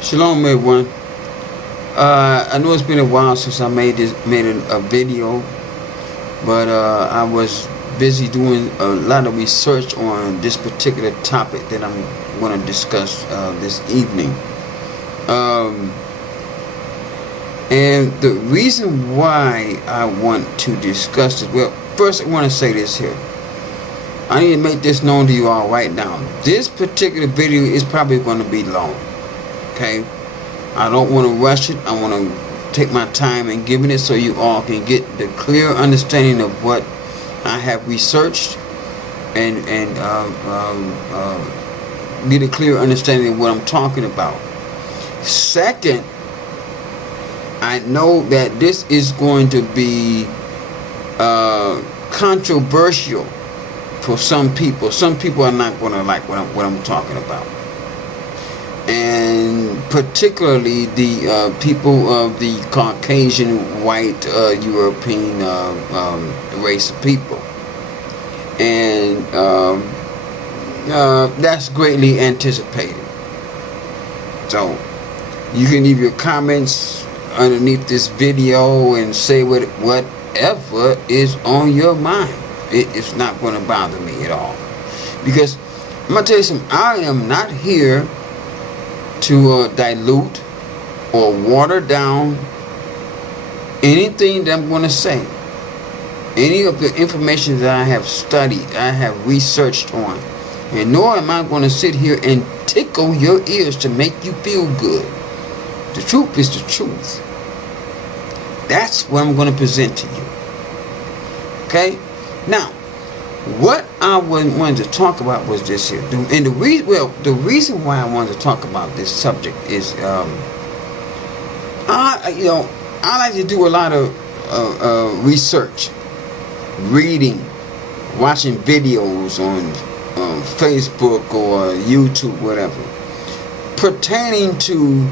Shalom, everyone. I know it's been a while since I made a video, but I was busy doing a lot of research on this particular topic that I'm going to discuss this evening. And the reason why I want to discuss this, well, first I want to say this here. I need to make this known to you all right now. This particular video is probably going to be long. Okay? I don't want to rush it. I want to take my time and giving it so you all can get the clear understanding of what I have researched and get a clear understanding of what I'm talking about. Second, I know that this is going to be controversial for some people. Some people are not going to like what I'm talking about, and particularly the people of the Caucasian White European race of people, and that's greatly anticipated. So you can leave your comments underneath this video and say whatever is on your mind. It's not going to bother me at all, because I'm going to tell you something. I am not here to dilute or water down anything that I'm going to say. Any of the information that I have studied, I have researched on, and nor am I going to sit here and tickle your ears to make you feel good. The truth is the truth. That's what I'm going to present to you. Okay? Now, what I wanted to talk about was this here. And the reason why I wanted to talk about this subject is, I like to do a lot of research, reading, watching videos on Facebook or YouTube, whatever, pertaining to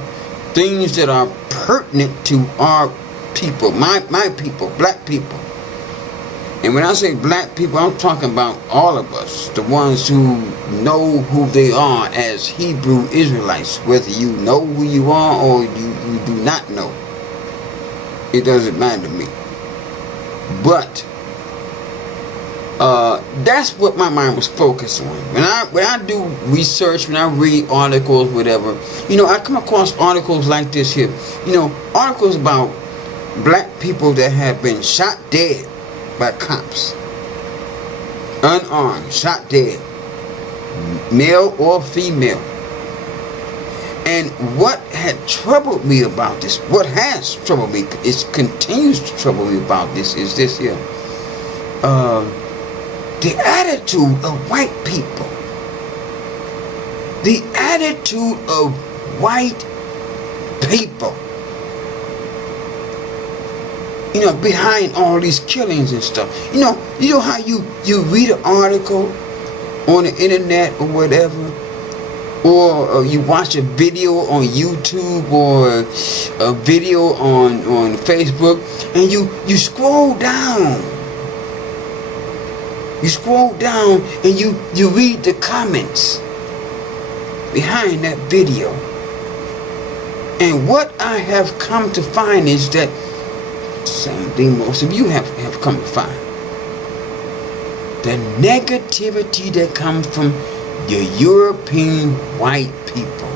things that are pertinent to our people, my people, black people. And when I say black people, I'm talking about all of us, the ones who know who they are as Hebrew Israelites, whether you know who you are or you do not know. It doesn't matter to me. But that's what my mind was focused on. When I do research, when I read articles, whatever, I come across articles like this here. Articles about black people that have been shot dead by cops, unarmed, shot dead, male or female. And what had troubled me about this, what has troubled me, it continues to trouble me about this, is this here. The attitude of white people. The attitude of white people. Behind all these killings and stuff. You know how you read an article on the internet or whatever, or you watch a video on YouTube or a video on Facebook, and you scroll down. You scroll down and you read the comments behind that video. And what I have come to find is that same thing most of you have come to find. The negativity that comes from the European white people.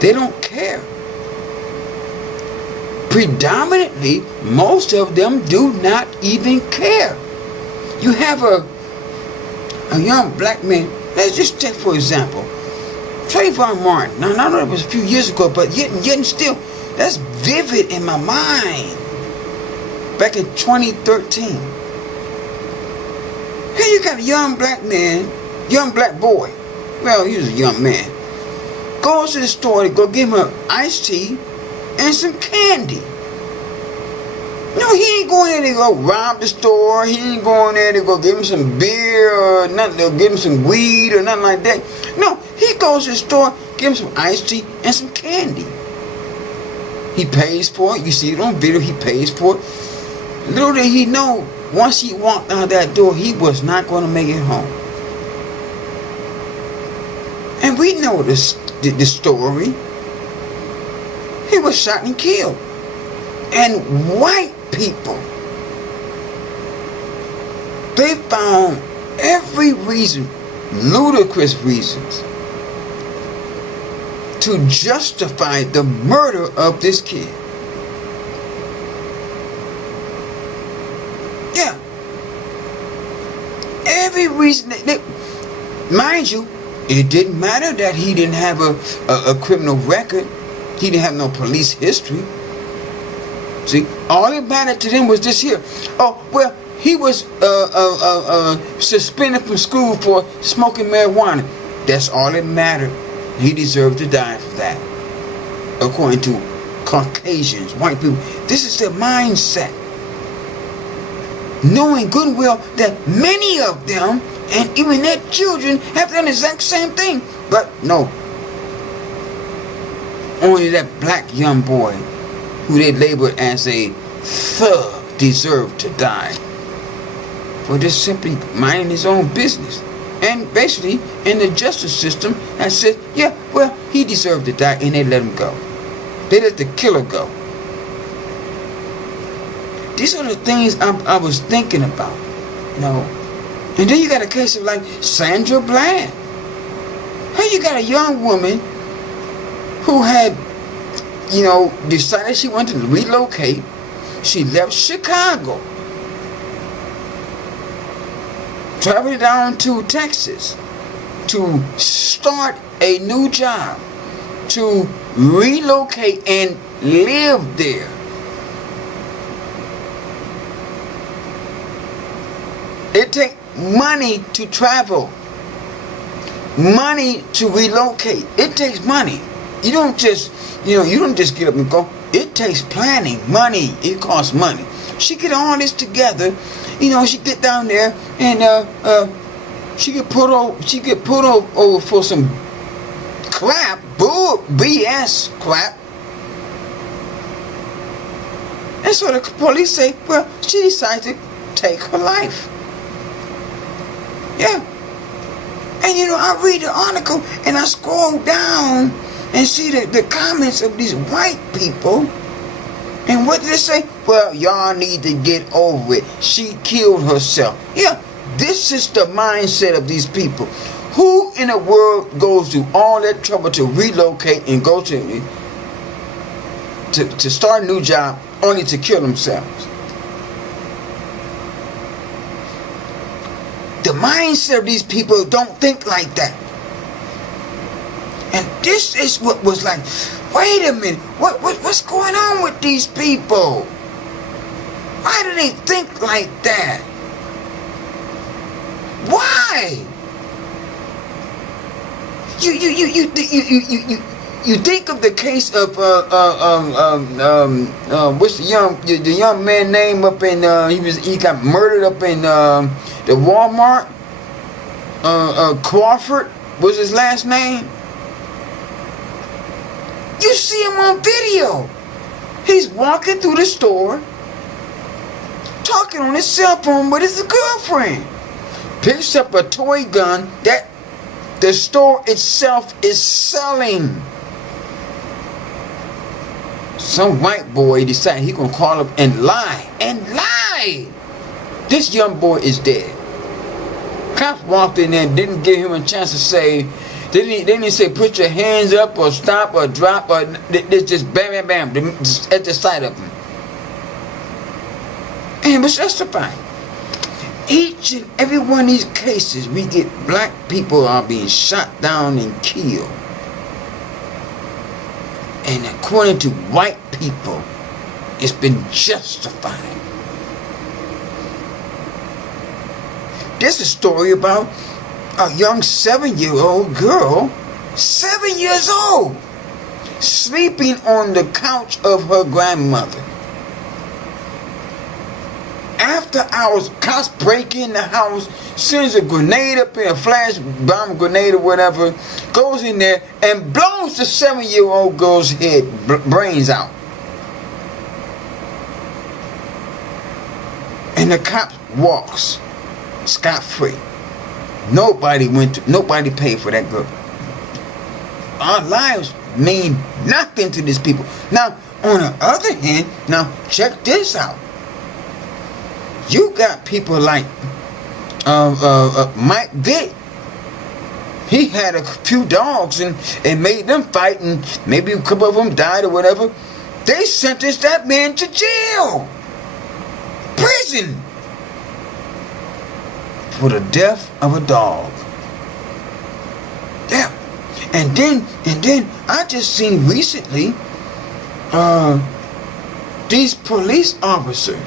They don't care. Predominantly, most of them do not even care. You have a young black man, let's just take for example, Trayvon Martin. Now I know it was a few years ago, but yet still, that's vivid in my mind. Back in 2013. Here you got a young black man, young black boy. Well, he was a young man. Goes to the store to go get him an iced tea and some candy. He ain't going there to go rob the store. He ain't going there to go give him some beer or nothing, or give him some weed or nothing like that. No, he goes to the store, give him some iced tea and some candy. He pays for it. You see it on video. He pays for it. Little did he know, once he walked out that door, he was not going to make it home. And We know the story. He was shot and killed. And white people, they found every reason, ludicrous reasons, to justify the murder of this kid. Yeah. Every reason. Mind you, it didn't matter that he didn't have a criminal record. He didn't have no police history. See, all that mattered to them was this here. Oh, well, he was suspended from school for smoking marijuana. That's all that mattered. He deserved to die for that. According to Caucasians, white people. This is their mindset. Knowing good and well that many of them, and even their children, have done the exact same thing. But no. Only that black young boy, who they labeled as a thug, deserved to die. For just simply minding his own business. And basically, in the justice system, I said, yeah, well, he deserved to die, and they let him go. They let the killer go. These are the things I was thinking about, you know. And then you got a case of like Sandra Bland. Here you got a young woman who had, you know, decided she wanted to relocate. She left Chicago, traveled down to Texas to start a new job, to relocate and live there. It takes money to travel, money to relocate. It takes money. You don't just, you don't just get up and go. It takes planning, money. It costs money. She get all this together. She get down there and she get put over for some crap, BS crap. And so the police say, well, she decided to take her life. Yeah. And I read the article and I scroll down and see the comments of these white people. And what did they say? Well, y'all need to get over it. She killed herself. Yeah, this is the mindset of these people. Who in the world goes through all that trouble to relocate and go to start a new job only to kill themselves? The mindset of these people don't think like that. And this is what was like, wait a minute, what's going on with these people? Why do they think like that? Why? You think of the case of what's the young man name up in he got murdered up in the Walmart. Crawford was his last name. You see him on video. He's walking through the store, talking on his cell phone with his girlfriend. Picks up a toy gun that the store itself is selling. Some white boy decided he gonna call up and lie. This young boy is dead. Cops walked in there and didn't give him a chance to say, they didn't say put your hands up or stop or drop, or they just bam, bam, bam, at the sight of him. And it was justified. Each and every one of these cases, we get black people are being shot down and killed. And according to white people, it's been justified. There's a story about a young 7-year-old girl, 7 years old, sleeping on the couch of her grandmother. After hours, cops break in the house, sends a grenade up in, a flash bomb grenade or whatever, goes in there and blows the 7-year-old girl's head, brains out. And the cop walks scot-free. Nobody paid for that girl. our lives mean nothing to these people. Now, on the other hand, now check this out. You got people like Mike Vick. He had a few dogs and made them fight, and maybe a couple of them died or whatever. They sentenced that man to jail, prison, for the death of a dog. Yeah. And then I just seen recently these police officers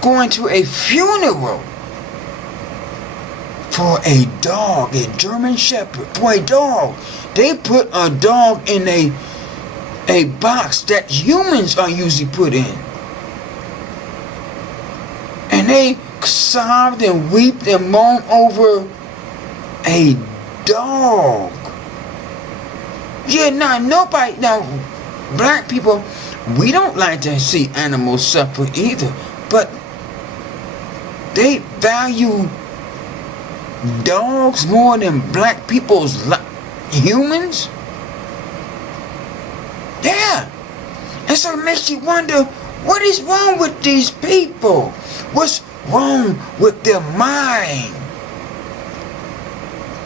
going to a funeral for a dog, a German Shepherd, for a dog. They put a dog in a box that humans are usually put in. And they sobbed and wept and moaned over a dog. Yeah, now black people, we don't like to see animals suffer either, but they value dogs more than black people's humans. Yeah. And so it makes you wonder, what is wrong with these people? What's wrong with their mind?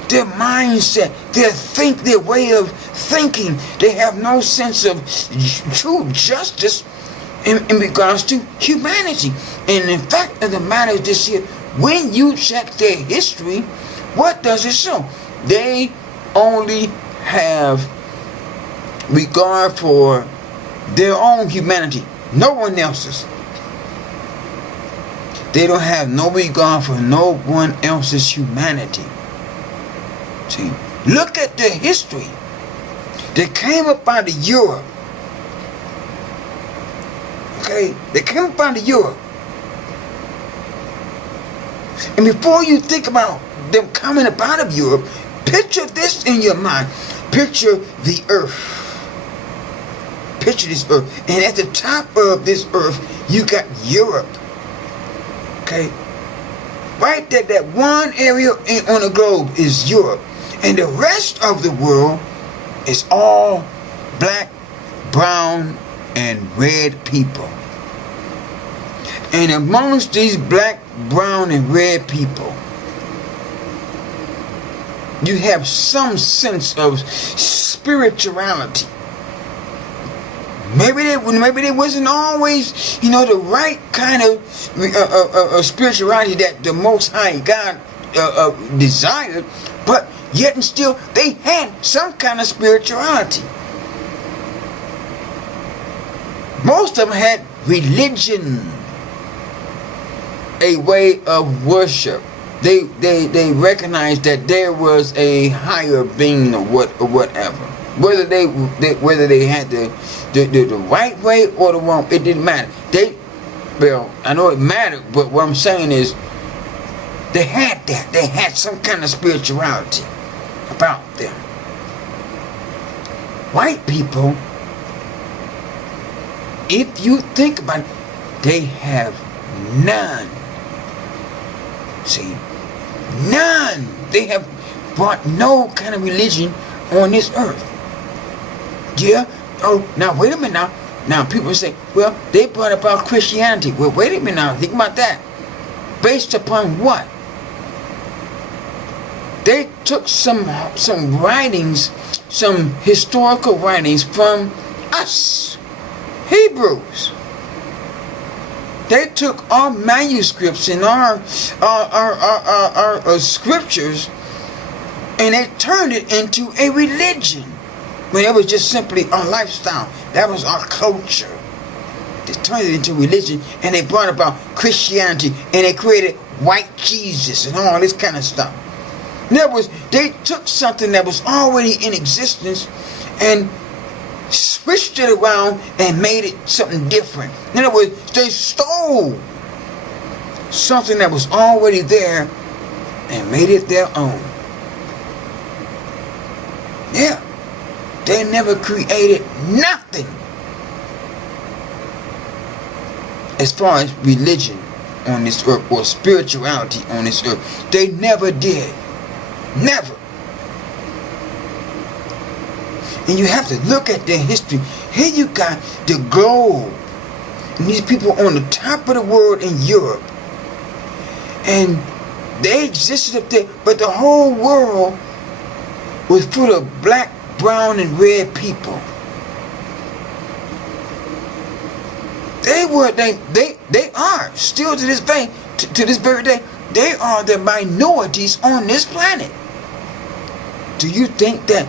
Their mindset, their way of thinking. They have no sense of true justice in regards to humanity. And in fact of the matter is this here, when you check their history, what does it show? They only have regard for their own humanity, no one else's. They don't have no regard for no one else's humanity. See, look at their history. They came up out of Europe. Okay, they came up out of Europe. And before you think about them coming up out of Europe, picture this in your mind. Picture the earth. Picture this earth. And at the top of this earth, you got Europe. Okay? Right there, that one area on the globe is Europe. And the rest of the world is all black, brown, and red people. And amongst these black, brown, and red people, you have some sense of spirituality. Maybe they wasn't always, the right kind of spirituality that the Most High God desired, but yet and still they had some kind of spirituality. Most of them had religion, a way of worship. They recognized that there was a higher being or whatever. Whether they had the right way or the wrong, it didn't matter. I know it mattered, but what I'm saying is they had that. They had some kind of spirituality about them. White people, if you think about it, they have none. See, none. They have brought no kind of religion on this earth. Yeah. Oh, now wait a minute now. Now people say, well, they brought about Christianity. Well, wait a minute now. Think about that. Based upon what? They took some writings, some historical writings from us, Hebrews. They took our manuscripts and our scriptures, and they turned it into a religion. When it was just simply our lifestyle. That was our culture. They turned it into religion, and they brought about Christianity, and they created white Jesus and all this kind of stuff. In other words, they took something that was already in existence and switched it around and made it something different. In other words, they stole something that was already there and made it their own. Yeah. They never created nothing as far as religion on this earth or spirituality on this earth. They never did. Never. And you have to look at their history. Here you got the globe. And these people on the top of the world in Europe. And they existed up there. But the whole world was full of black, brown, and red people. They are still to this day, to this very day, they are the minorities on this planet. Do you think that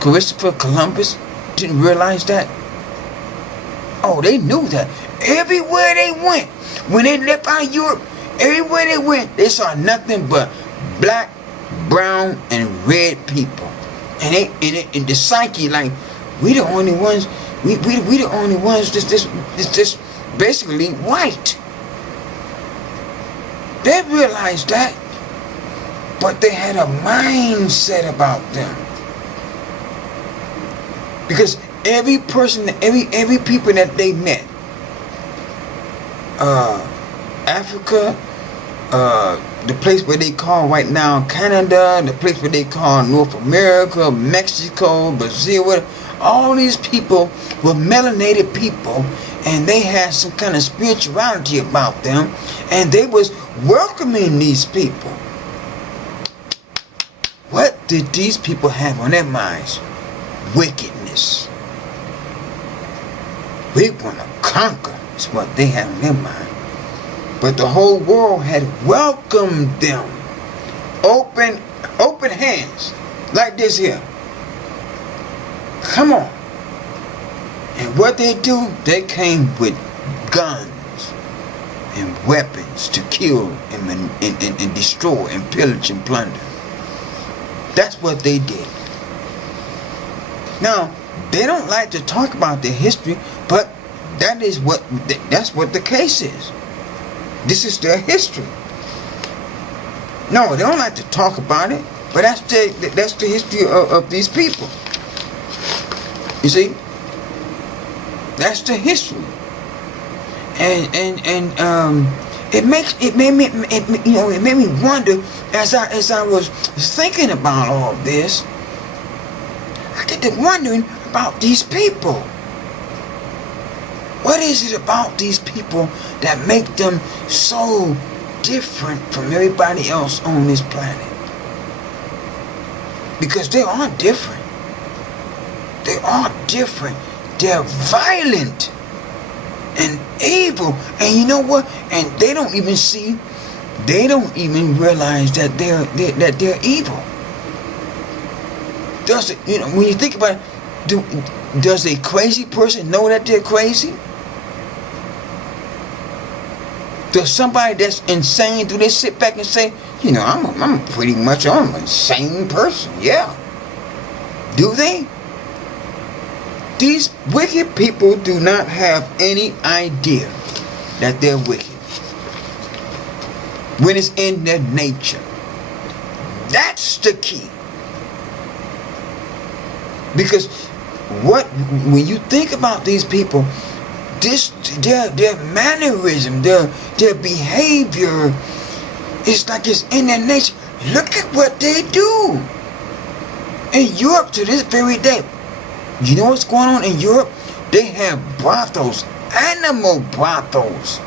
Christopher Columbus didn't realize that? Oh, they knew that. Everywhere they went, when they left out of Europe, everywhere they went, they saw nothing but black, brown, and red people. And they in the psyche, like, we the only ones. We the only ones just basically white. They realized that, but they had a mindset about them. Because every person, every people that they met, Africa, the place where they call right now Canada, the place where they call North America, Mexico, Brazil, whatever. All these people were melanated people, and they had some kind of spirituality about them, and they was welcoming these people. What did these people have on their minds? Wickedness. We want to conquer is what they have in their mind. But the whole world had welcomed them. Open hands. Like this here. Come on. And what they do, they came with guns and weapons to kill and destroy and pillage and plunder. That's what they did. Now, they don't like to talk about their history, but that's what the case is. This is their history. No, they don't like to talk about it, but that's the history of these people. You see, that's the history, and it made me wonder as I was thinking about all this. I get to wondering about these people. What is it about these people that make them so different from everybody else on this planet? Because they are different. They are different. They're violent and evil. And you know what? And they don't even realize that they're evil. When you think about it, does a crazy person know that they're crazy? Does somebody that's insane, do they sit back and say, I'm pretty much an insane person? Yeah. Do they? These wicked people do not have any idea that they're wicked when it's in their nature. That's the key. Because when you think about these people, their mannerism, their behavior, it's like it's in their nature. Look at what they do. In Europe to this very day, you know what's going on in Europe? They have brothels, animal brothels,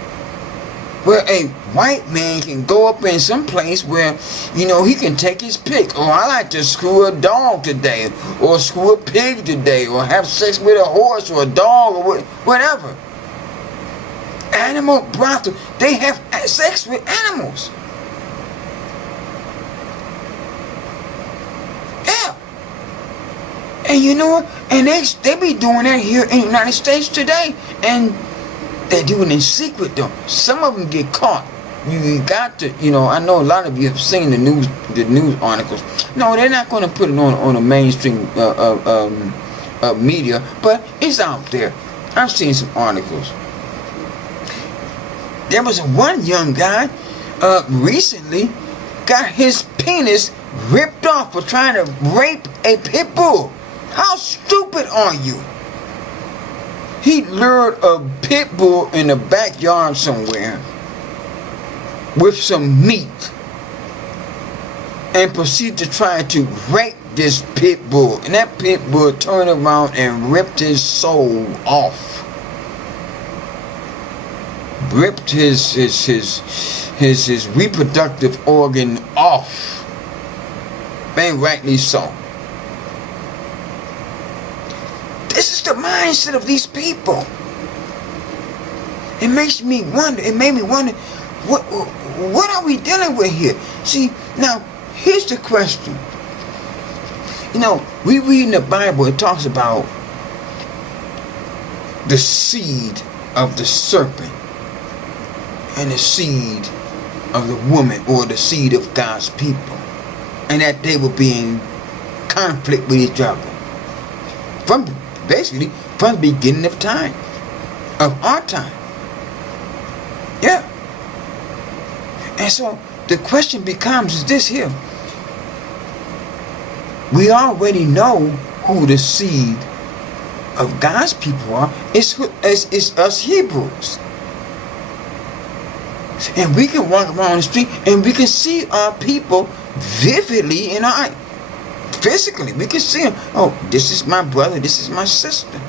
where a white man can go up in some place where, he can take his pick. Oh, I like to screw a dog today, or screw a pig today, or have sex with a horse or a dog, or whatever. Animal brothel. They have sex with animals. Yeah. And you know what? And they be doing that here in the United States today. And they do it in secret though. Some of them get caught. You got to, I know a lot of you have seen the news articles. No, they're not going to put it on a mainstream media, but it's out there. I've seen some articles. There was one young guy recently got his penis ripped off for trying to rape a pit bull. How stupid are you? He lured a pit bull in the backyard somewhere with some meat. and proceeded to try to rape this pit bull. And that pit bull turned around and ripped his soul off. Ripped his reproductive organ off. And rightly so. This is the mindset of these people. It makes me wonder. It made me wonder, what are we dealing with here? See, now here's the question. You know, we read in the Bible, it talks about the seed of the serpent and the seed of the woman, or the seed of God's people, and that they will be in conflict with each other from the beginning of time, of our time. Yeah. And so the question becomes, is this here: we already know who the seed of God's people are. It's us Hebrews. And we can walk around the street and we can see our people vividly in our eye. Physically, we can see them. Oh, this is my brother, this is my sister.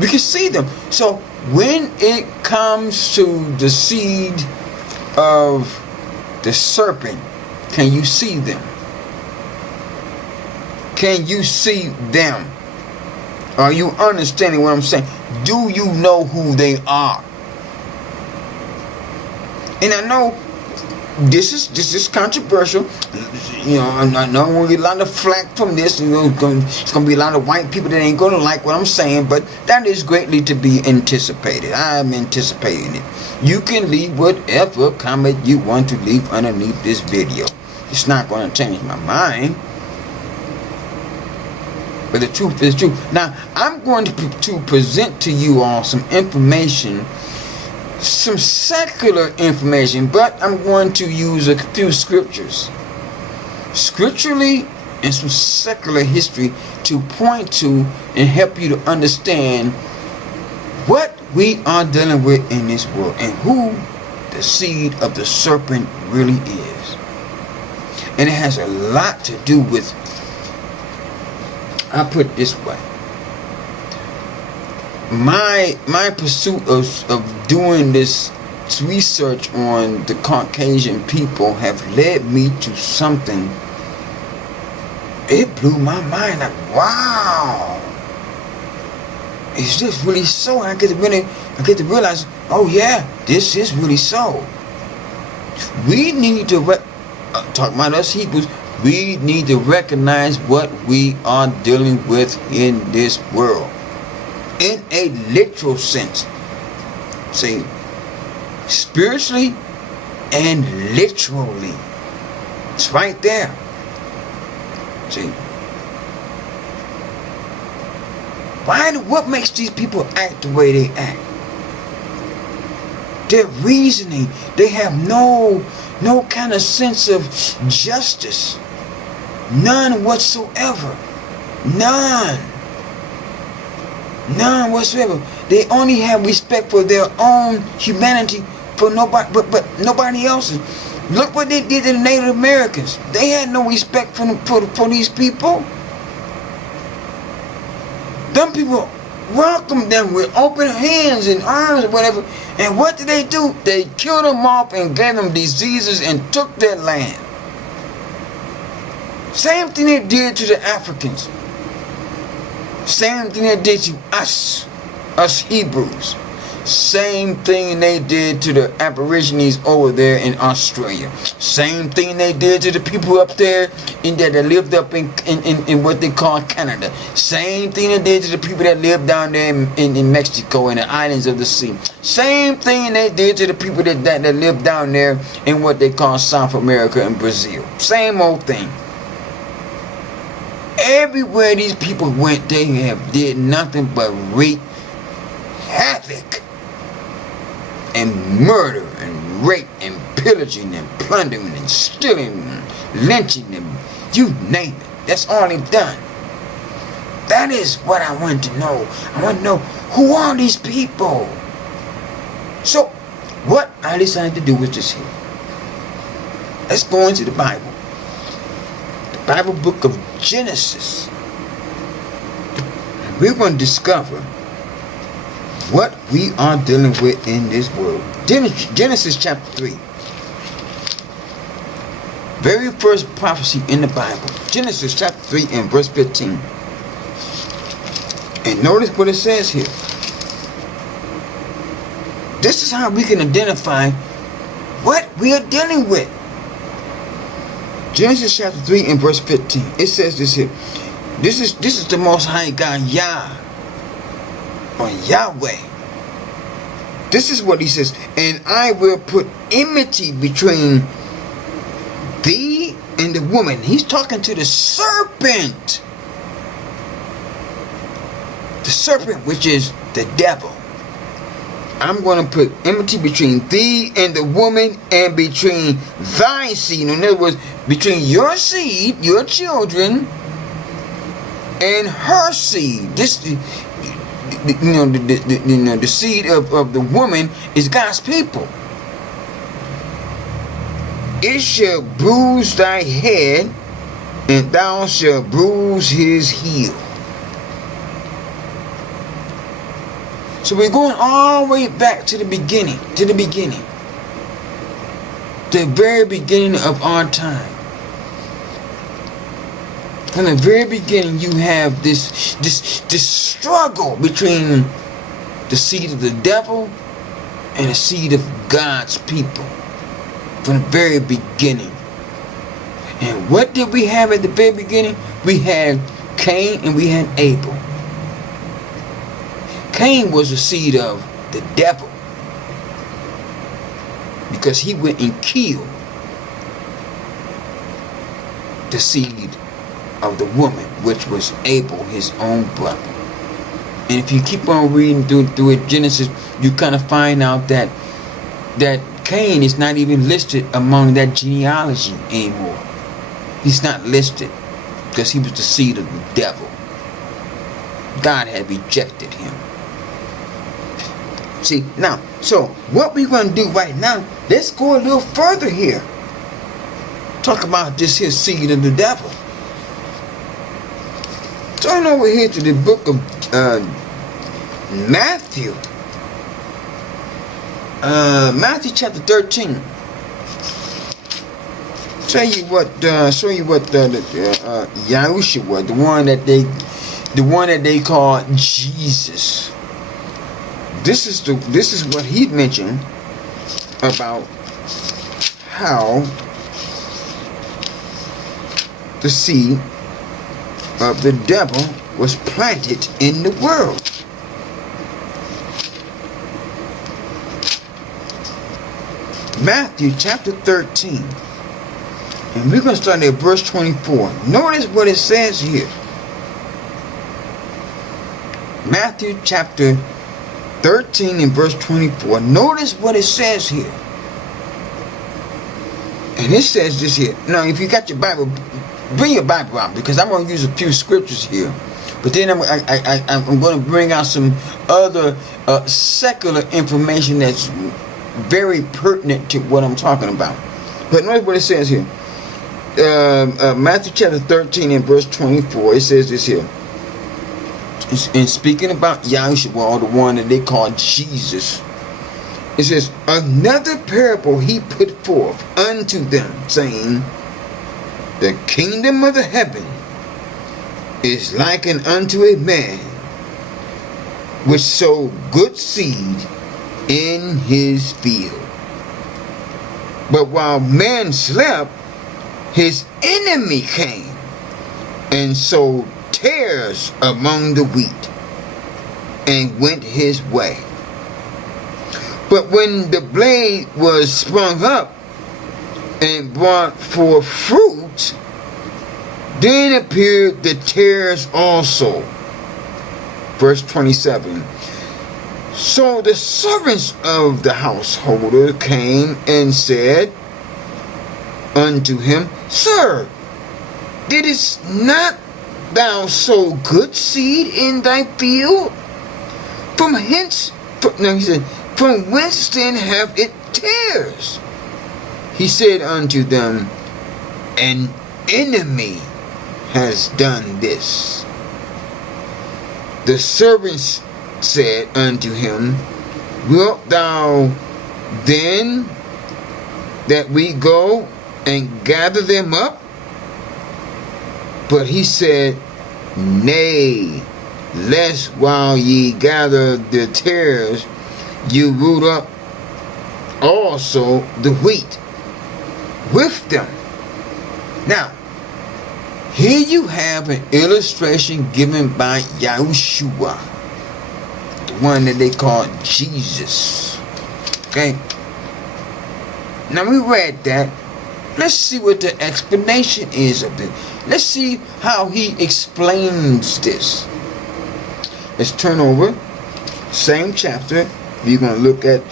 We can see them. So when it comes to the seed of the serpent, can you see them? Can you see them? Are you understanding what I'm saying? Do you know who they are? And I know this is controversial. You know, I know I'm gonna get a lot of flack from this. You know, it's gonna be a lot of white people that ain't gonna like what I'm saying, but that is greatly to be anticipated. I'm anticipating it. You can leave whatever comment you want to leave underneath this video. It's not gonna change my mind. But the truth is true. Now, I'm going to present to you all some information, some secular information, but I'm going to use a few scriptures, scripturally and some secular history, to point to and help you to understand what we are dealing with in this world and who the seed of the serpent really is. And it has a lot to do with, I put it this way, my pursuit of doing this research on the Caucasian people have led me to something. It blew my mind, like, wow, is this really so? And I get to realize, oh yeah, this is really so. We need to talk about us Hebrews. We need to recognize what we are dealing with in this world, in a literal sense. See, spiritually and literally. It's right there. See, what makes these people act the way they act? Their reasoning. They have no kind of sense of justice. None whatsoever. None whatsoever. They only have respect for their own humanity, for nobody, but nobody else's. Look what they did to the Native Americans. They had no respect for these people. Them people welcomed them with open hands and arms or whatever. And what did they do? They killed them off and gave them diseases and took their land. Same thing they did to the Africans. Same thing they did to us Hebrews. Same thing they did to the Aborigines over there in Australia. Same thing they did to the people up there that lived up in what they call Canada. Same thing they did to the people that lived down there in Mexico and the islands of the sea. Same thing they did to the people that lived down there in what they call South America and Brazil. Same old thing. Everywhere these people went, they did nothing but wreak havoc and murder and rape and pillaging and plundering and stealing and lynching and you name it. That's all they've done. That is what I want to know. I want to know, who are these people? So what I decided to do was this here. Let's go into the Bible. Bible book of Genesis. And we're going to discover what we are dealing with in this world. Genesis chapter 3. Very first prophecy in the Bible. Genesis chapter 3 and verse 15. And notice what it says here. This is how we can identify what we are dealing with. Genesis chapter 3 and verse 15. It says this here. This is the Most High God, Yah, or Yahweh. This is what he says. And I will put enmity between thee and the woman. He's talking to the serpent. The serpent, which is the devil. I'm going to put enmity between thee and the woman, and between thy seed. In other words, between your seed, your children, and her seed. This, the seed of the woman is God's people. It shall bruise thy head, and thou shalt bruise his heel. So we're going all the way back to the beginning. The very beginning of our time. From the very beginning, you have this struggle between the seed of the devil and the seed of God's people. From the very beginning. And what did we have at the very beginning? We had Cain and we had Abel. Cain was the seed of the devil, because he went and killed the seed of the woman, which was Abel, his own brother. And if you keep on reading through it, Genesis, you kind of find out that Cain is not even listed among that genealogy anymore. He's not listed because he was the seed of the devil. God had rejected him. See, now, so what we're going to do right now, let's go a little further here. Talk about this here seed of the devil. Turn over here to the book of Matthew. Matthew chapter 13. Show you what Yahushua was, the one that they call Jesus. This is what he mentioned about how the seed of the devil was planted in the world. Matthew chapter 13. And we're going to start at verse 24. Notice what it says here. Matthew chapter 13 and verse 24. Notice what it says here. And it says this here. Now, if you got your Bible, bring your Bible out, because I'm going to use a few scriptures here. But then I'm going to bring out some other secular information that's very pertinent to what I'm talking about. But notice what it says here. Matthew chapter 13 and verse 24. It says this here. And speaking about Yahushua, the one that they call Jesus, it says, another parable he put forth unto them, saying, the kingdom of the heaven is likened unto a man which sowed good seed in his field. But while man slept, his enemy came and sowed tares among the wheat, and went his way. But when the blade was sprung up and brought forth fruit, then appeared the tares also. Verse 27. So the servants of the householder came and said unto him, Sir, didst not thou sow good seed in thy field? From whence then have it tares? He said unto them, an enemy has done this. The servants said unto him, Wilt thou then that we go and gather them up? But he said, Nay, lest while ye gather the tares, you root up also the wheat with them. Now, here you have an illustration given by Yahushua, the one that they call Jesus. Okay? Now we read that. Let's see what the explanation is of this. Let's see how he explains this. Let's turn over. Same chapter. We're going to look at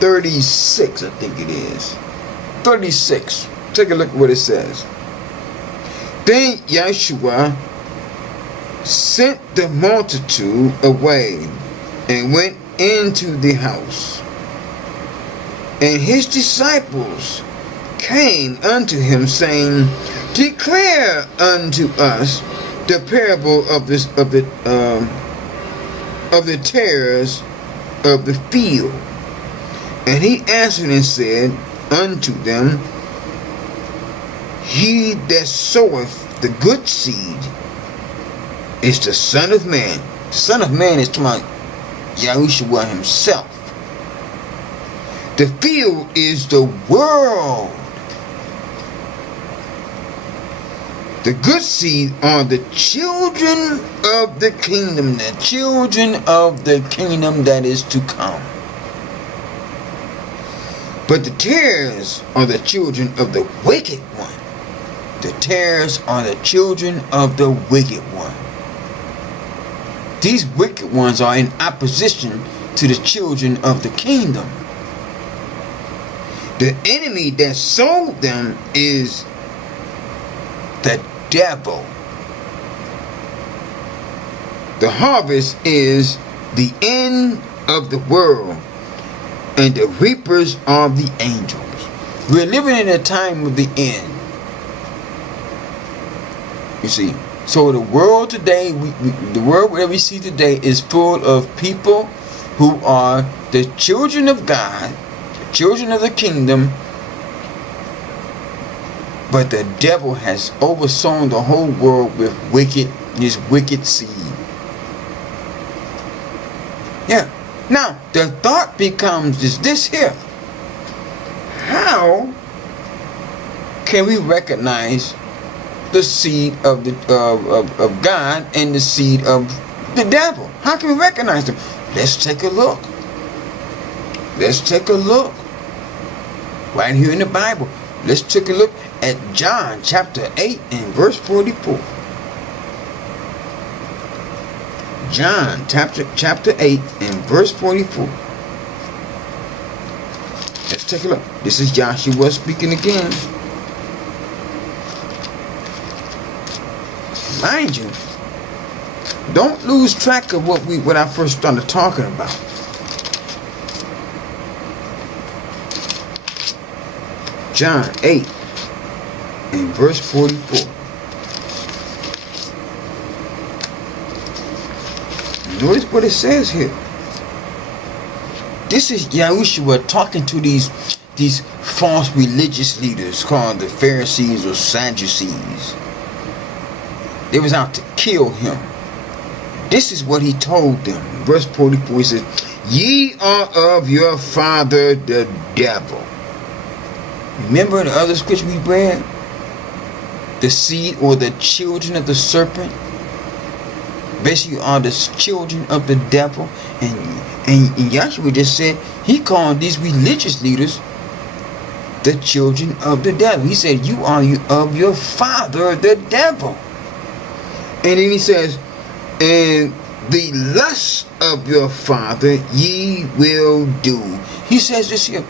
36, I think it is. 36. Take a look at what it says. Then Yeshua sent the multitude away and went into the house. And his disciples came unto him, saying, Declare unto us the parable of the tares of the field. And he answered and said unto them, He that soweth the good seed is the Son of Man. The Son of Man is talking about Yahushua himself. The field is the world. The good seed are the children of the kingdom, the children of the kingdom that is to come. But the tares are the children of the wicked one. The tares are the children of the wicked one. These wicked ones are in opposition to the children of the kingdom. The enemy that sold them is the devil. The harvest is the end of the world, and the reapers are the angels. We're living in a time of the end. You see, so the world today, the world that we see today is full of people who are the children of God, children of the kingdom, but the devil has oversown the whole world with his wicked seed. Yeah. Now the thought becomes is this here: how can we recognize the seed of the of God and the seed of the devil? How can we recognize them? Let's take a look. Let's take a look. Right here in the Bible. Let's take a look at John chapter 8 and verse 44. John chapter 8 and verse 44. Let's take a look. This is Joshua speaking again. Mind you, don't lose track of what I first started talking about. John 8 and verse 44. Notice what it says here. This is Yahushua talking to these false religious leaders called the Pharisees or Sadducees. They was out to kill him. This is what he told them. Verse 44, he says, Ye are of your father the devil. Remember the other scripture we read? The seed or the children of the serpent basically are the children of the devil. And Yahshua just said he called these religious leaders the children of the devil. He said, you are of your father the devil. And then he says, and the lust of your father ye will do. He says this here.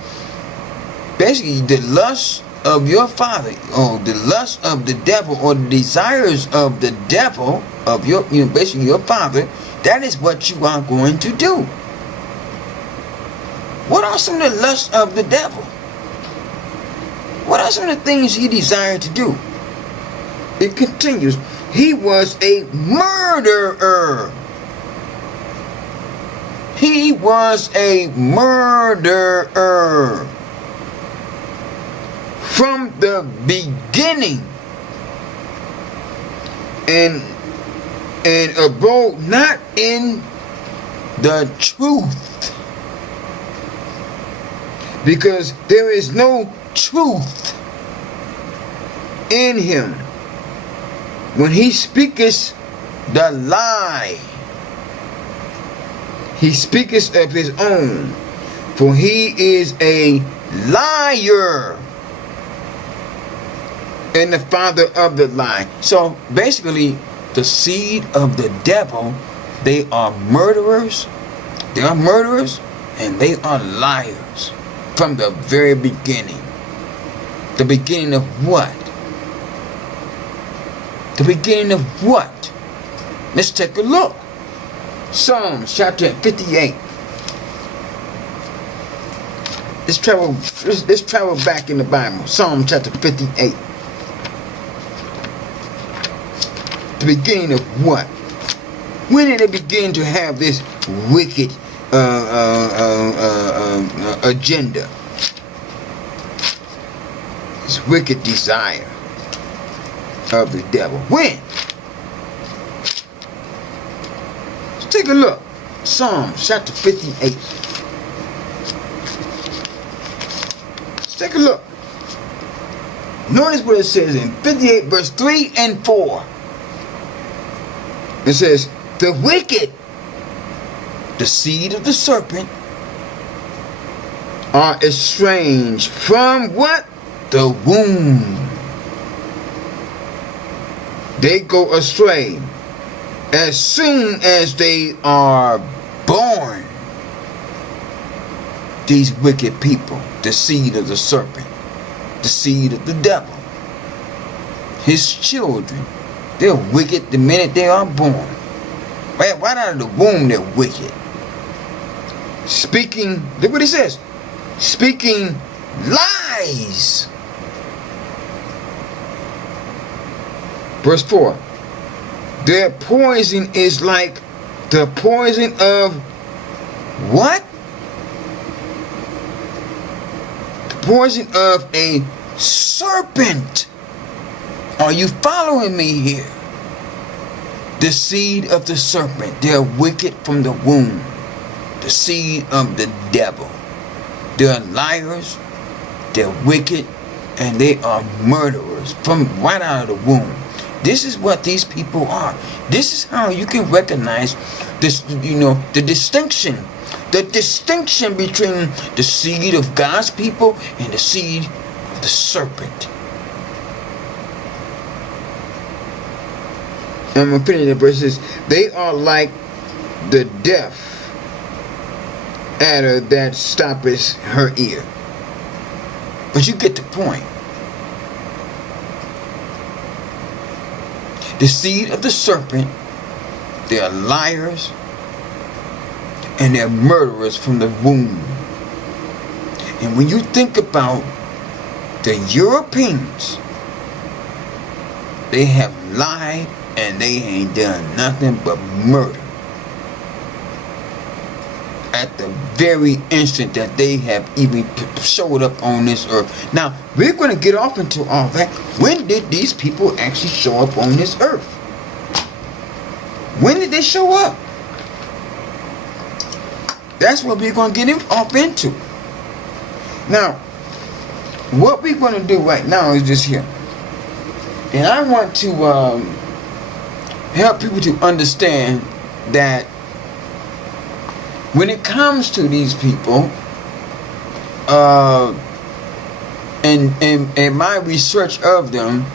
Basically, the lust of your father, or the lust of the devil, or the desires of the devil, of your, basically your father, that is what you are going to do. What are some of the lusts of the devil? What are some of the things he desired to do? It continues. He was a murderer. He was a murderer. From the beginning. And abode not in the truth. Because there is no truth in him. When he speaketh the lie, he speaketh of his own, for he is a liar and the father of the lie. So basically, the seed of the devil, they are murderers. They are murderers and they are liars from the very beginning. The beginning of what? The beginning of what? Let's take a look. Psalms chapter 58. Let's travel back in the Bible. Psalm chapter 58. The beginning of what? When did they begin to have this wicked agenda? This wicked desire of the devil. When? Let's take a look. Psalm chapter 58. Let's take a look. Notice what it says in 58 verse 3 and 4. It says, the wicked, the seed of the serpent, are estranged from what? The womb. They go astray as soon as they are born. These wicked people, the seed of the serpent, the seed of the devil, his children, they're wicked the minute they are born. Right out of the womb, they're wicked. Speaking, look what it says. Speaking lies. Verse 4. Their poison is like the poison of what? The poison of a serpent. Are you following me here? The seed of the serpent. They're wicked from the womb. The seed of the devil. They're liars. They're wicked. And they are murderers from right out of the womb. This is what these people are. This is how you can recognize this, the distinction. The distinction between the seed of God's people and the seed of the serpent. I'm going to finish the verses. They are like the deaf adder that stoppeth her ear. But you get the point. The seed of the serpent, they are liars and they're murderers from the womb. And when you think about the Europeans, they have lied and they ain't done nothing but murder. At the very instant that they have even showed up on this earth. Now, we're going to get off into all that. When did these people actually show up on this earth? When did they show up? That's what we're going to get off into. Now, what we're going to do right now is this here. And I want to help people to understand that when it comes to these people, and my research of them,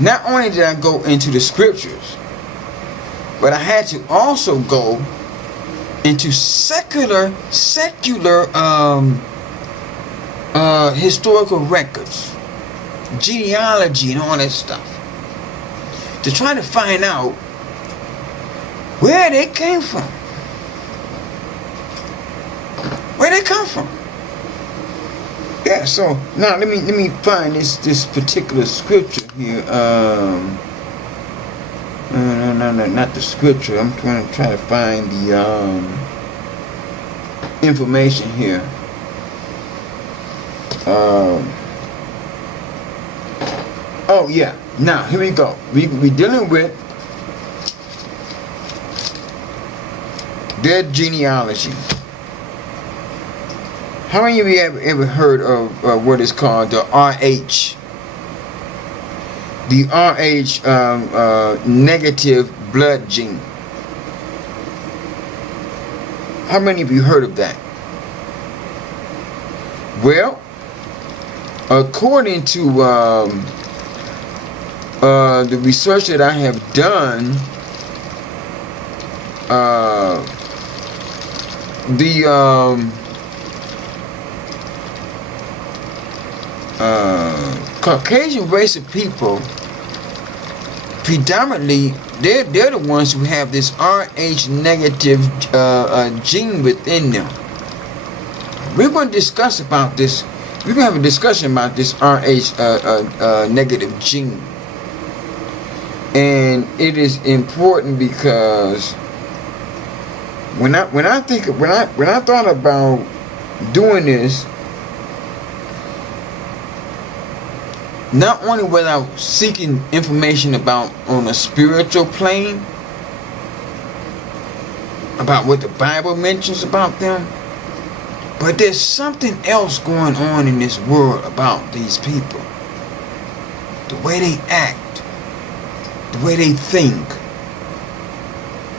not only did I go into the scriptures, but I had to also go into secular historical records, genealogy and all that stuff, to try to find out where they came from. Where they come from? Yeah. So now let me find this particular scripture here. No, not the scripture. I'm trying to find the information here. Oh yeah. Now here we go. We dealing with their genealogy. How many of you ever heard of what is called the RH? The RH negative blood gene. How many of you heard of that? Well, according to the research that I have done, the Caucasian race of people, predominantly, they're the ones who have this RH negative gene within them. We're going to discuss about this. We're going to have a discussion about this RH negative gene, and it is important because when I thought about doing this, not only was I seeking information about on a spiritual plane, about what the Bible mentions about them, but there's something else going on in this world about these people. The way they act, the way they think.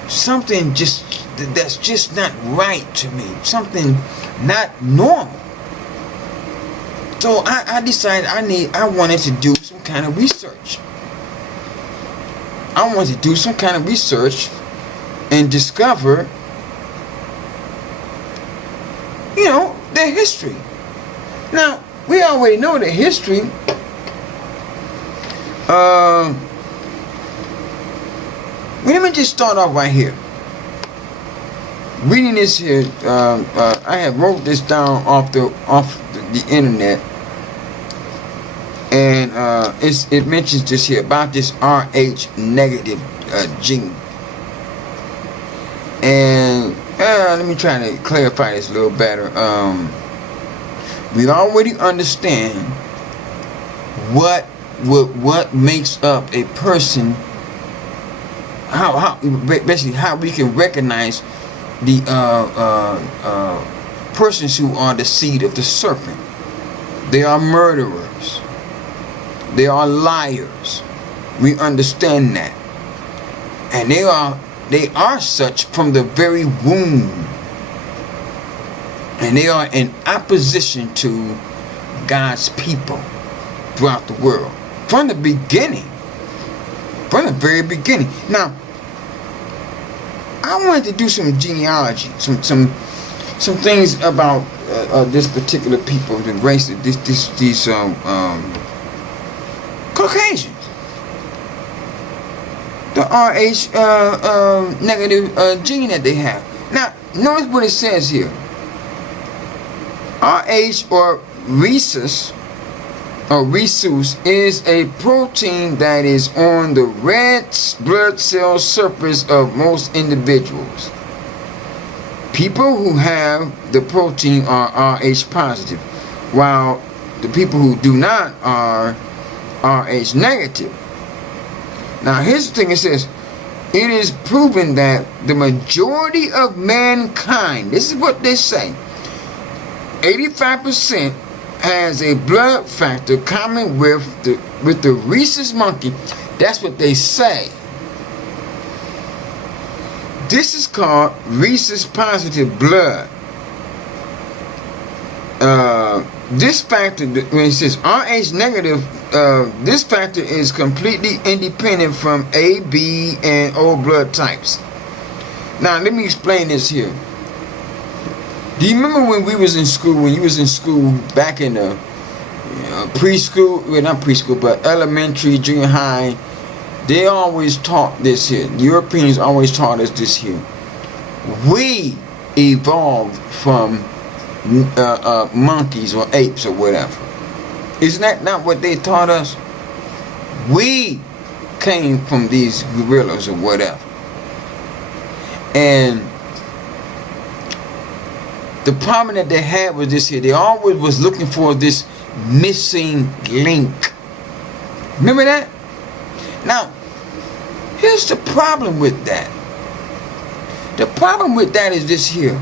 Something that's just not right to me. Something not normal. So I decided I wanted to do some kind of research. I wanted to do some kind of research and discover, their history. Now, we already know the history. Let me just start off right here. Reading this here, I have wrote this down off the internet. And it mentions this here about this RH negative gene. And let me try to clarify this a little better. We already understand what makes up a person. How basically how we can recognize the persons who are the seed of the serpent. They are murderers. They are liars. We understand that. And they are such from the very womb. And they are in opposition to God's people throughout the world. From the beginning. From the very beginning. Now, I wanted to do some genealogy. Some things about this particular people, the race, these Caucasians. The RH negative gene that they have. Now, notice what it says here. RH or rhesus is a protein that is on the red blood cell surface of most individuals. People who have the protein are RH positive, while the people who do not are RH negative. Now here's the thing, it says, it is proven that the majority of mankind, this is what they say, 85% has a blood factor common with the rhesus monkey. That's what they say. This is called rhesus positive blood. This factor, when it says RH negative, this factor is completely independent from A, B, and O blood types. Now, let me explain this here. Do you remember when we was in school, when you was in school back in the preschool, well, not preschool, but elementary, junior high, they always taught this here. Europeans always taught us this here. We evolved from monkeys or apes or whatever. Isn't that not what they taught us? We came from these gorillas or whatever. And the problem that they had was this here. They always was looking for this missing link. Remember that? Now, here's the problem with that. The problem with that is this here.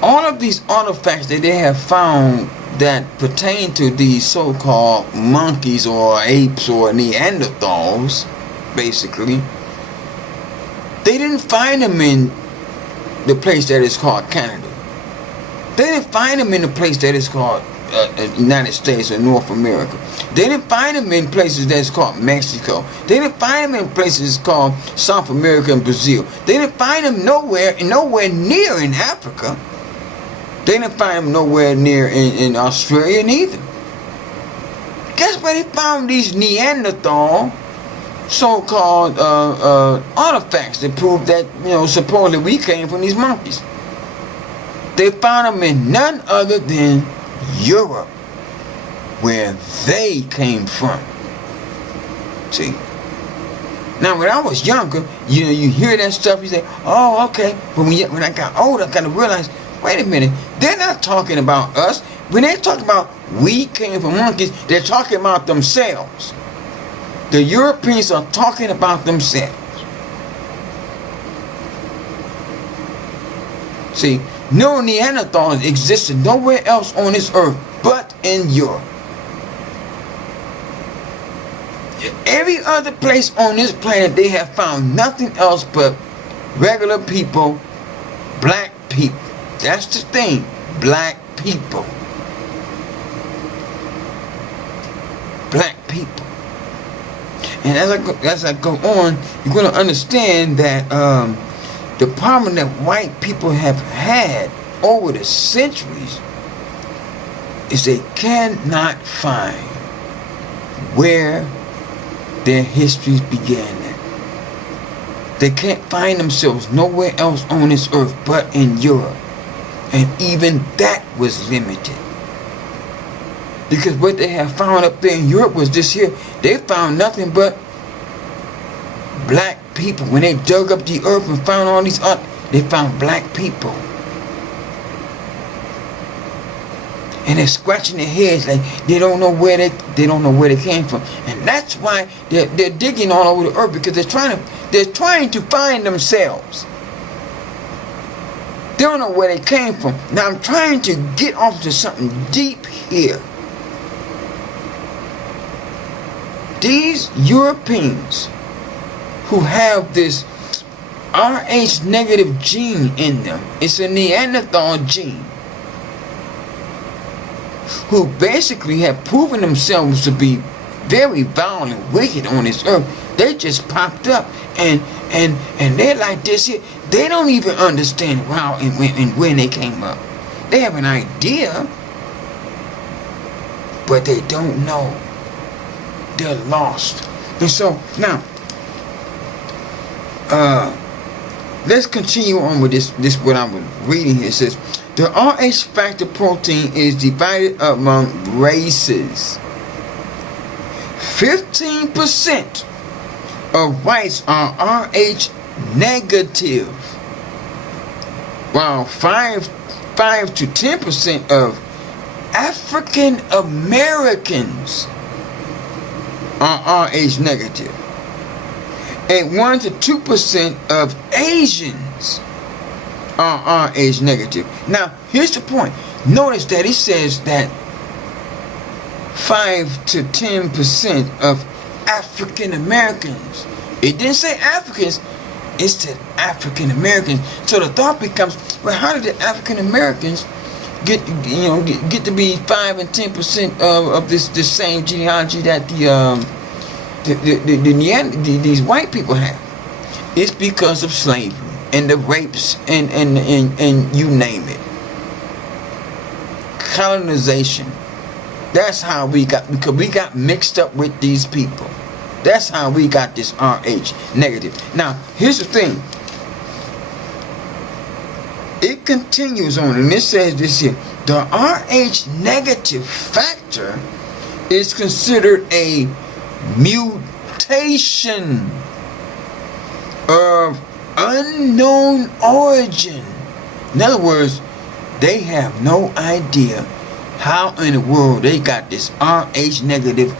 All of these artifacts that they have found that pertain to these so-called monkeys or apes or Neanderthals, basically, they didn't find them in the place that is called Canada. They didn't find them in the place that is called United States or North America. They didn't find them in places that's called Mexico. They didn't find them in places called South America and Brazil. They didn't find them nowhere near in Africa. They didn't find them nowhere near in Australia neither. Guess where they found these Neanderthal so-called artifacts that prove that, supposedly we came from these monkeys? They found them in none other than Europe, where they came from. See? Now, when I was younger, you hear that stuff, you say, oh, okay. But when I got older, I kind of realized, wait a minute, they're not talking about us. When they talk about we came from monkeys, they're talking about themselves. The Europeans are talking about themselves. See, no Neanderthals existed nowhere else on this earth but in Europe. Every other place on this planet, they have found nothing else but regular people, black people. That's the thing, black people. Black people. And as I go on, you're going to understand that the problem that white people have had over the centuries is they cannot find where their histories began at. They can't find themselves nowhere else on this earth but in Europe. And even that was limited. Because what they have found up there in Europe was this here. They found nothing but black people. When they dug up the earth and found all these art, they found black people. And they're scratching their heads like they don't know where they came from. And that's why they're digging all over the earth, because they're trying to find themselves. They don't know where they came from. Now I'm trying to get off to something deep here. These Europeans who have this RH negative gene in them, it's a Neanderthal gene, who basically have proven themselves to be very violent and wicked on this earth. They just popped up and they're like this here. They don't even understand how and when they came up. They have an idea, but they don't know. They're lost. And so now, let's continue on with this what I was reading here. It says the RH factor protein is divided among races. 15% of whites are RH negative, while 5 to 10% of African Americans are RH negative, and 1 to 2% of Asians are RH negative. Now, here's the point. Notice that it says that 5 to 10% of African Americans. It didn't say Africans, it said African Americans. So the thought becomes, well, how did the African Americans get to be 5 and 10% of this same genealogy that these white people have? It's because of slavery and the rapes and you name it. Colonization. That's how we got, because we got mixed up with these people. That's how we got this RH negative. Now, here's the thing. It continues on, and it says this here. The RH negative factor is considered a mutation of unknown origin. In other words, they have no idea how in the world they got this RH negative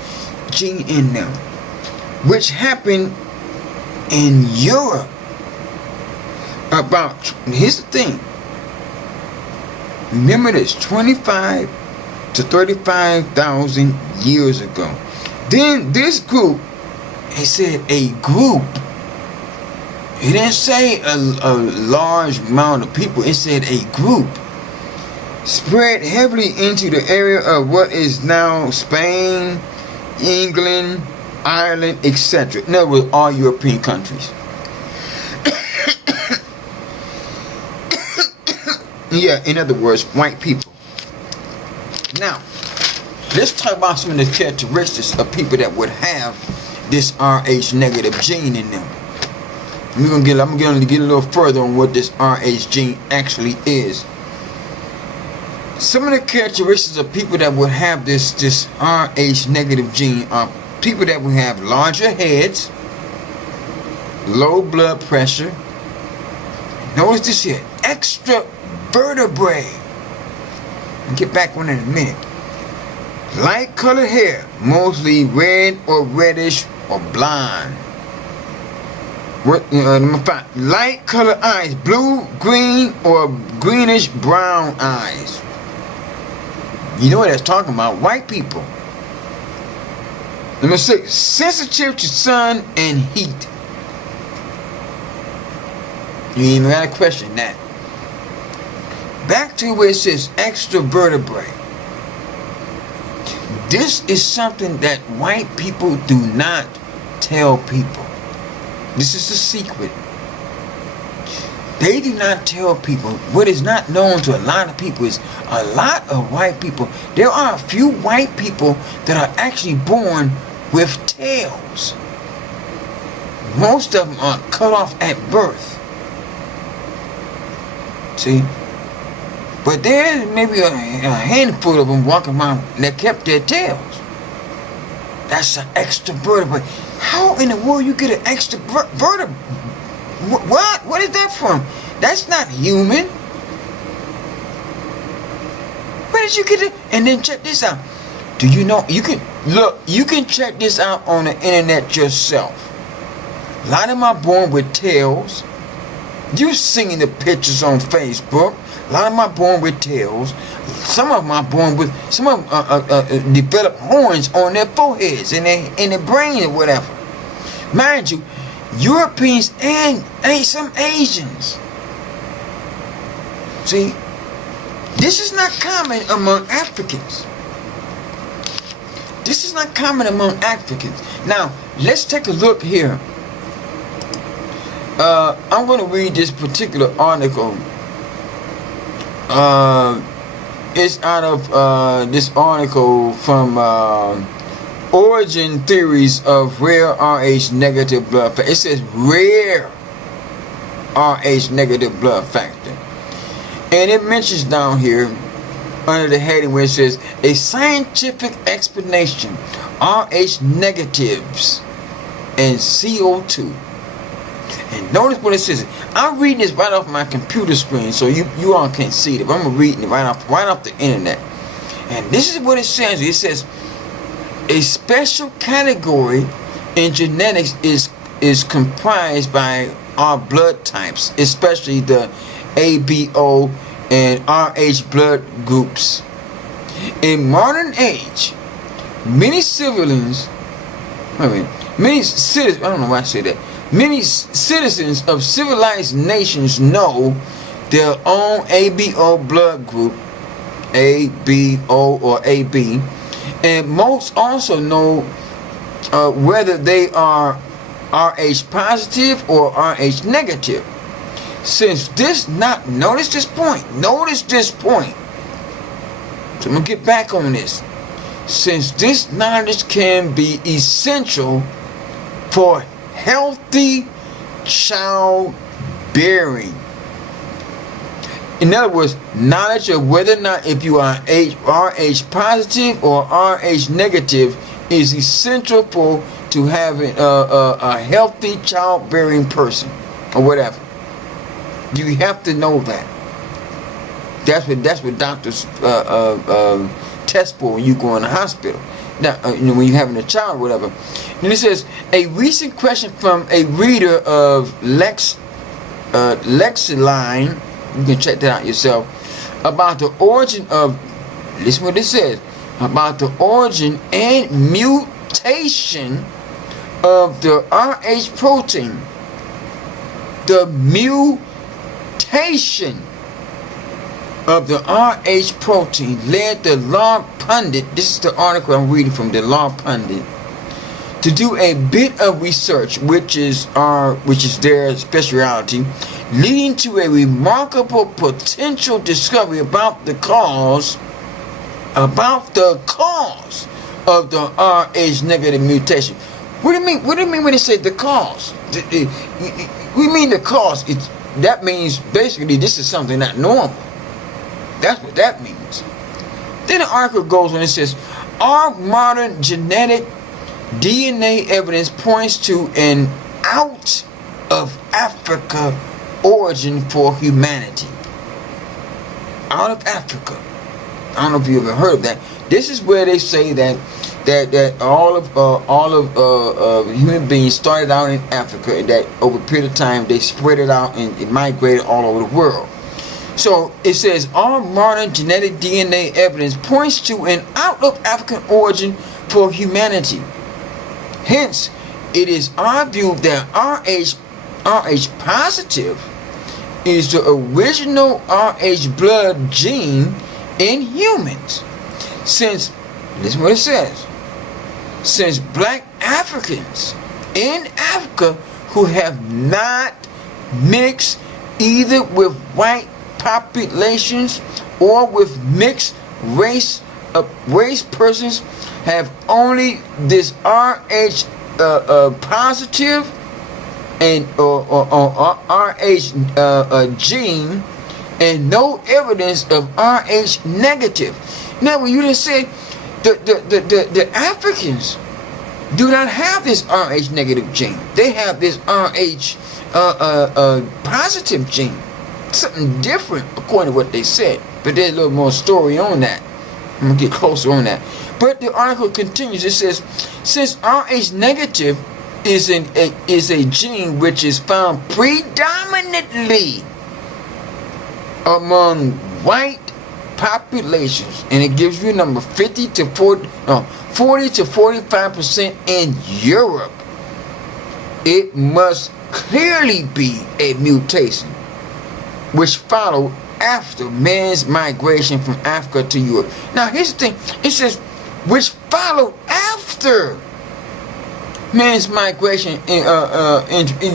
gene in them, which happened in Europe about, here's the thing, remember this, 25 to 35,000 years ago. Then this group, it said a group. It didn't say a large amount of people. It said a group spread heavily into the area of what is now Spain, England, Ireland, etc. In other words, all European countries. Yeah, in other words, white people. Now, let's talk about some of the characteristics of people that would have this RH negative gene in them. I'm gonna get a little further on what this RH gene actually is. Some of the characteristics of people that would have this RH negative gene are people that would have larger heads, low blood pressure. Notice this here, extra vertebrae. I'll get back on that in a minute. Light colored hair, mostly red or reddish or blonde. Number 5, light colored eyes, blue, green, or greenish brown eyes. You know what that's talking about, white people. Number 6, sensitive to sun and heat. You ain't even gotta question that. Back to where it says extra vertebrae. This is something that white people do not tell people. This is the secret. They do not tell people. What is not known to a lot of people is a lot of white people. There are a few white people that are actually born with tails. Most of them are cut off at birth. See? But there's maybe a handful of them walking around that kept their tails. That's an extra vertebrae. How in the world you get an extra vertebrae? What? What is that from? That's not human. Where did you get it? And then check this out. Do you know, you can check this out on the internet yourself. A lot of them are born with tails. You've seen the pictures on Facebook. A lot of them are born with tails. Some of them are born with, some of them develop horns on their foreheads and in their brain or whatever. Mind you, Europeans and some Asians. See, this is not common among Africans. This is not common among Africans. Now, let's take a look here. I'm going to read this particular article. It's out of this article from Origin Theories of Rare RH Negative Blood Factor. It says rare RH negative blood factor. And it mentions down here under the heading where it says a scientific explanation, RH negatives and CO2. And notice what it says. I'm reading this right off my computer screen, so you all can't see it. But I'm reading it right off the internet. And this is what it says. It says a special category in genetics is comprised by our blood types, especially the ABO and RH blood groups. In modern age, many citizens of civilized nations know their own ABO blood group, ABO or AB, and most also know whether they are RH positive or RH negative. Since this notice this point. So I'm going to get back on this. Since this knowledge can be essential for healthy childbearing. In other words, knowledge of whether or not if you are RH positive or RH negative is essential to having a healthy childbearing person or whatever. You have to know that. That's what doctors test for when you go in the hospital. Now, when you're having a child or whatever. And it says, a recent question from a reader of Lexiline, you can check that out yourself, about the origin of, listen what it says, about the origin and mutation of the RH protein. The mutation of the RH protein led the law pundit, this is the article I'm reading from the law pundit, to do a bit of research, which is their specialty, leading to a remarkable potential discovery about the cause of the RH negative mutation. What do you mean? What do you mean when they say the cause? We mean the cause. That means basically this is something not normal. That's what that means. Then the article goes on and says, our modern genetic DNA evidence points to an out of Africa origin for humanity. Out of Africa. I don't know if you ever heard of that. This is where they say that all of human beings started out in Africa, and that over a period of time they spread it out and it migrated all over the world. So it says all modern genetic DNA evidence points to an out of African origin for humanity. Hence, it is argued that RH positive is the original RH blood gene in humans. Since, listen what it says, since black Africans in Africa who have not mixed either with white populations or with mixed race persons have only this RH positive and RH gene and no evidence of RH negative. Now, when you just said the Africans do not have this RH negative gene, they have this RH positive gene. Something different according to what they said, but there's a little more story on that. I'm gonna get closer on that. But the article continues. It says, since RH negative is a gene which is found predominantly among white populations, and it gives you a number 40 to 45% in Europe, it must clearly be a mutation which followed after man's migration from Africa to Europe. Now here's the thing, it says which followed after man's migration in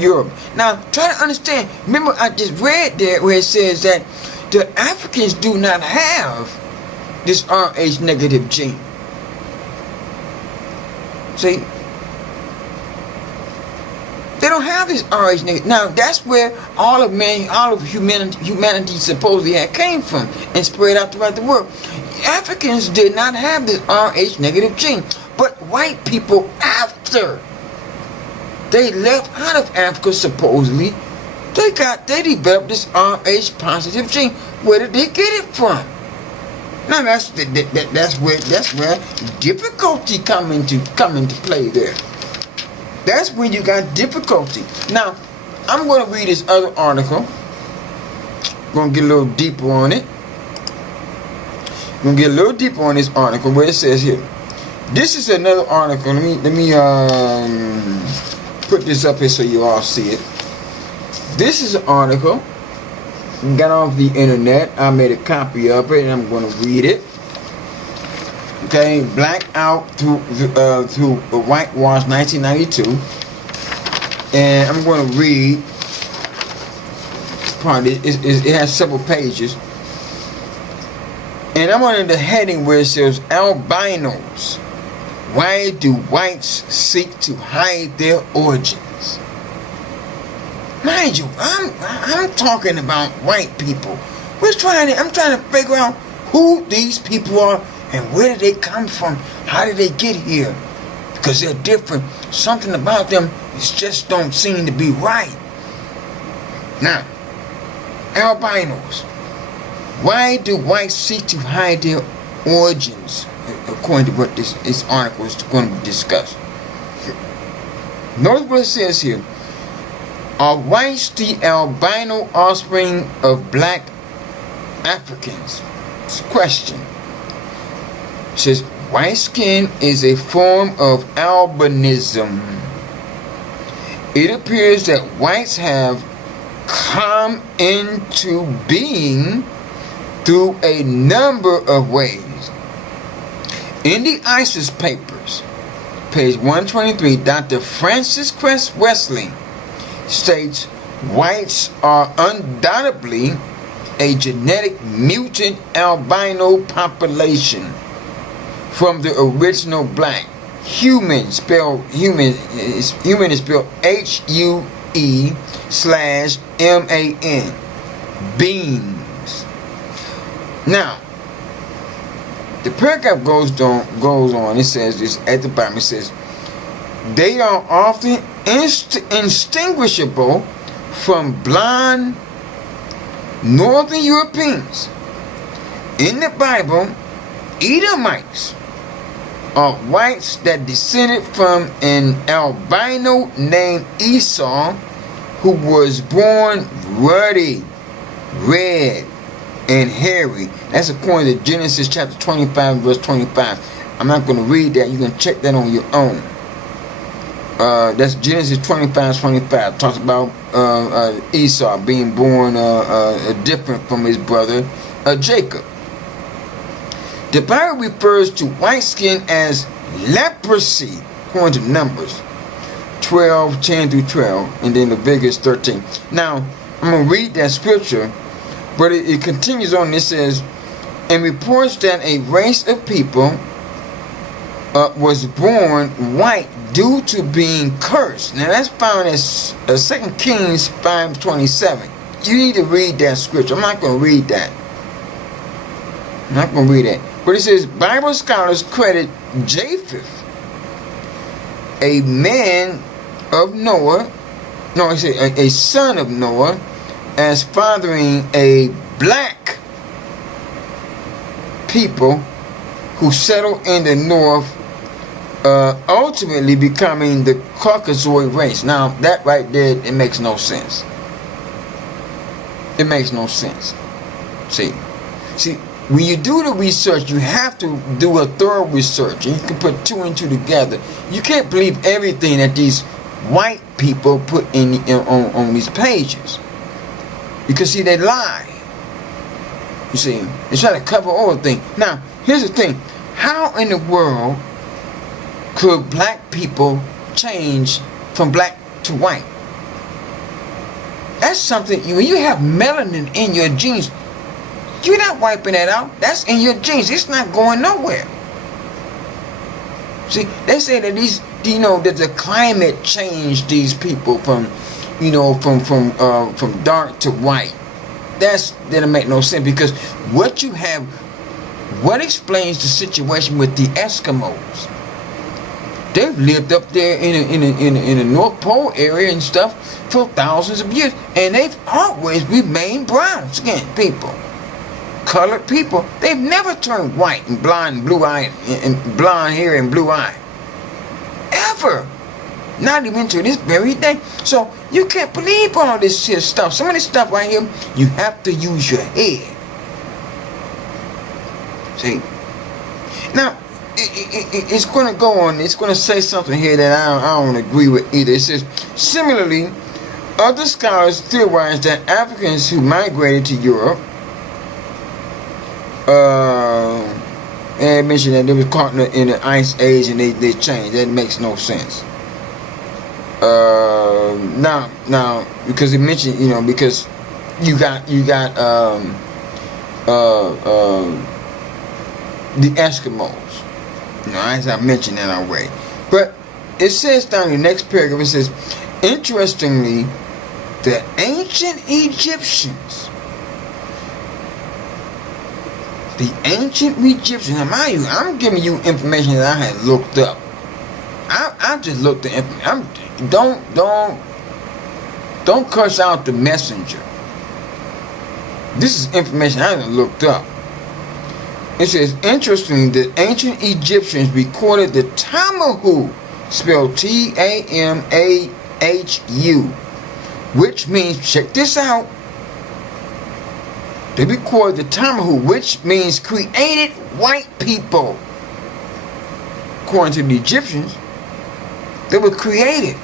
Europe. Now try to understand, remember I just read there where it says that the Africans do not have this RH negative gene. See? They don't have this RH negative. Now that's where all of humanity supposedly came from and spread out throughout the world. Africans did not have this RH negative gene, but white people after they left out of Africa supposedly, they developed this RH positive gene. Where did they get it from? Now that's where difficulty come into play there. That's when you got difficulty. Now, I'm going to read this other article. I'm going to get a little deeper on it. I'm going to get a little deeper on this article where it says here. This is another article. Let me put this up here so you all see it. This is an article. Got off the internet. I made a copy of it and I'm going to read it. Okay, Black Out through Whitewash 1992, and I'm going to read part. It has several pages, and I'm under the heading where it says albinos. Why do whites seek to hide their origins? Mind you, I'm talking about white people. I'm trying to figure out who these people are. And where did they come from? How did they get here? because they're different. Something about them just don't seem to be right. Now, albinos. Why do whites seek to hide their origins? According to what this article is going to discuss. Notice what it says here. Are whites the albino offspring of black Africans? It's a question. It says, white skin is a form of albinism. It appears that whites have come into being through a number of ways. In the ISIS papers, page 123, Dr. Francis Cress Wesley states whites are undoubtedly a genetic mutant albino population from the original black. Human is spelled HUE/MAN. Beings. Now, the paragraph goes on. It says this at the bottom. It says they are often indistinguishable from blonde Northern Europeans. In the Bible, Edomites are whites that descended from an albino named Esau, who was born ruddy, red, and hairy. That's according to Genesis chapter 25, verse 25. I'm not going to read that. You can check that on your own. That's Genesis 25:25. Talks about Esau being born different from his brother Jacob. The Bible refers to white skin as leprosy, according to Numbers 12:10-12, and then Leviticus 13. Now, I'm going to read that scripture, but it continues on. It says, and reports that a race of people was born white due to being cursed. Now that's found as 2 Kings 5:27. You need to read that scripture. I'm not going to read that. I'm not going to read that. But it says, Bible scholars credit Japheth, a man of Noah, no, I say a son of Noah, as fathering a black people who settled in the north, ultimately becoming the Caucasian race. Now, that right there, it makes no sense. It makes no sense. See, when you do the research, you have to do a thorough research, and you can put two and two together. You can't believe everything that these white people put on these pages, because see, they lie. You see, they try to cover all the things. Now, here's the thing: how in the world could black people change from black to white? That's something. When you have melanin in your genes, you're not wiping that out. That's in your genes. It's not going nowhere. See, they say that that the climate changed these people from dark to white. That doesn't make no sense, because what explains the situation with the Eskimos? They've lived up there in the North Pole area and stuff for thousands of years, and they've always remained brown skin people. Colored people, they've never turned white and blonde, blue eye, and blonde hair and blue eye. Ever. Not even to this very day. So you can't believe all this here stuff. Some of this stuff right here, you have to use your head. See? Now, it's going to go on. It's going to say something here that I don't agree with either. It says, similarly, other scholars theorize that Africans who migrated to Europe, and I mentioned that they were caught in the Ice Age and they changed. That makes no sense. Now, because it mentioned, because you got the Eskimos. As I mentioned that already. But it says down in the next paragraph, it says, interestingly, the ancient Egyptians. Now mind you, I'm giving you information that I had looked up. I I just looked at information. Don't curse out the messenger. This is information I haven't looked up. It says, interesting that ancient Egyptians recorded the Tamahu, spelled T-A-M-A-H-U, which means, check this out, they recorded the Tamahu, which means created white people. According to the Egyptians, they were created.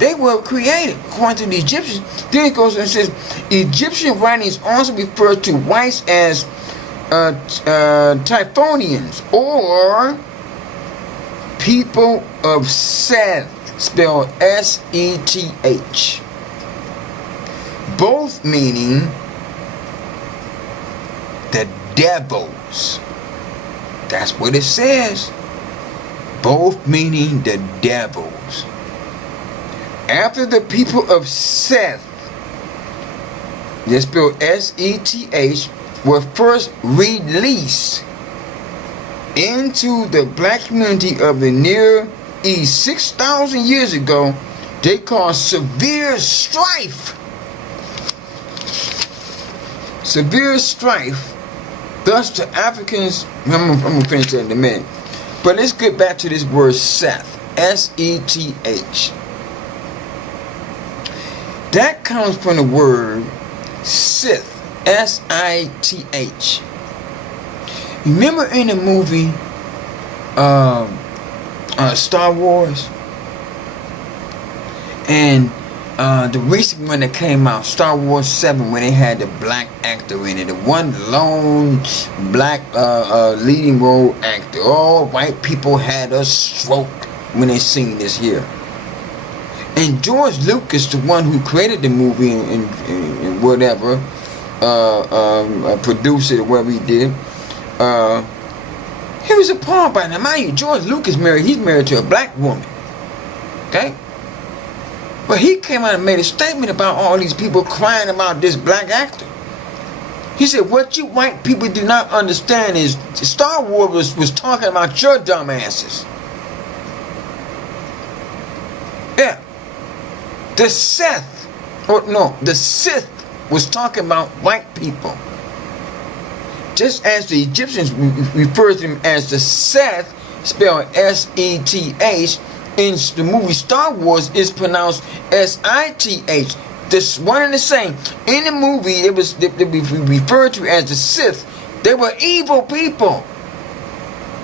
They were created, according to the Egyptians. Then it goes and says, Egyptian writings also refer to whites as Typhonians, or people of Seth, spelled S-E-T-H. Both meaning the devils. That's what it says. Both meaning the devils. After the people of Seth, they spelled S-E-T-H, were first released into the black community of the Near East 6,000 years ago, they caused severe strife. Severe strife. Thus the Africans, I'm going to finish that in a minute. But let's get back to this word Seth. S-E-T-H. That comes from the word Sith. S-I-T-H. Remember in the movie Star Wars? And the recent one that came out, Star Wars 7, when they had the black actor in it, the one lone black leading role actor. All white people had a stroke when they seen this here. And George Lucas, the one who created the movie and whatever, produced it or whatever he did, he was appalled by it. Now mind you, George Lucas he's married to a black woman. Okay? But he came out and made a statement about all these people crying about this black actor. He said, what you white people do not understand is Star Wars was talking about your dumb asses. Yeah. The Sith was talking about white people. Just as the Egyptians referred to them as the Seth, spelled S-E-T-H, in the movie Star Wars is pronounced S-I-T-H. This one and the same. In the movie, they referred to as the Sith. They were evil people.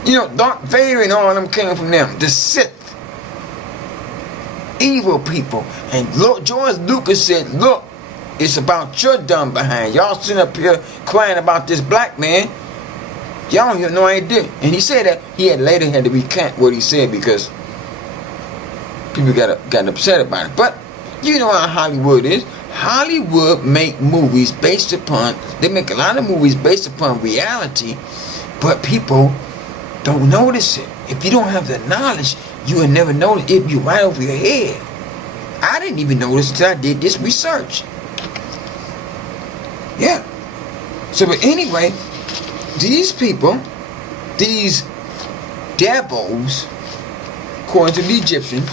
You know, Darth Vader and all of them came from them. The Sith. Evil people. And George Lucas said, look, it's about your dumb behind. Y'all sitting up here crying about this black man. Y'all have no idea. And he said that he later had to recant what he said because people got upset about it. But you know how Hollywood is. Hollywood make movies based upon, they make a lot of movies based upon reality, but people don't notice it. If you don't have the knowledge, you will never notice it. It'll be right over your head. I didn't even notice until I did this research. Yeah. So, but anyway, these people, these devils, according to the Egyptians,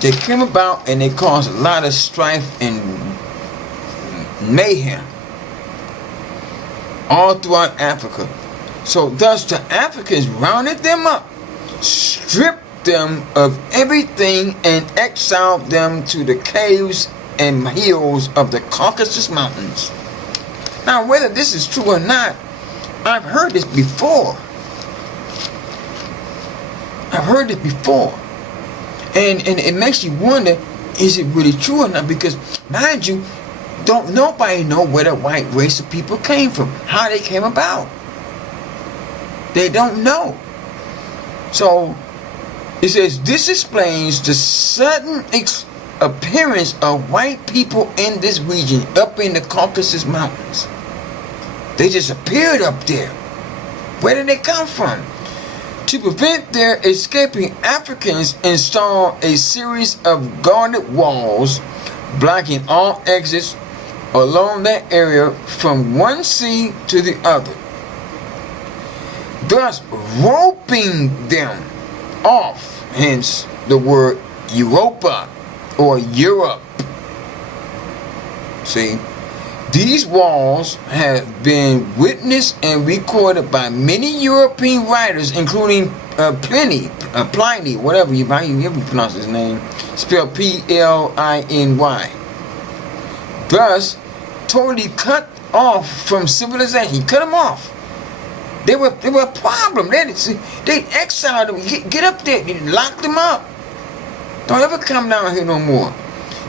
they came about and they caused a lot of strife and mayhem all throughout Africa. So thus the Africans rounded them up, stripped them of everything, and exiled them to the caves and hills of the Caucasus Mountains. Now whether this is true or not, I've heard this before. And it makes you wonder, is it really true or not? Because, mind you, nobody know where the white race of people came from, how they came about. They don't know. So, it says, this explains the sudden appearance of white people in this region, up in the Caucasus Mountains. They just appeared up there. Where did they come from? To prevent their escaping, Africans installed a series of guarded walls blocking all exits along that area from one sea to the other. thus roping them off, hence the word Europa or Europe. See, these walls have been witnessed and recorded by many European writers, including Pliny, whatever you pronounce his name, spelled Pliny. Thus, totally cut off from civilization. He cut them off. They were a problem. They exiled them. Get up there. They locked them up. Don't ever come down here no more.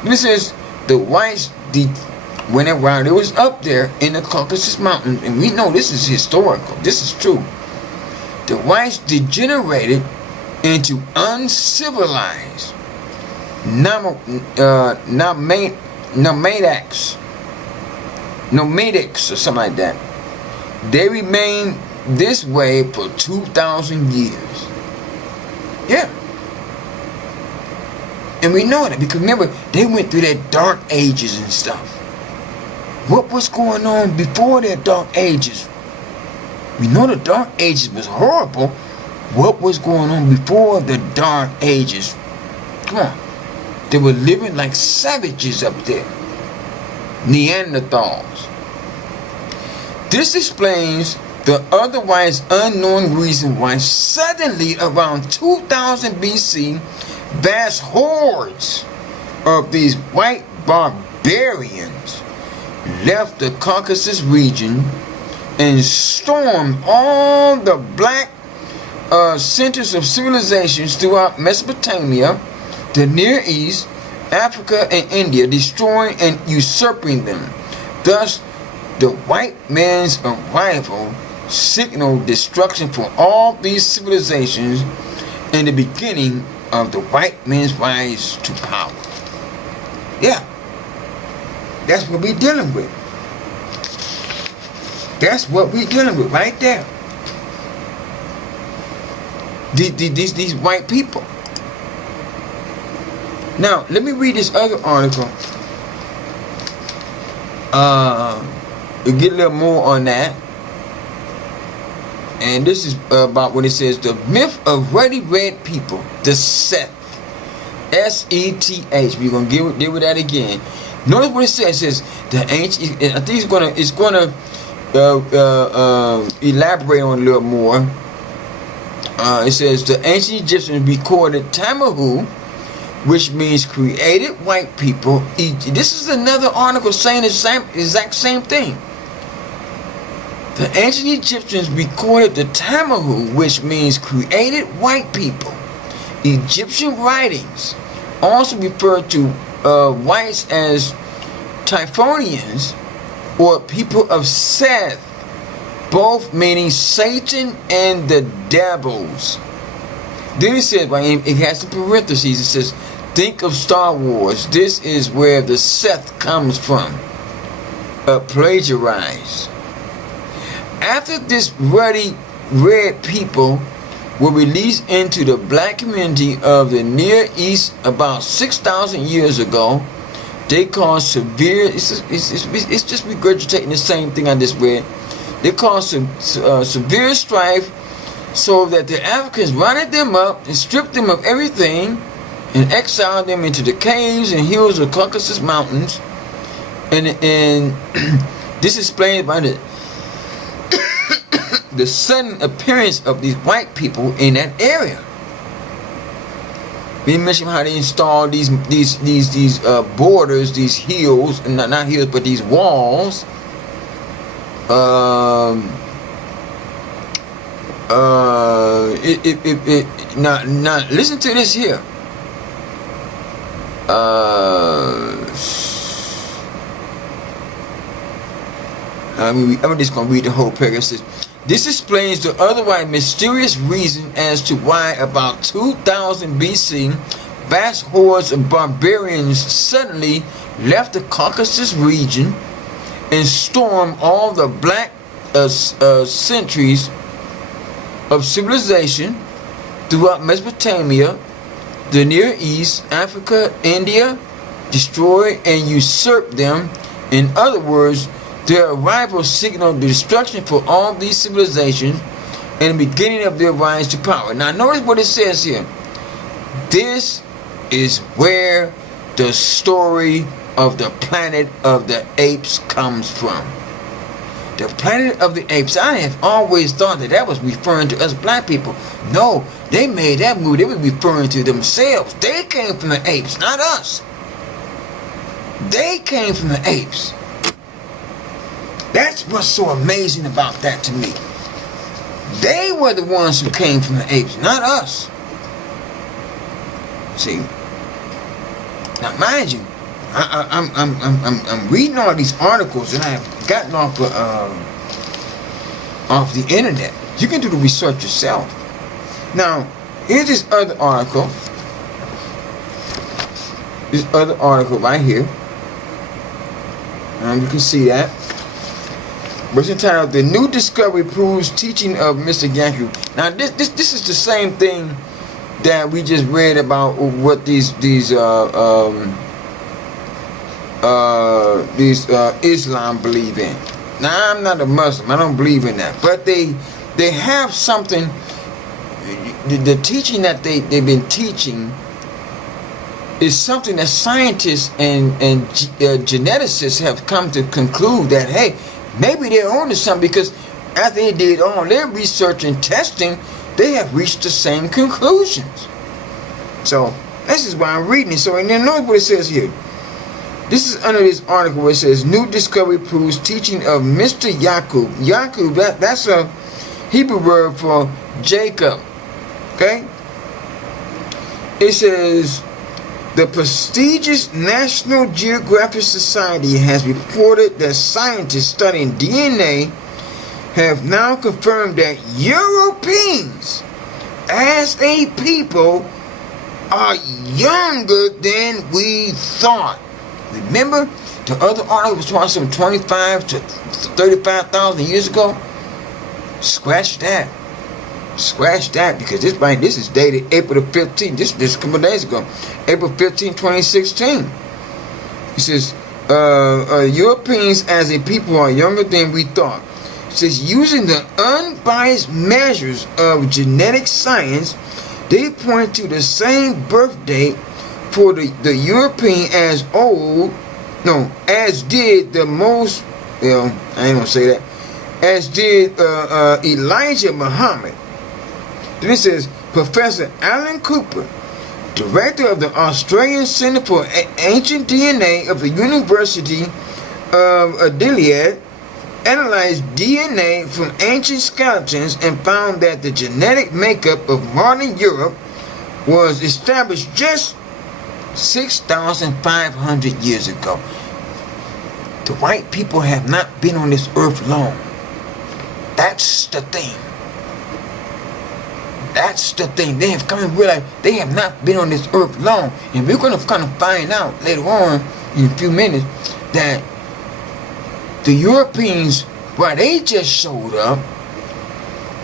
This is the whites went around. It was up there in the Caucasus Mountains, and we know this is historical. This is true. The whites degenerated into uncivilized nomadics or something like that. They remained this way for 2,000 years. Yeah. And we know that because remember, they went through their dark ages and stuff. What was going on before their dark ages? We know the dark ages was horrible. What was going on before the dark ages? Come on. They were living like savages up there. Neanderthals. This explains the otherwise unknown reason why suddenly around 2000 BC, vast hordes of these white barbarians left the Caucasus region and stormed all the black centers of civilizations throughout Mesopotamia, the Near East, Africa, and India, destroying and usurping them. Thus, the white man's arrival signaled destruction for all these civilizations and the beginning of the white man's rise to power. Yeah. That's what we're dealing with. That's what we're dealing with right there. These white people. Now, let me read this other article. Get a little more on that. And this is about what it says. The myth of ruddy red people. The Seth. S-E-T-H. We're going to deal with that again. Notice what it says. It says the ancient. I think it's gonna elaborate on a little more. It says the ancient Egyptians recorded Tamahu, which means created white people. This is another article saying the exact same thing. The ancient Egyptians recorded the Tamahu, which means created white people. Egyptian writings also refer to whites as Typhonians or people of Seth, both meaning Satan and the devils. Then it says, it has the parentheses, it says, think of Star Wars. This is where the Seth comes from. Plagiarized. After this ruddy red people were released into the black community of the Near East about 6,000 years ago, they caused severe, it's just regurgitating the same thing I just read. They caused severe strife so that the Africans rounded them up and stripped them of everything and exiled them into the caves and hills of Caucasus Mountains. And this is explained by the sudden appearance of these white people in that area. We mentioned how they installed these borders, these hills, and not hills, but these walls. Now listen to this here. I'm just gonna read the whole paragraph. This explains the otherwise mysterious reason as to why about 2000 BC, vast hordes of barbarians suddenly left the Caucasus region and stormed all the black centuries of civilization throughout Mesopotamia, the Near East, Africa, India, destroyed and usurped them. In other words, their arrival signaled the destruction for all these civilizations, and the beginning of their rise to power. Now notice what it says here. This is where the story of the Planet of the Apes comes from. The Planet of the Apes. I have always thought that was referring to us black people. No, they made that movie. They were referring to themselves. They came from the apes, not us. They came from the apes. That's what's so amazing about that to me. They were the ones who came from the apes, not us. See? Now mind you, I'm reading all these articles and I've gotten off the internet. You can do the research yourself. Now, here's this other article. This other article right here. You can see that. It's entitled "The New Discovery Proves Teaching of Mr. Yakub." Now, this is the same thing that we just read about what these Islam believe in. Now, I'm not a Muslim. I don't believe in that, but they have something. The teaching that they've been teaching is something that scientists and geneticists have come to conclude that, hey, maybe they're onto something, because after they did all their research and testing, they have reached the same conclusions. So this is why I'm reading it. So, and then notice what it says here. This is under this article where it says, "New discovery proves teaching of Mr. Yakub." Yakub, that's a Hebrew word for Jacob. Okay? It says, "The prestigious National Geographic Society has reported that scientists studying DNA have now confirmed that Europeans, as a people, are younger than we thought." Remember, the other article was talking some 25 to 35,000 years ago? Scratch that. Scratch that, because this is dated April the 15th. This a couple of days ago. April 15, 2016. It says, Europeans as a people are younger than we thought. It says, using the unbiased measures of genetic science, they point to the same birth date for the European as did the most, I ain't gonna say that, as did Elijah Muhammad. Then it says, Professor Alan Cooper, director of the Australian Center for Ancient DNA of the University of Adelaide, analyzed DNA from ancient skeletons and found that the genetic makeup of modern Europe was established just 6,500 years ago. The white people have not been on this earth long. That's the thing. That's the thing. They have come and realized they have not been on this earth long. And we're going to kind of find out later on in a few minutes that the Europeans, while they just showed up,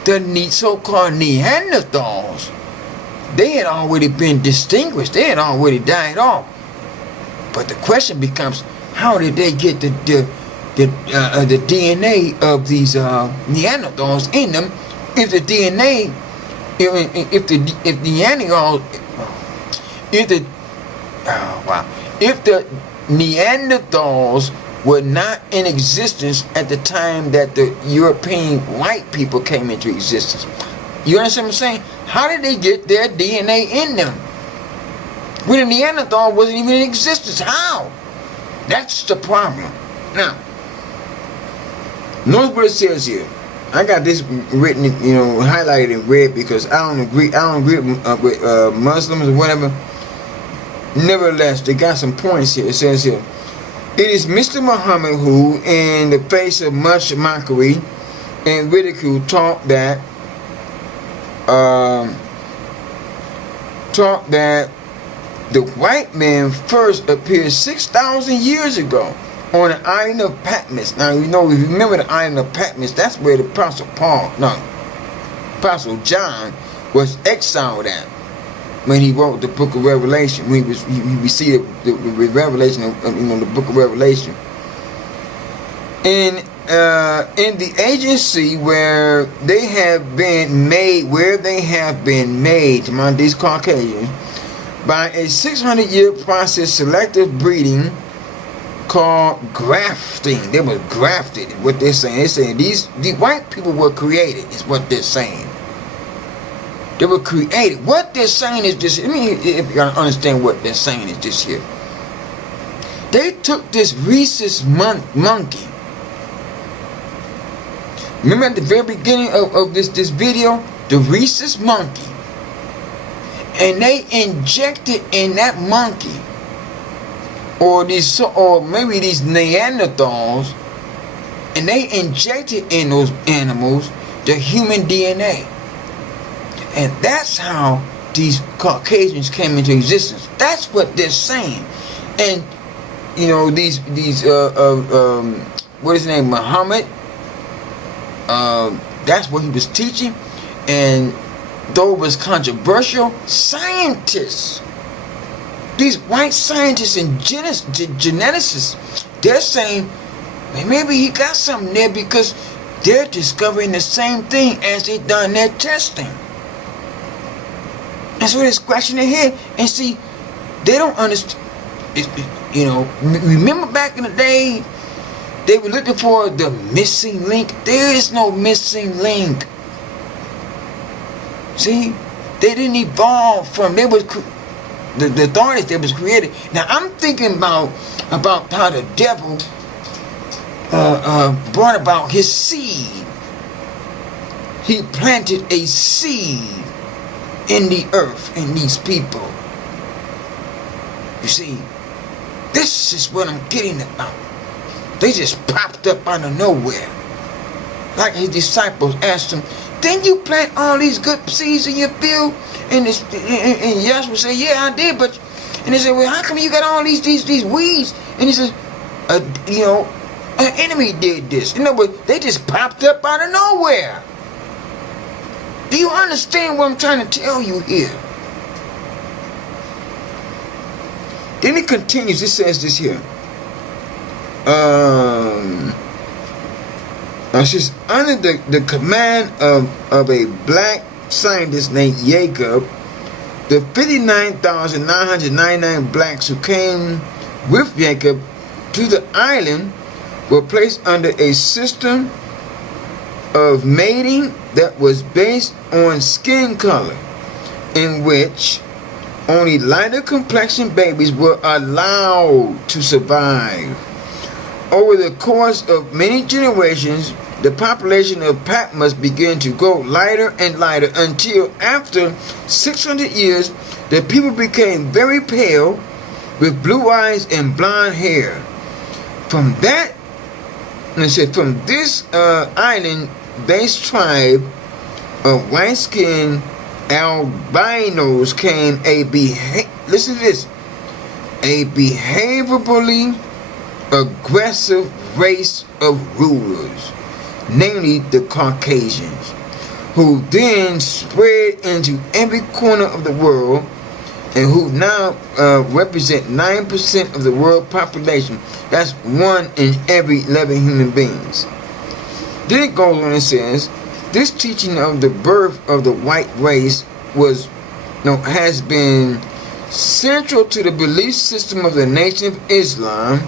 the so-called Neanderthals, they had already been distinguished. They had already died off. But the question becomes, how did they get the DNA of these Neanderthals in them? If the DNA, if the Neanderthals were not in existence at the time that the European white people came into existence. You understand what I'm saying? How did they get their DNA in them when the Neanderthal wasn't even in existence? How? That's the problem. Now, notice what it says here. I got this written, highlighted in red because I don't agree with Muslims or whatever. Nevertheless, they got some points here. It says here, it is Mr. Muhammad who, in the face of much mockery and ridicule, taught that the white man first appeared 6,000 years ago on the island of Patmos. Now, if you remember the island of Patmos, that's where the Apostle John was exiled at when he wrote the book of Revelation, when he received the revelation of the book of Revelation. And in the agency where they have been made, among these Caucasians, by a 600-year process, selective breeding called grafting. They were grafted. What they're saying, the white people were created. Is what they're saying. They were created. What they're saying is this. Let me, if you understand what they're saying, is this here. They took this rhesus monkey. Remember at the very beginning of this video, the rhesus monkey. And they injected in that monkey, or maybe these Neanderthals, and they injected in those animals the human DNA. And that's how these Caucasians came into existence. That's what they're saying. And you know, these what is his name, Muhammad, that's what he was teaching. And though it was controversial, scientists, these white scientists and geneticists, they're saying, maybe he got something there, because they're discovering the same thing as they done their testing. And so they're scratching their head. And see, they don't understand. You know, remember back in the day, they were looking for the missing link. There is no missing link. See, they didn't evolve from, they was the authorities that was created. Now I'm thinking about how the devil brought about his seed. He planted a seed in the earth, in these people. You see, this is what I'm getting about. They just popped up out of nowhere. Like his disciples asked him, didn't you plant all these good seeds in your field? And Yahshua said, yeah, I did. But and they said, well, how come you got all these weeds? And he says, you know, an enemy did this. In other words, they just popped up out of nowhere. Do you understand what I'm trying to tell you here? Then it continues. It says this here. It says, under the command of a black scientist named Yakub, the 59,999 blacks who came with Yakub to the island were placed under a system of mating that was based on skin color, in which only lighter complexion babies were allowed to survive. Over the course of many generations, the population of Patmos began to go lighter and lighter until after 600 years, the people became very pale with blue eyes and blonde hair. From this island-based tribe of white-skinned albinos came listen to this, a behaviorally aggressive race of rulers, namely the Caucasians, who then spread into every corner of the world and who now represent 9% of the world population. That's 1 in every 11 human beings. Then it goes on and says, this teaching of the birth of the white race has been central to the belief system of the Nation of Islam,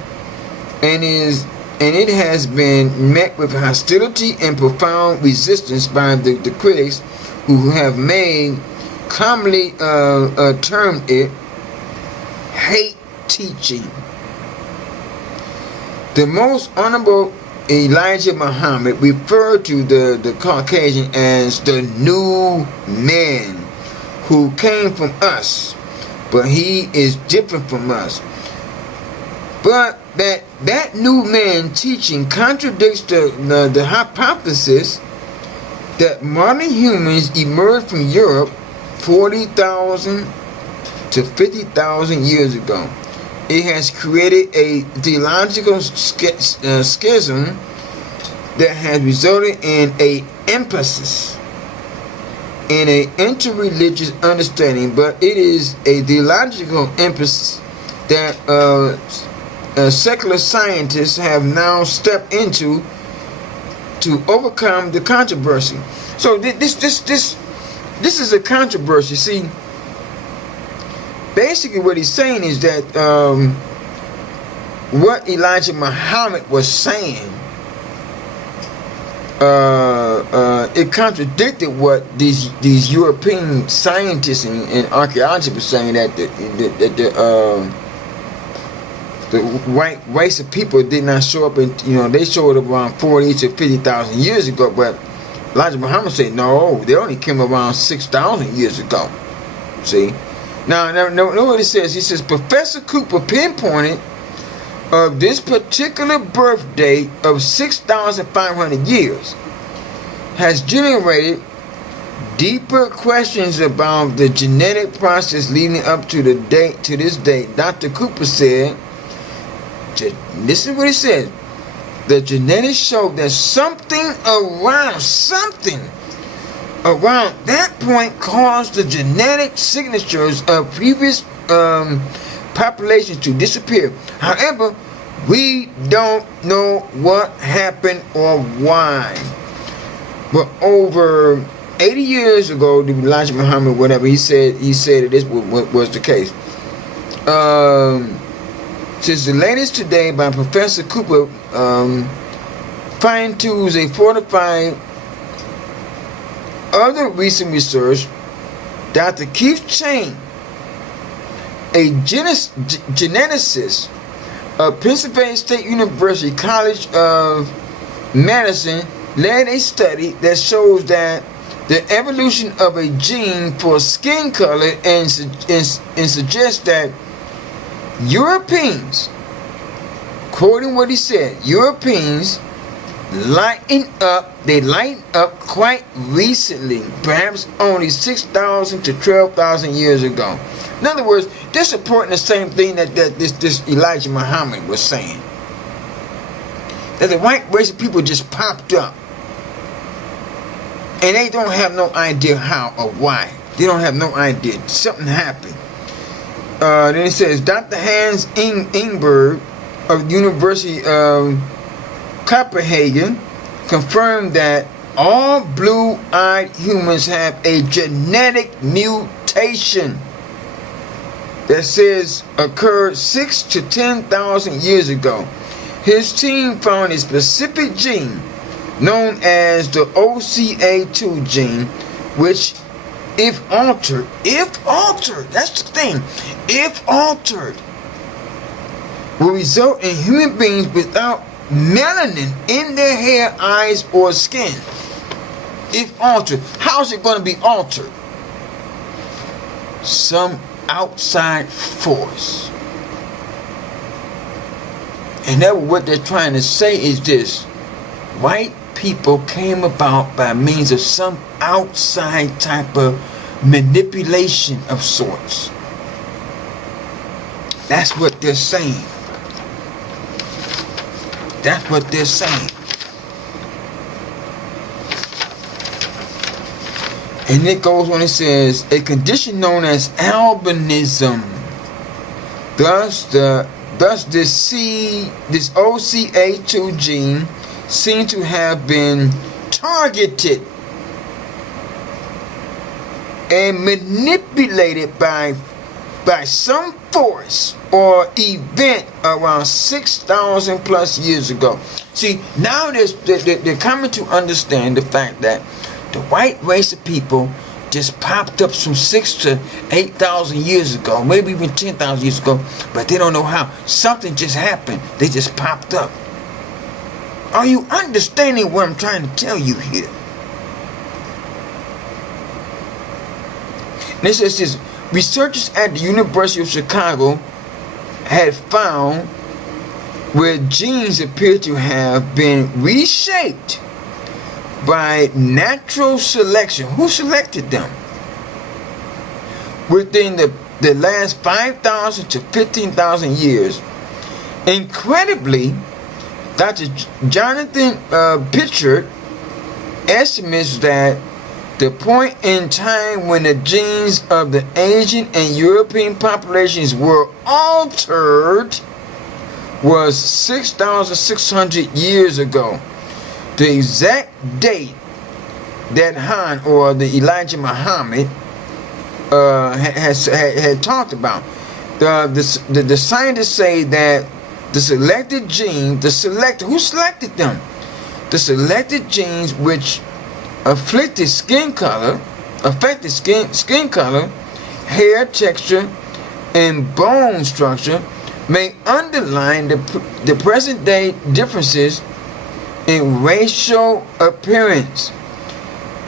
and it has been met with hostility and profound resistance by the critics, who have commonly termed it hate teaching. The most honorable Elijah Muhammad referred to the Caucasian as the new man who came from us, but he is different from us. But that new man teaching contradicts the hypothesis that modern humans emerged from Europe 40,000 to 50,000 years ago. It has created a theological schism that has resulted in an emphasis in an interreligious understanding, but it is a theological emphasis that secular scientists have now stepped into to overcome the controversy. So this is a controversy. See, basically what he's saying is that what Elijah Muhammad was saying, it contradicted what these European scientists and archaeologists were saying, that the white race of people did not show up, and they showed up around 40 to 50,000 years ago. But Elijah Muhammad said no, they only came around 6,000 years ago. See, now what it says. He says Professor Cooper pinpointed of this particular birth date of 6,500 years has generated deeper questions about the genetic process leading up to this date. Dr. Cooper said, listen to what he says. The genetics show that something around that point caused the genetic signatures of previous populations to disappear. However, we don't know what happened or why. But over 80 years ago, Elijah Muhammad, whatever, he said that this was the case. Since the latest today by Professor Cooper fine-tunes a fortified other recent research, Dr. Keith Chain, a geneticist of Pennsylvania State University College of Medicine, led a study that shows that the evolution of a gene for skin color and suggests that Europeans, quoting what he said, Europeans lighten up quite recently, perhaps only 6,000 to 12,000 years ago. In other words, they're supporting the same thing that this Elijah Muhammad was saying. That the white race of people just popped up. And they don't have no idea how or why. They don't have no idea. Something happened. Then it says, Dr. Hans Ingberg of the University of Copenhagen confirmed that all blue-eyed humans have a genetic mutation that says occurred 6,000 to 10,000 years ago. His team found a specific gene known as the OCA2 gene, which, if altered, that's the thing, if altered, will result in human beings without melanin in their hair, eyes, or skin. If altered. How is it going to be altered? Some outside force. And that what they're trying to say is this: white people came about by means of some outside type of manipulation of sorts. That's what they're saying. That's what they're saying. And it goes on, it says, a condition known as albinism. Thus this OCA2 gene seems to have been targeted and manipulated by some force or event around 6,000 plus years ago. See, now they're coming to understand the fact that the white race of people just popped up some 6,000 to 8,000 years ago, maybe even 10,000 years ago, but they don't know how. Something just happened. They just popped up. Are you understanding what I'm trying to tell you here? This is researchers at the University of Chicago had found where genes appear to have been reshaped by natural selection. Who selected them? Within the last 5,000 to 15,000 years. Incredibly, Dr. Jonathan Pitchard estimates that the point in time when the genes of the Asian and European populations were altered was 6,600 years ago. the exact date that Han or the Elijah Muhammad had talked about. The scientists say that the selected genes, who selected them? The selected genes which affected skin color, hair texture, and bone structure may underline the present day differences in racial appearance.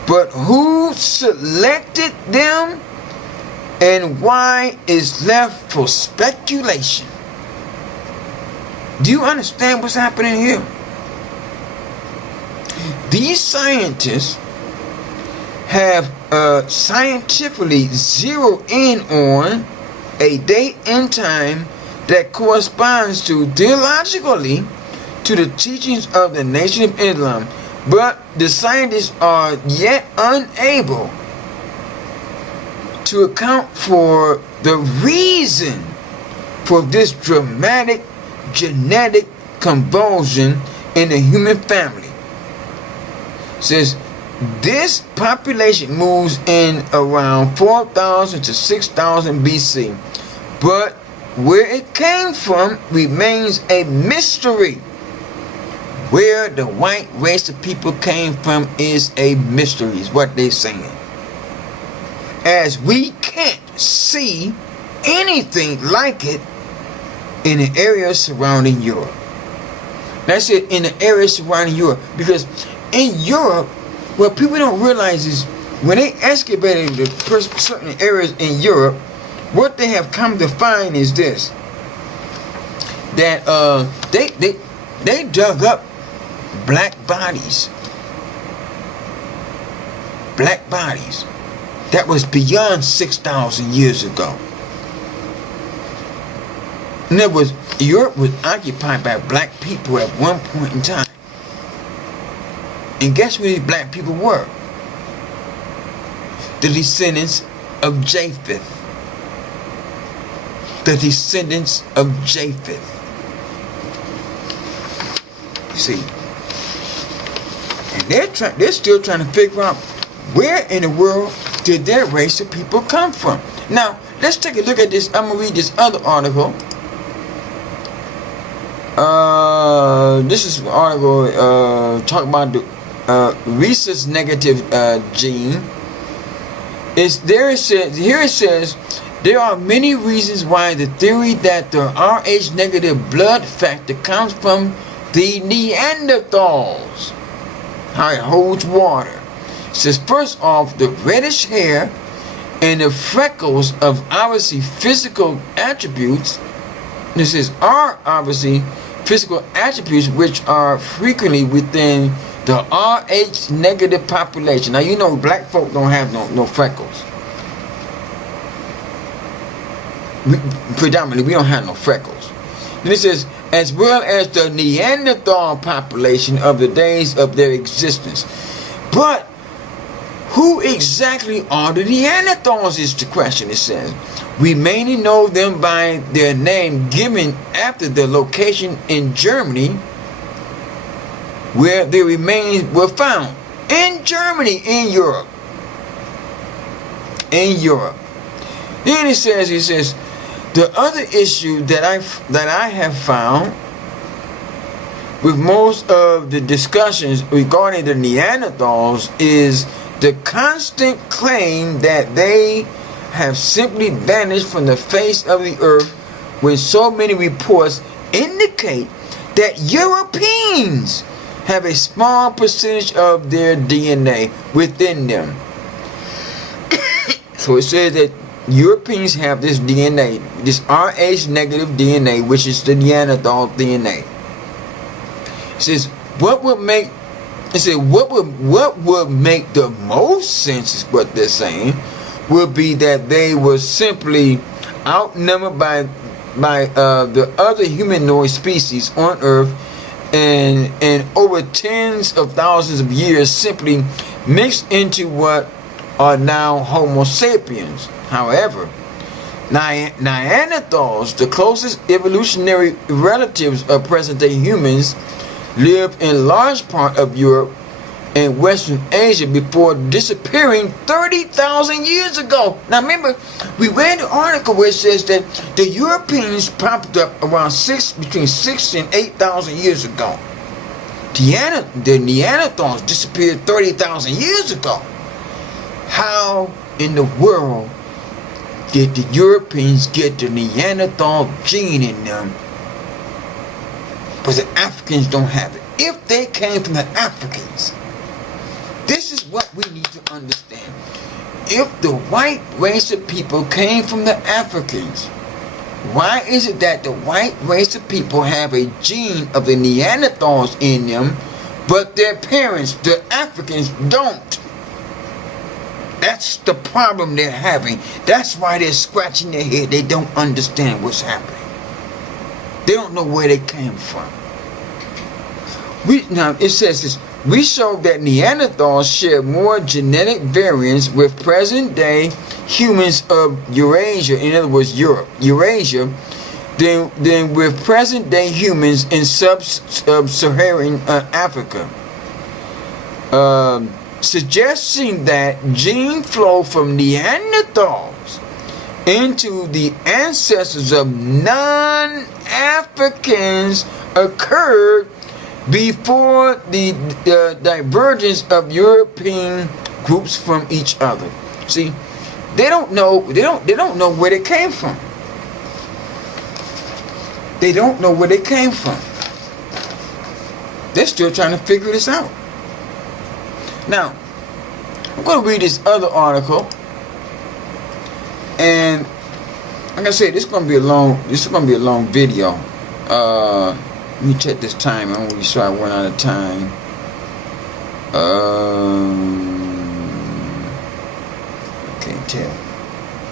But who selected them and why is left for speculation. Do you understand what's happening here? These scientists have scientifically zeroed in on a date and time that corresponds to theologically to the teachings of the Nation of Islam, but the scientists are yet unable to account for the reason for this dramatic genetic convulsion in the human family. It says this population moves in around 4,000 to 6,000 BC, but where it came from remains a mystery. Where the white race of people came from is a mystery, is what they're saying. As we can't see anything like it in the area surrounding Europe. That's it, in the area surrounding Europe. Because in Europe, what people don't realize is when they excavated the certain areas in Europe, what they have come to find is this. That they dug up black bodies. Black bodies. That was beyond 6,000 years ago. In other words, Europe was occupied by black people at one point in time. And guess who these black people were? The descendants of Japheth. The descendants of Japheth. You see, and they're still trying to figure out where in the world did their race of people come from. Now, let's take a look at this. I'm going to read this other article. This is an article talking about the rhesus negative gene. Here it says, there are many reasons why the theory that the RH negative blood factor comes from the Neanderthals. How it holds water. It says, first off, the reddish hair and the freckles of obviously physical attributes. This is are obviously physical attributes which are frequently within the RH negative population. Now you know black folk don't have no freckles. Predominantly we don't have no freckles. Then it says, as well as the Neanderthal population of the days of their existence. But who exactly are the Neanderthals is the question, it says. We mainly know them by their name given after the location in Germany where their remains were found. In Germany, in Europe. In Europe. Then it says, the other issue that I have found with most of the discussions regarding the Neanderthals is the constant claim that they have simply vanished from the face of the earth, when so many reports indicate that Europeans have a small percentage of their DNA within them. So it says that Europeans have this DNA, this RH negative DNA, which is the Neanderthal DNA. It says what would make the most sense is what they're saying would be that they were simply outnumbered by the other humanoid species on Earth, and over tens of thousands of years simply mixed into what are now Homo sapiens. However, Neanderthals, the closest evolutionary relatives of present-day humans, lived in large part of Europe and Western Asia before disappearing 30,000 years ago. Now remember, we read the article where it says that the Europeans popped up around between 6 and 8,000 years ago. The Neanderthals disappeared 30,000 years ago. How in the world did the Europeans get the Neanderthal gene in them, but the Africans don't have it? If they came from the Africans, this is what we need to understand. If the white race of people came from the Africans, why is it that the white race of people have a gene of the Neanderthals in them, but their parents, the Africans, don't? That's the problem they're having. That's why they're scratching their head. They don't understand what's happening. They don't know where they came from. Now it says this. We showed that Neanderthals share more genetic variants with present-day humans of Eurasia, in other words, Eurasia, than with present-day humans in sub-Saharan Africa, suggesting that gene flow from Neanderthals into the ancestors of non-Africans occurred before the divergence of European groups from each other. See, they don't know where they came from. They don't know where they came from. They're still trying to figure this out. Now, I'm going to read this other article, and like I said, this is going to be a long video. Let me check this time. I'm really sure I run out of time. I can't tell.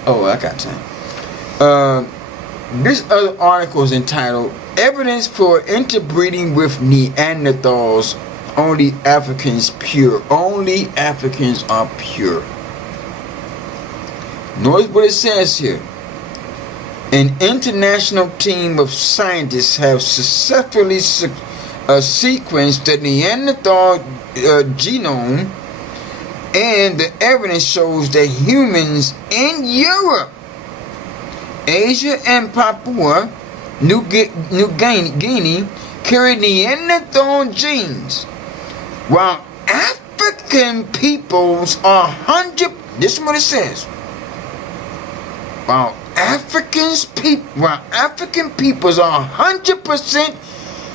Oh, I got time. This other article is entitled "Evidence for Interbreeding with Neanderthals. Only Africans pure. Only Africans are pure." Notice what it says here. An international team of scientists have successfully sequenced the Neanderthal genome, and the evidence shows that humans in Europe, Asia, and Papua New Guinea carry Neanderthal genes, while African peoples are this is what it says. While African peoples are 100%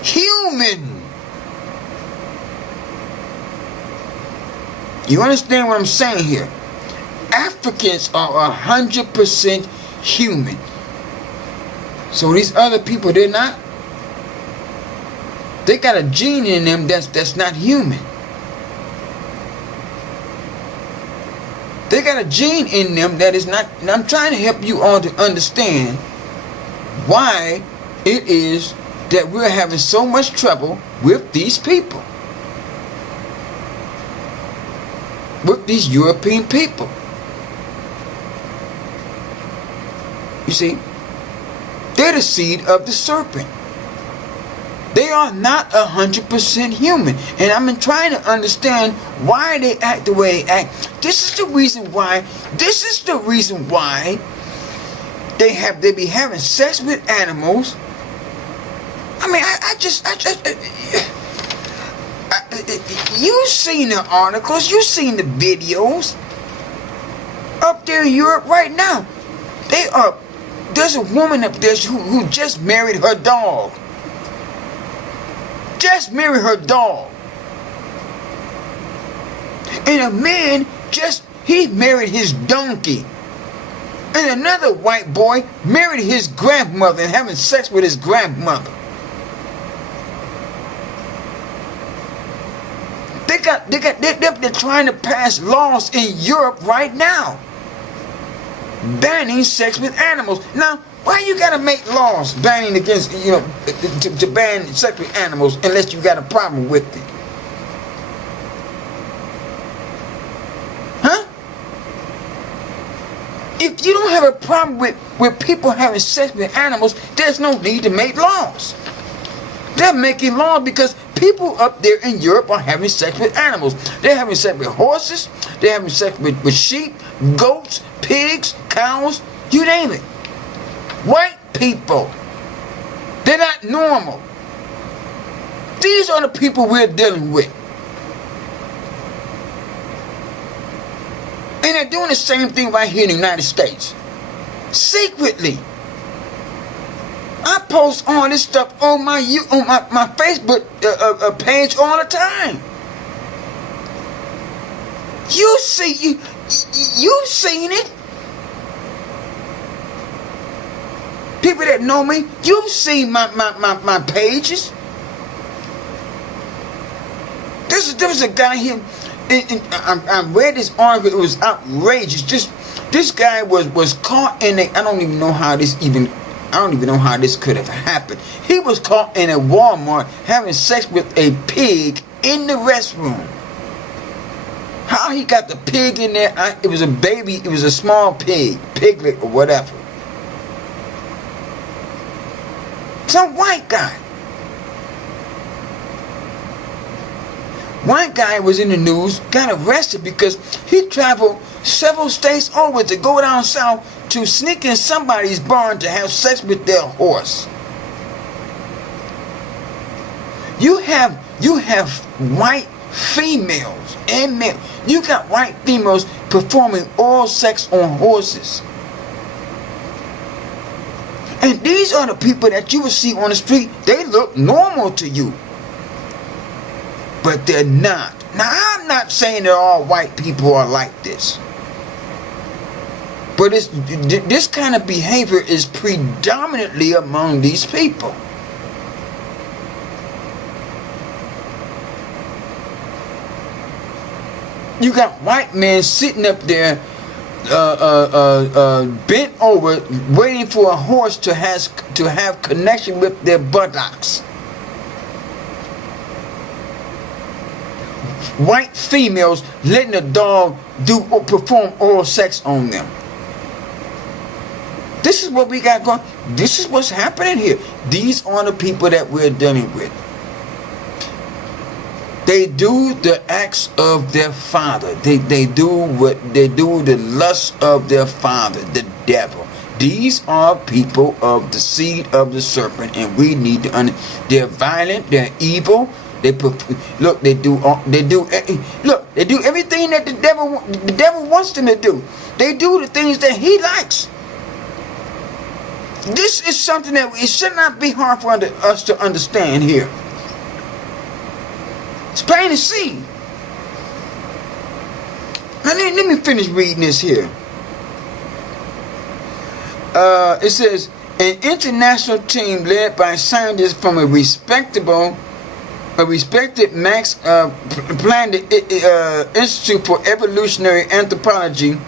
human. You understand what I'm saying here? Africans are 100% human. So these other people, they're not. They got a gene in them that's not human. They got a gene in them that is not. And I'm trying to help you all to understand why it is that we're having so much trouble with these people, with these European people. You see, they're the seed of the serpent. They are not 100% human. And I'm trying to understand why they act the way they act. This is the reason why they be having sex with animals. I mean, you've seen the articles, you've seen the videos up there in Europe right now. There's a woman up there who just married her dog. Just married her dog. And a man he married his donkey. And another white boy married his grandmother and having sex with his grandmother. They're trying to pass laws in Europe right now, banning sex with animals. Now, why you gotta make laws banning against, to ban sex with animals unless you got a problem with it? Huh? If you don't have a problem with people having sex with animals, there's no need to make laws. They're making laws because people up there in Europe are having sex with animals. They're having sex with horses. They're having sex with sheep, goats, pigs, cows, you name it. White people. They're not normal. These are the people we're dealing with. And they're doing the same thing right here in the United States. Secretly. I post all this stuff on my Facebook page all the time. You've seen it. People that know me, you've seen my pages. There was a guy here. I read this article. It was outrageous. This guy was caught in a. I don't even know how this could have happened. He was caught in a Walmart having sex with a pig in the restroom. How he got the pig in there? It was a baby. It was a small piglet or whatever. Some white guy. White guy was in the news, got arrested because he traveled several states over to go down south to sneak in somebody's barn to have sex with their horse. You have white females and males. You got white females performing oral sex on horses. And these are the people that you will see on the street. They look normal to you. But they're not. Now, I'm not saying that all white people are like this. But this kind of behavior is predominantly among these people. You got white men sitting up there bent over, waiting for a horse to have connection with their buttocks. White females letting a dog perform oral sex on them. This is what we got going. This is what's happening here. These are the people that we're dealing with. They do the acts of their father. They do the lust of their father, the devil. These are people of the seed of the serpent, and we need to understand. They're violent. They're evil. They do everything that the devil wants them to do. They do the things that he likes. This is something that it should not be hard for us to understand here. It's plain to see. Now let me finish reading this here. It says, an international team led by scientists from a respected Max Planck Institute for Evolutionary Anthropology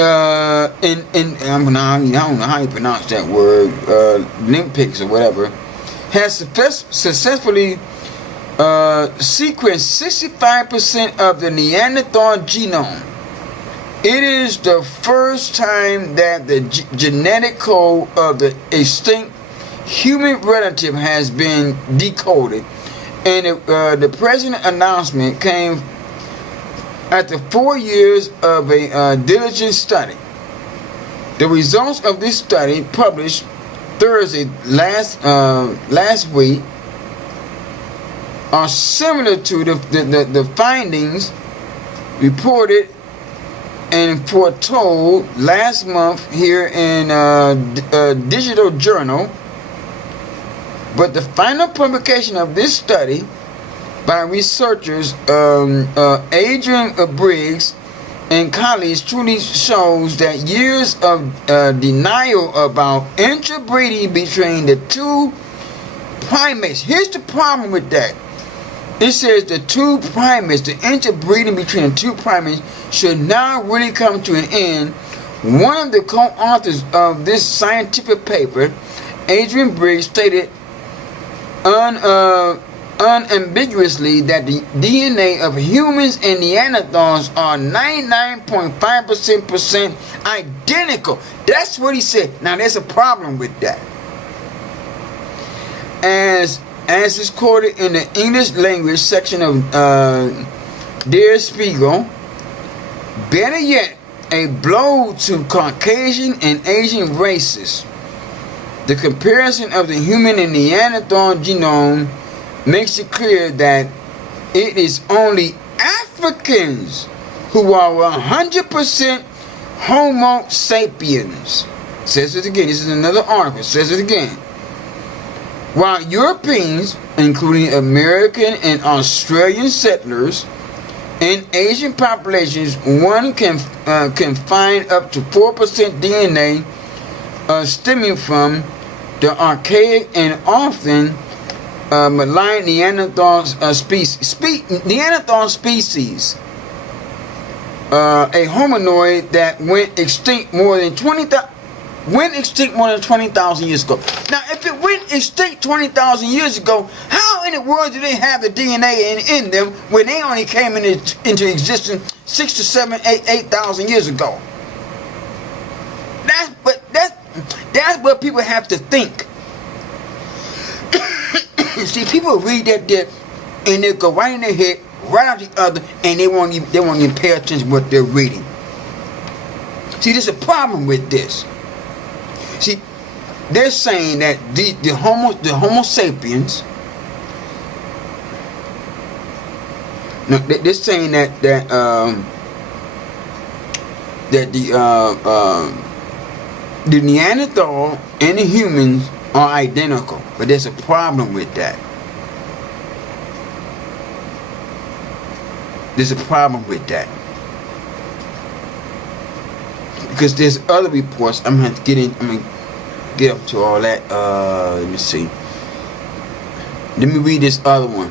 I don't know how you pronounce that word, Olympics or whatever, has successfully sequenced 65% of the Neanderthal genome. It is the first time that the genetic code of the extinct human relative has been decoded, and the present announcement came after 4 years of a diligent study. The results of this study, published Thursday last week, are similar to the findings reported and foretold last month here in a digital journal. But the final publication of this study by researchers Adrian Briggs and colleagues truly shows that years of denial about interbreeding between the two primates. Here's the problem with that. It says the two primates, the interbreeding between the two primates, should now really come to an end. One of the co-authors of this scientific paper, Adrian Briggs, stated unambiguously that the DNA of humans and Neanderthals are 99.5% identical. That's what he said. Now there's a problem with that. As as is quoted in the English language section of Der Spiegel. Better yet, a blow to Caucasian and Asian races. The comparison of the human and Neanderthal genome makes it clear that it is only Africans who are 100% Homo sapiens. Says it again. This is another article. Says it again. While Europeans, including American and Australian settlers, in Asian populations, one can find up to 4% DNA stemming from the archaic and often malign Neanderthal species. Neanderthal species, a hominoid that went extinct more than 20,000 years ago. Now, if it went extinct 20,000 years ago, how in the world do they have the DNA in them when they only came into existence 6 to 7, 8,000 years ago? That's what people have to think. See, people read that and they go right in their head, right out the other, and they won't even pay attention to what they're reading. See, there's a problem with this. See, they're saying that the Homo sapiens. No, they're saying that the Neanderthal and the humans are identical, but there's a problem with that. There's a problem with that. Because there's other reports. I'm gonna get up to all that. Let me see. Let me read this other one.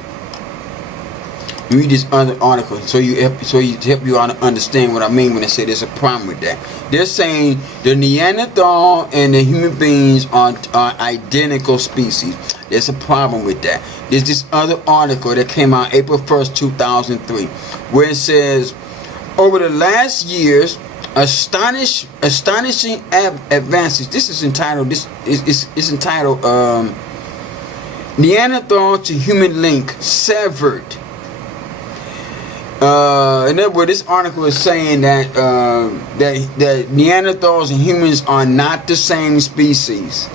Read this other article so you help you all understand what I mean when I say there's a problem with that. They're saying the Neanderthal and the human beings are identical species. There's a problem with that. There's this other article that came out April 1st, 2003, where it says, over the last years, astonishing advances. This is entitled. It's entitled Neanderthal to Human Link Severed. In other words, this article is saying that that Neanderthals and humans are not the same species.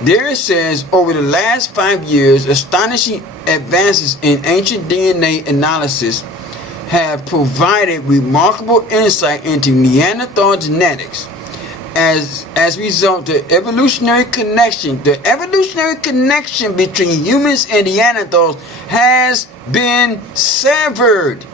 There it says, over the last 5 years, astonishing advances in ancient DNA analysis have provided remarkable insight into Neanderthal genetics. As a result, the evolutionary connection between humans and Neanderthals has been severed.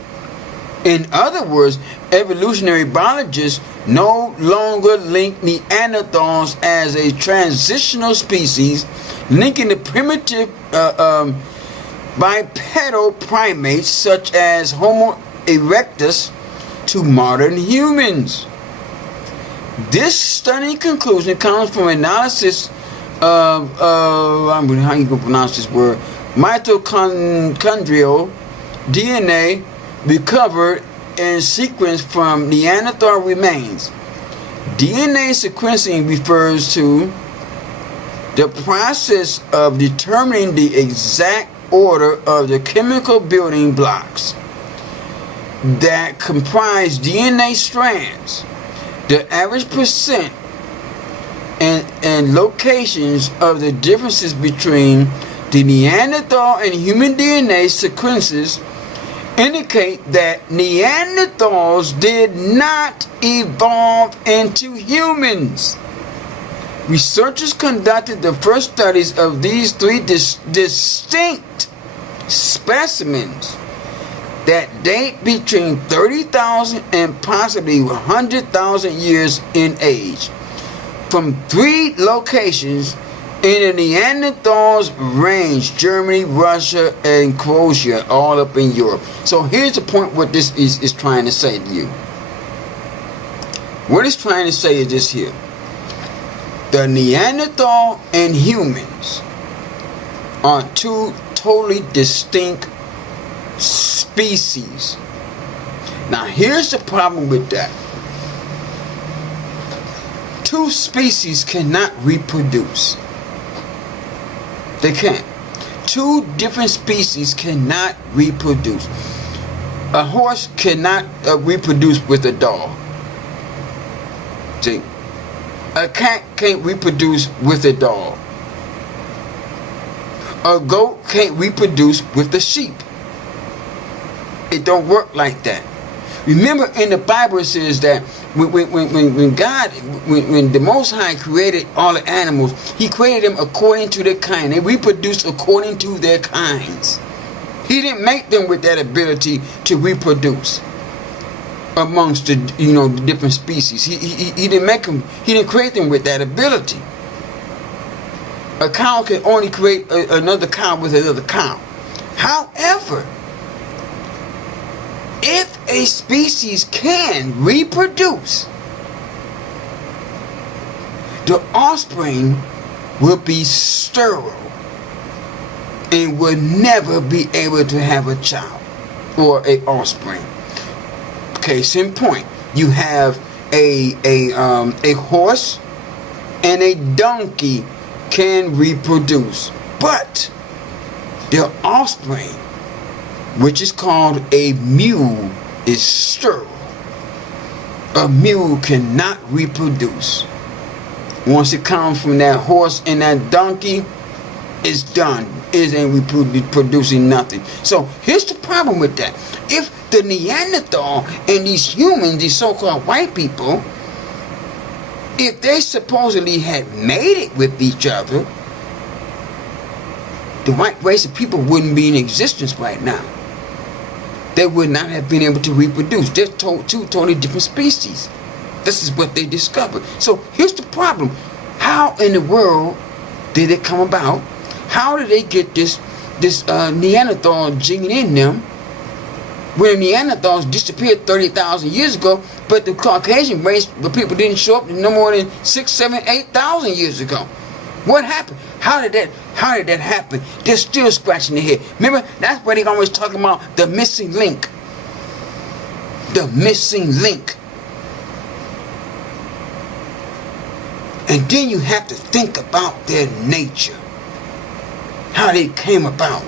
In other words, evolutionary biologists no longer link Neanderthals as a transitional species, linking the primitive bipedal primates such as Homo erectus to modern humans. This stunning conclusion comes from analysis of how you gonna pronounce this word, mitochondrial DNA recovered and sequenced from Neanderthal remains. DNA sequencing refers to the process of determining the exact order of the chemical building blocks that comprise DNA strands. The average percent and locations of the differences between the Neanderthal and human DNA sequences indicate that Neanderthals did not evolve into humans. Researchers conducted the first studies of these three distinct specimens that date between 30,000 and possibly 100,000 years in age, from 3 locations in the Neanderthals range: Germany, Russia, and Croatia, all up in Europe. So here's the point what this is trying to say to you. What it's trying to say is this here. The Neanderthal and humans are 2 totally distinct species. Now here's the problem with that. 2 species cannot reproduce. They can't. Two different species cannot reproduce. A horse cannot reproduce with a dog. See, a cat can't reproduce with a dog. A goat can't reproduce with a sheep. It don't work like that. Remember, in the Bible it says that when God, when the Most High created all the animals, He created them according to their kind. They reproduced according to their kinds. He didn't make them with that ability to reproduce amongst the the different species. He didn't make them. He didn't create them with that ability. A cow can only create another cow with another cow. However, if a species can reproduce, the offspring will be sterile and will never be able to have a child or a offspring. Case in point, you have a horse and a donkey can reproduce, but their offspring, which is called a mule, is sterile. A mule cannot reproduce. Once it comes from that horse and that donkey, it's done. It ain't reproducing nothing. So here's the problem with that. If the Neanderthal and these humans, these so-called white people, if they supposedly had made it with each other, the white race of people wouldn't be in existence right now. They would not have been able to reproduce. They're two totally different species. This is what they discovered. So here's the problem. How in the world did it come about? How did they get this Neanderthal gene in them when the Neanderthals disappeared 30,000 years ago, but the Caucasian race, the people didn't show up no more than 6, 7, 8,000 years ago? What happened? How did that happen? They're still scratching their head. Remember, that's why they're always talking about the missing link. The missing link. And then you have to think about their nature. How they came about.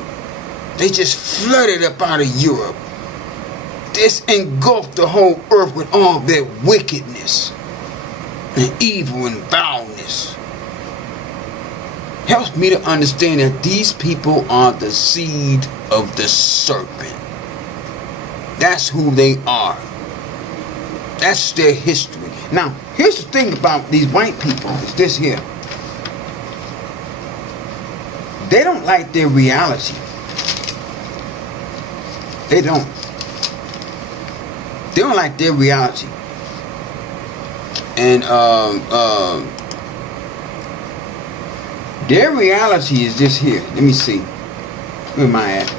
They just flooded up out of Europe. This engulfed the whole earth with all their wickedness and evil and foulness. Helps me to understand that these people are the seed of the serpent. That's who they are. That's their history. Now, here's the thing about these white people, is this here. They don't like their reality. They don't. They don't like their reality. And their reality is this here. Let me see. Where am I at?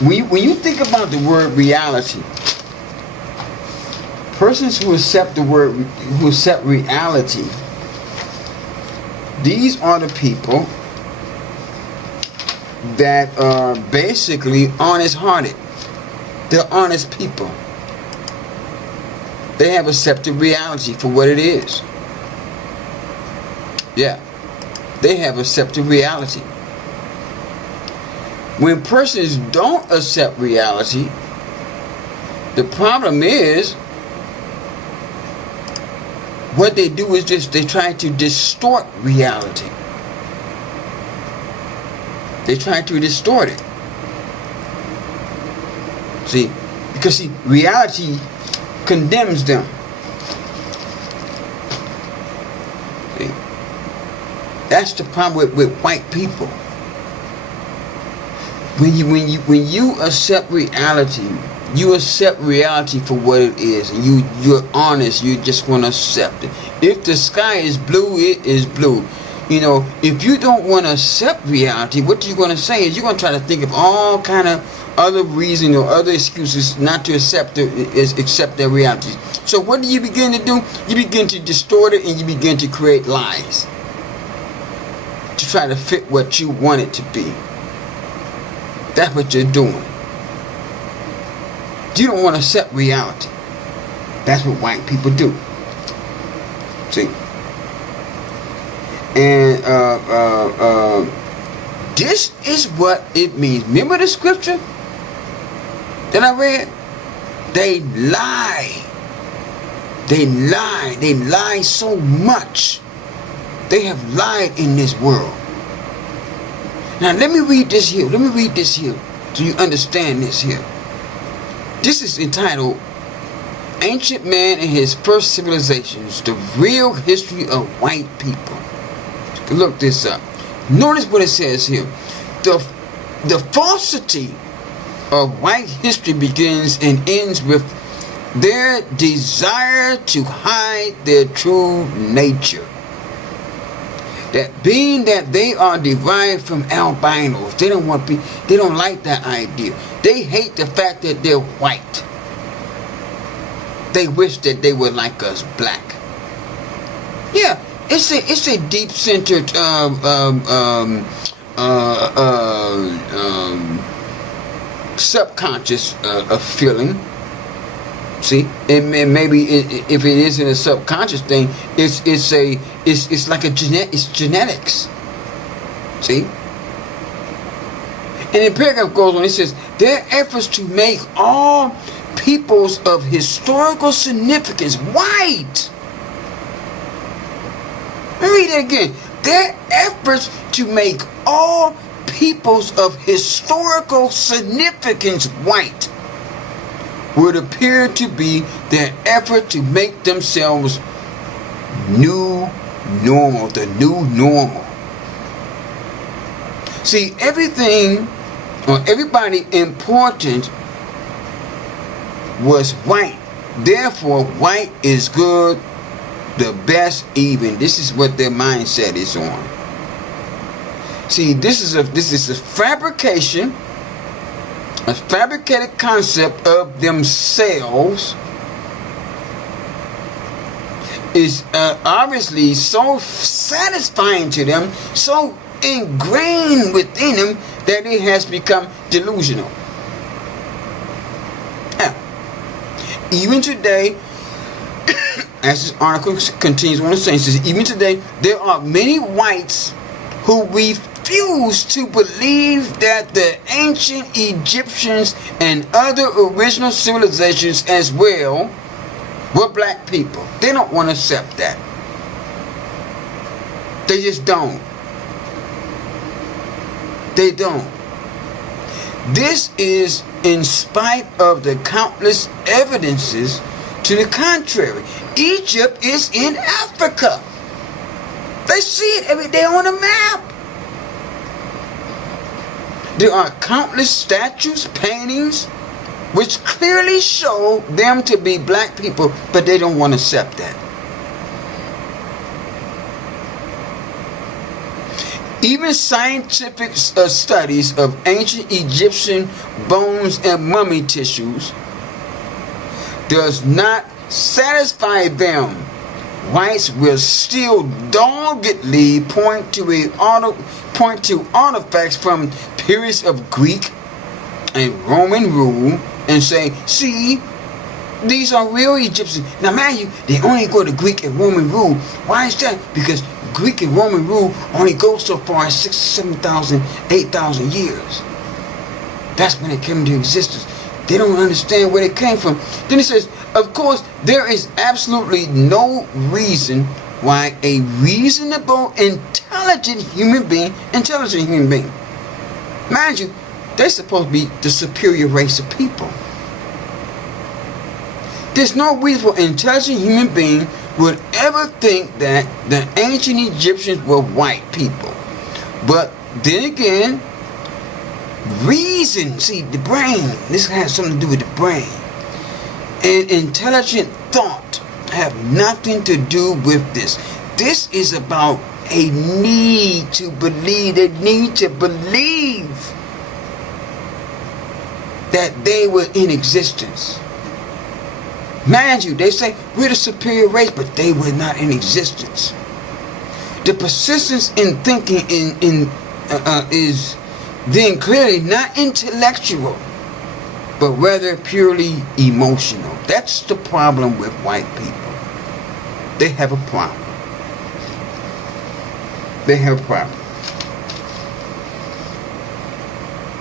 When you think about the word reality, persons who accept reality, these are the people that are basically honest-hearted. They're honest people. They have accepted reality for what it is. Yeah. They have accepted reality. When persons don't accept reality, the problem is what they do is just they try to distort reality. They try to distort it. See, because reality condemns them. See, that's the problem with white people. When you accept reality, you accept reality for what it is, and you're honest. You just want to accept it. If the sky is blue, it is blue. You know, if you don't want to accept reality, what you're going to say is you're going to try to think of all kind of other reasons or other excuses not to accept their reality. So what do you begin to do? You begin to distort it, and you begin to create lies to try to fit what you want it to be. That's what you're doing. You don't want to accept reality. That's what white people do. See? And this is what it means. Remember the scripture that I read? They lie. They lie. They lie so much. They have lied in this world. Now let me read this here. Let me read this here so you understand this here. This is entitled Ancient Man and His First Civilizations, The Real History of White People. Look this up. Notice what it says here. The falsity of white history begins and ends with their desire to hide their true nature. That being that they are derived from albinos, they don't like that idea. They hate the fact that they're white. They wish that they were like us, black. Yeah, it's a deep centered subconscious feeling. See, and maybe if it isn't a subconscious thing, it's like it's genetics. See, and the paragraph goes on. It says their efforts to make all peoples of historical significance white. Let me read that again. Their efforts to make all peoples of historical significance white would appear to be their effort to make themselves new normal, the new normal. See, everything or everybody important was white. Therefore, white is good, the best even. This is what their mindset is on. See, this is a fabrication, a fabricated concept of themselves. Is obviously so satisfying to them, so ingrained within them that it has become delusional. Now, even today, as this article continues on to say, it says, even today, there are many whites who refuse to believe that the ancient Egyptians and other original civilizations as well were black people. They don't want to accept that. They just don't. They don't. This is in spite of the countless evidences to the contrary. Egypt is in Africa. They see it every day on the map. There are countless statues, paintings, which clearly show them to be black people, but they don't want to accept that. Even scientific studies of ancient Egyptian bones and mummy tissues does not satisfy them. Whites will still doggedly point to artifacts from periods of Greek and Roman rule and say, see, these are real Egyptians. Now mind you, they only go to Greek and Roman rule. Why is that? Because Greek and Roman rule only goes so far as 6,000, 7,000, 8,000 years. That's when it came into existence. They don't understand where it came from. Then it says, of course, there is absolutely no reason why a reasonable, intelligent human being, mind you, they're supposed to be the superior race of people. There's no reason for an intelligent human being would ever think that the ancient Egyptians were white people. But then again, reason, see, the brain, this has something to do with the brain, and intelligent thought have nothing to do with this. This is about a need to believe, a need to believe that they were in existence. Mind you, they say we're the superior race, but they were not in existence. The persistence in thinking is then clearly not intellectual. but rather purely emotional. That's the problem with white people. They have a problem. They have a problem.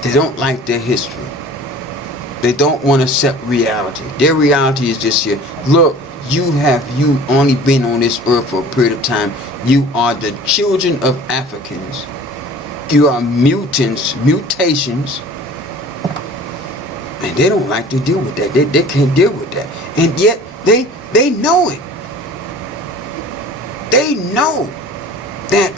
They don't like their history. They don't want to accept reality. Their reality is just here. Look, you only been on this earth for a period of time. You are the children of Africans. You are mutations. And they don't like to deal with that. They can't deal with that. And yet they know it. They know that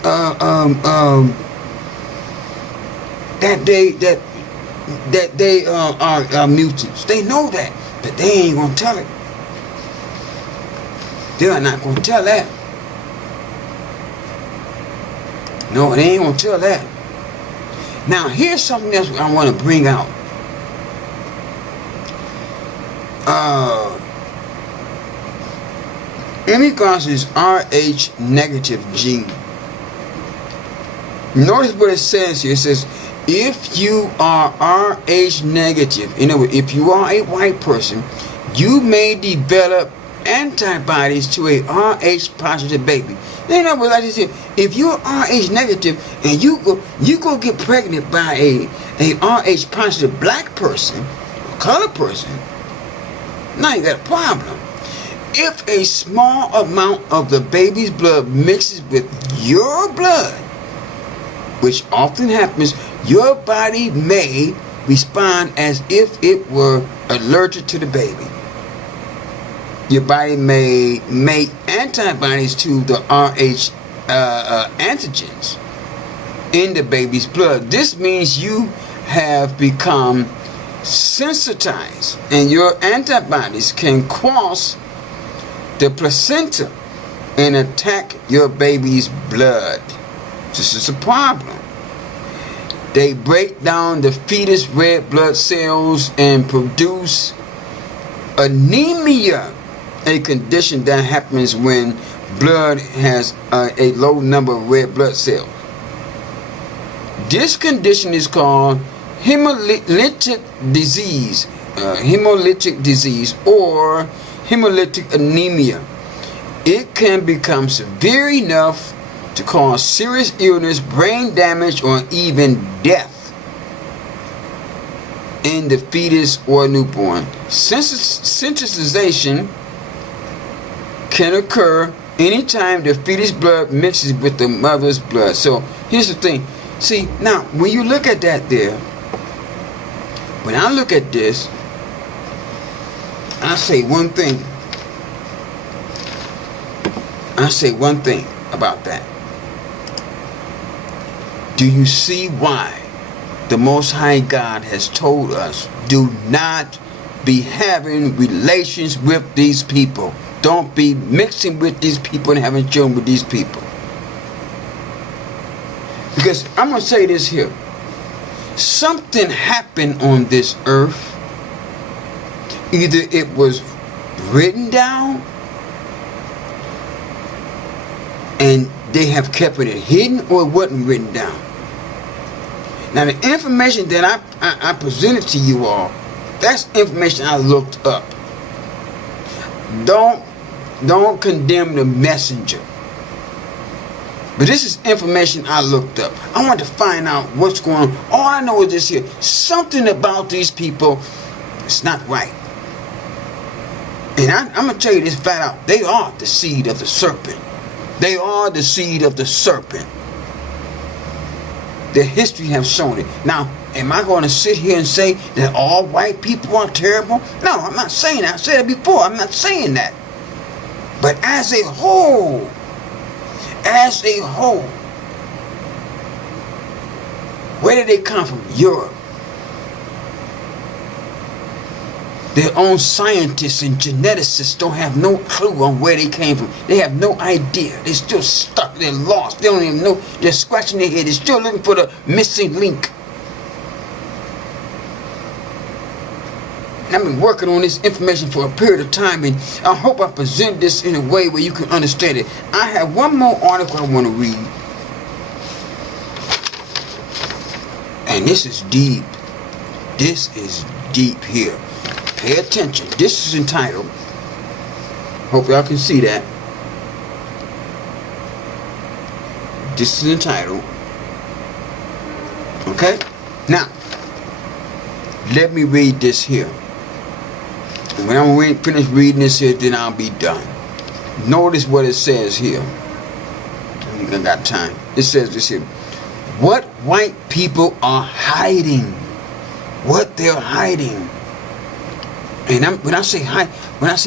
they are mutants. They know that, but they ain't gonna tell it. They are not gonna tell that. No, they ain't gonna tell that. Now, here's something else I want to bring out. In regards to this RH negative gene, notice what it says here. It says, if you are RH negative, in other words, if you are a white person, you may develop antibodies to a RH positive baby. In other words, like I said, if you're RH negative and you go get pregnant by a RH positive black person, a colored person, now you got a problem. If a small amount of the baby's blood mixes with your blood, which often happens, your body may respond as if it were allergic to the baby. Your body may make antibodies to the RH antigens in the baby's blood. This means you have become sensitized, and your antibodies can cross the placenta and attack your baby's blood. This is a problem. They break down the fetus red blood cells and produce anemia, a condition that happens when blood has a low number of red blood cells. This condition is called hemolytic disease, or hemolytic anemia. It can become severe enough to cause serious illness, brain damage, or even death in the fetus or newborn. Sensitization can occur anytime the fetus blood mixes with the mother's blood. So here's the thing. See, now when you look at that there, when I look at this, I say one thing. I say one thing about that. Do you see why the Most High God has told us, do not be having relations with these people? Don't be mixing with these people and having children with these people. Because I'm going to say this here. Something happened on this earth. Either it was written down and they have kept it hidden, or it wasn't written down. Now the information that I presented to you all, that's information I looked up. Don't condemn the messenger. But this is information I looked up. I want to find out what's going on. All I know is this here. Something about these people is not right. And I'm going to tell you this flat out. They are the seed of the serpent. They are the seed of the serpent. The history has shown it. Now, am I going to sit here and say that all white people are terrible? No, I'm not saying that. I said it before. I'm not saying that. But as a whole, where did they come from? Europe. Their own scientists and geneticists don't have no clue on where they came from. They have no idea. They're still stuck. They're lost. They don't even know. They're scratching their head. They're still looking for the missing link. I've been working on this information for a period of time, and I hope I present this in a way where you can understand it. I have one more article I want to read. And this is deep. This is deep here. Pay attention. This is entitled, hope y'all can see that. This is entitled, okay? Now, let me read this here. And when I'm finished reading this here, then I'll be done. Notice what it says here. I think I got time. It says this here. What white people are hiding. What they're hiding. And when I say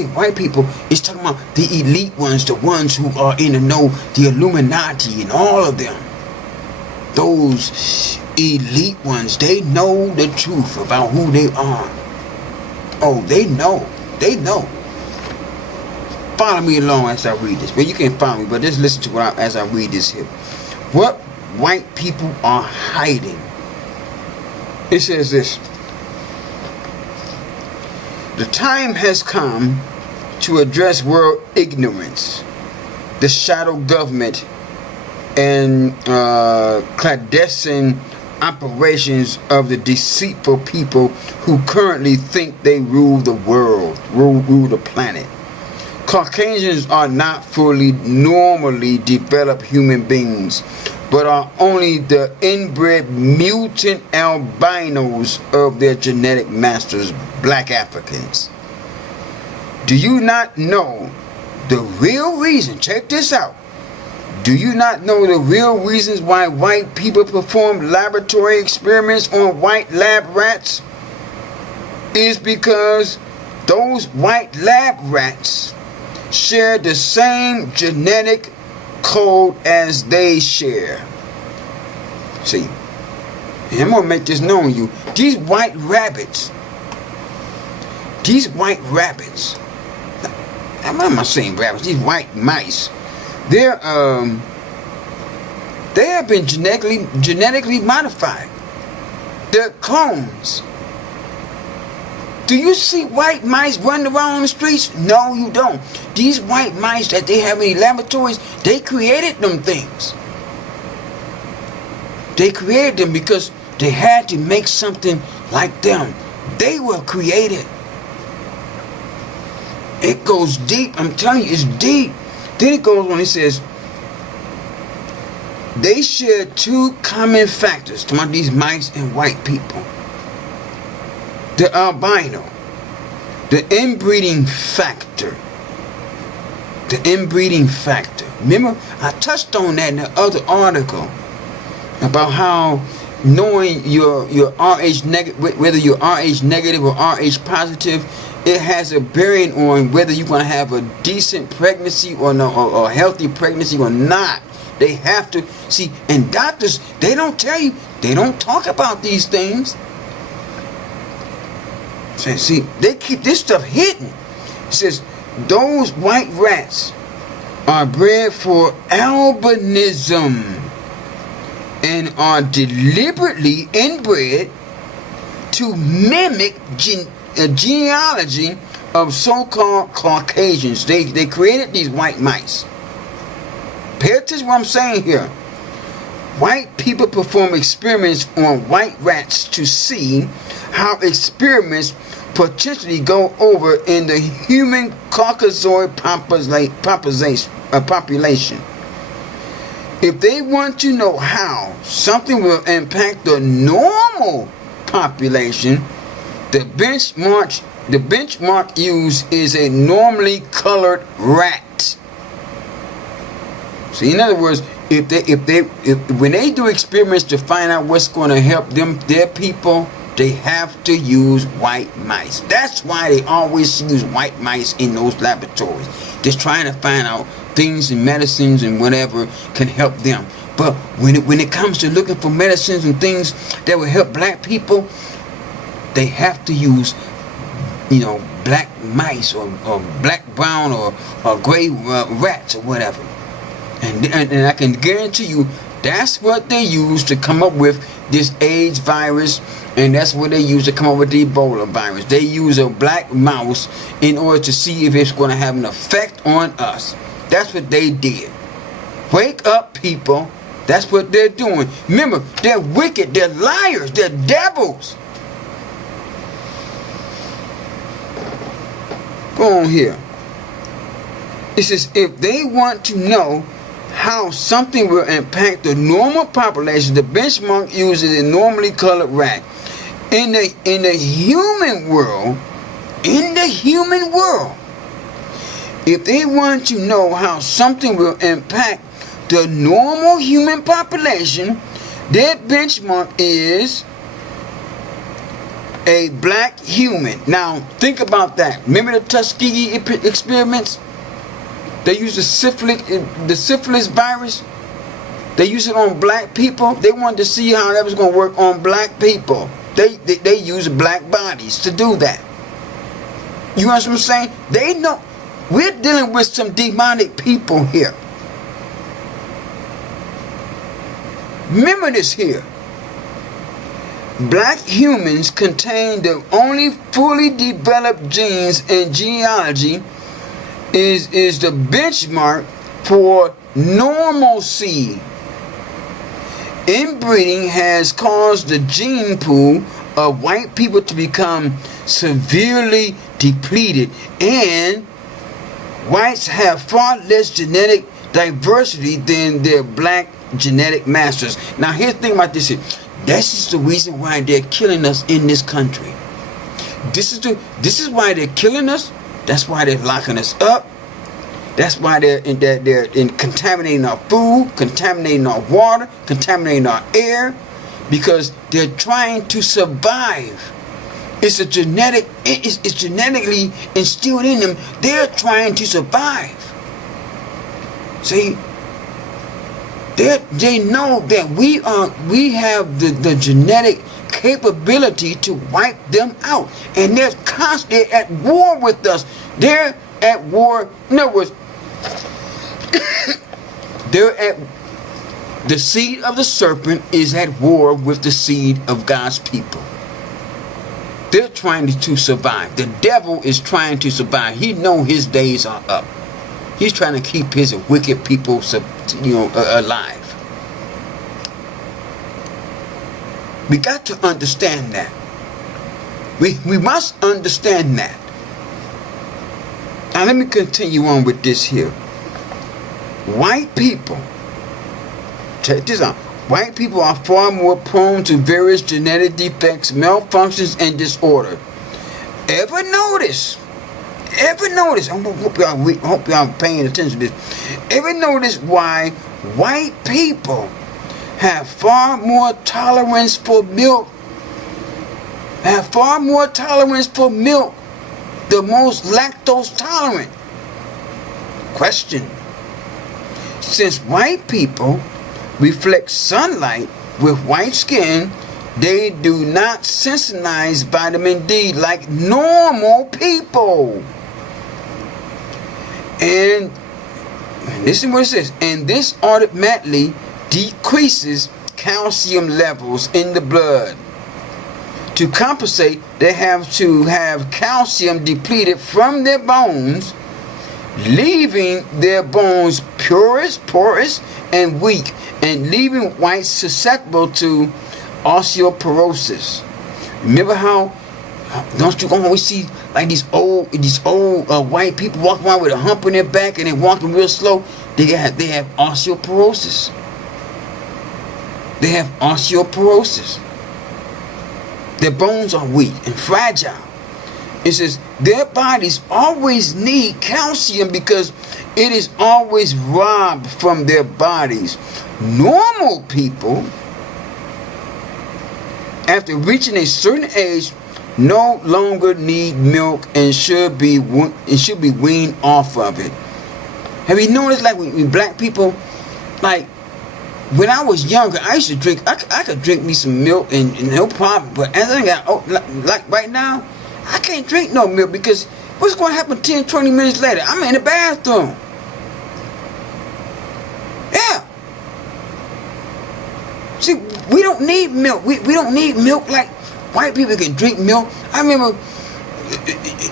white people, it's talking about the elite ones, the ones who are in the know, the Illuminati and all of them. Those elite ones, they know the truth about who they are. Oh, they know. They know. Follow me along as I read this. Well, you can't follow me, but just listen to what as I read this here. What white people are hiding. It says this. The time has come to address world ignorance, the shadow government, and clandestine operations of the deceitful people who currently think they rule the world, rule the planet. Caucasians are not fully normally developed human beings, but are only the inbred mutant albinos of their genetic masters, black Africans. Do you not know the real reason? Check this out. Do you not know the real reasons why white people perform laboratory experiments on white lab rats? Is because those white lab rats share the same genetic code as they share. See, and I'm gonna make this known to you. These white rabbits, I'm not saying rabbits, these white mice, they have been genetically modified. They're clones. Do you see white mice running around on the streets? No, you don't. These white mice that they have in laboratories, they created them things. They created them because they had to make something like them. They were created. It goes deep. I'm telling you, it's deep. Then it goes on, it says, they share two common factors to these mice and white people. The albino, the inbreeding factor. The inbreeding factor. Remember, I touched on that in the other article about how knowing your RH negative, whether you're RH negative or RH positive, it has a bearing on whether you're going to have a decent pregnancy or no, or a healthy pregnancy or not. They have to see, and doctors, they don't tell you, they don't talk about these things. So, see, they keep this stuff hidden. It says those white rats are bred for albinism and are deliberately inbred to mimic genealogy of so-called Caucasians. They created these white mice. Pay attention to what I'm saying here. White people perform experiments on white rats to see how experiments potentially go over in the human Caucasoid population. If they want to know how something will impact the normal population, the benchmark used is a normally colored rat. So in other words, when they do experiments to find out what's going to help them, their people, they have to use white mice. That's why they always use white mice in those laboratories. Just trying to find out things and medicines and whatever can help them. But when it comes to looking for medicines and things that will help black people, they have to use, black mice or black, brown or gray rats or whatever. And I can guarantee you that's what they use to come up with this AIDS virus, and that's what they use to come up with the Ebola virus. They use a black mouse in order to see if it's going to have an effect on us. That's what they did. Wake up, people. That's what they're doing. Remember, they're wicked, they're liars, they're devils. Go on here. It says, if they want to know how something will impact the normal population, the benchmark uses a normally colored rat. In the human world, if they want to know how something will impact the normal human population, their benchmark is a black human. Now, think about that. Remember the Tuskegee experiments? They used the syphilis virus. They used it on black people. They wanted to see how that was going to work on black people. They used black bodies to do that. You know what I'm saying? They know. We're dealing with some demonic people here. Remember this here. Black humans contain the only fully developed genes in genealogy is the benchmark for normalcy. Inbreeding has caused the gene pool of white people to become severely depleted, and whites have far less genetic diversity than their black genetic masters. Now here's the thing about this here. This is the reason why they're killing us in this country. This is why they're killing us. That's why they're locking us up. That's why they're contaminating our food, contaminating our water, contaminating our air, because they're trying to survive. It's genetically instilled in them. They're trying to survive. See, they know that we have the genetic capability to wipe them out, and they're constantly at war with us. They're at war. In other words, the seed of the serpent is at war with the seed of God's people. They're trying to survive. The devil is trying to survive. He knows his days are up. He's trying to keep his wicked people, alive. We got to understand that. We must understand that. Now let me continue on with this here. White people, check this out. White people are far more prone to various genetic defects, malfunctions, and disorder. Ever notice? I hope y'all paying attention to this. Ever notice why white people have far more tolerance for milk? The most lactose tolerant. Question. Since white people reflect sunlight with white skin, they do not sensitize vitamin D like normal people. And listen what it says. And this automatically decreases calcium levels in the blood. To compensate, they have to have calcium depleted from their bones, leaving their bones porous and weak, and leaving whites susceptible to osteoporosis. Remember how, don't you always see like these old white people walking around with a hump in their back and they're walking real slow? They have osteoporosis. They have osteoporosis. Their bones are weak and fragile. It says their bodies always need calcium because it is always robbed from their bodies. Normal people, after reaching a certain age, no longer need milk and should be weaned off of it. Have you noticed, like when black people, like when I was younger, I used to drink. I could drink me some milk and no problem. But as I got like right now, I can't drink no milk because what's going to happen 10, 20 minutes later? I'm in the bathroom. Yeah. See, we don't need milk. We don't need milk like white people can drink milk. I remember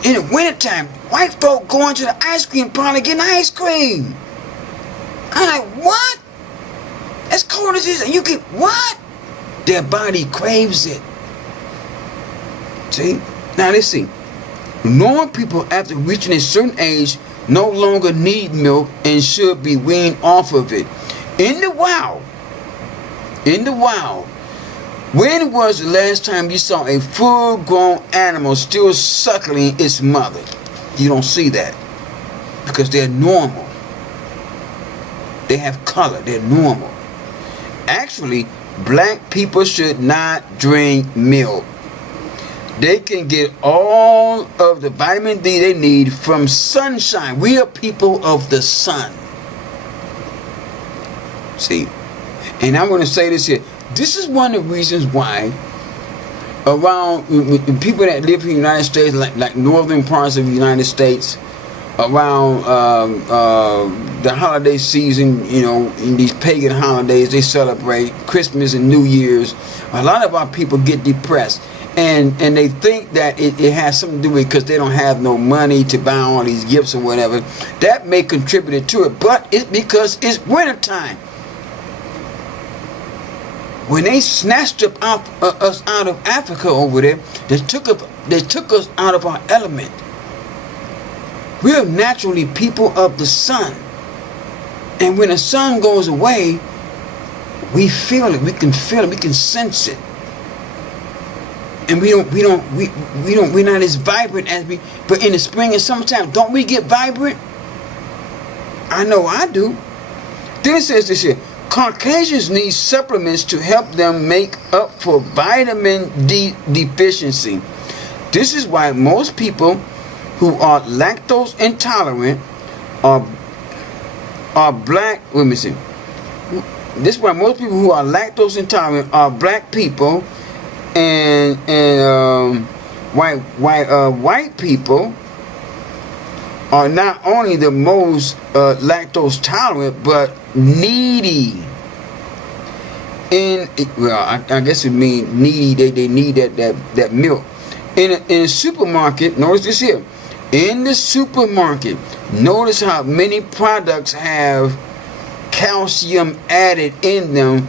in the wintertime, white folk going to the ice cream parlor getting ice cream. I'm like, what? As cold as this, and you get what? Their body craves it. See? Now let's see. Normal people after reaching a certain age no longer need milk and should be weaned off of it. In the wild, when was the last time you saw a full-grown animal still suckling its mother? You don't see that because they're normal. They have color. They're normal. Actually, black people should not drink milk. They can get all of the vitamin D they need from sunshine. We are people of the sun. See? And I'm going to say this here. This is one of the reasons why around people that live in the United States, like northern parts of the United States, around the holiday season, you know, in these pagan holidays, they celebrate Christmas and New Year's. A lot of our people get depressed. And they think that it has something to do with it because they don't have no money to buy all these gifts or whatever. That may contribute to it, but it's because it's winter time. When they snatched us out of Africa over there, they took us out of our element. We are naturally people of the sun, and when the sun goes away, we feel it. We can feel it. We can sense it. And we're not as vibrant as we. But in the spring and summertime, don't we get vibrant? I know I do. Then it says this here: Caucasians need supplements to help them make up for vitamin D deficiency. This is why most people who are lactose intolerant are black. Let me see. This is why most people who are lactose intolerant are black people. And white people are not only the most lactose tolerant, but needy. I guess it means needy. They need that milk. In a supermarket, notice this here. In the supermarket, notice how many products have calcium added in them.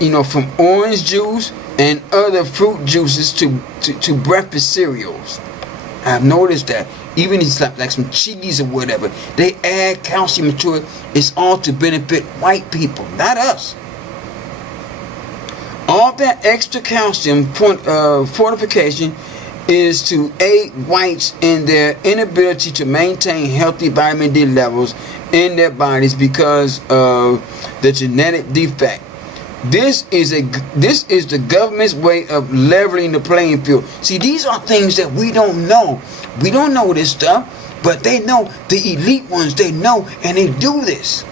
You know, from orange juice and other fruit juices to breakfast cereals. I've noticed that. Even it's like some cheese or whatever, they add calcium to it. It's all to benefit white people, not us. All that extra calcium fortification is to aid whites in their inability to maintain healthy vitamin D levels in their bodies because of the genetic defect. This is the government's way of leveling the playing field. See, these are things that we don't know. We don't know this stuff, but they know. The elite ones, they know, and they do this.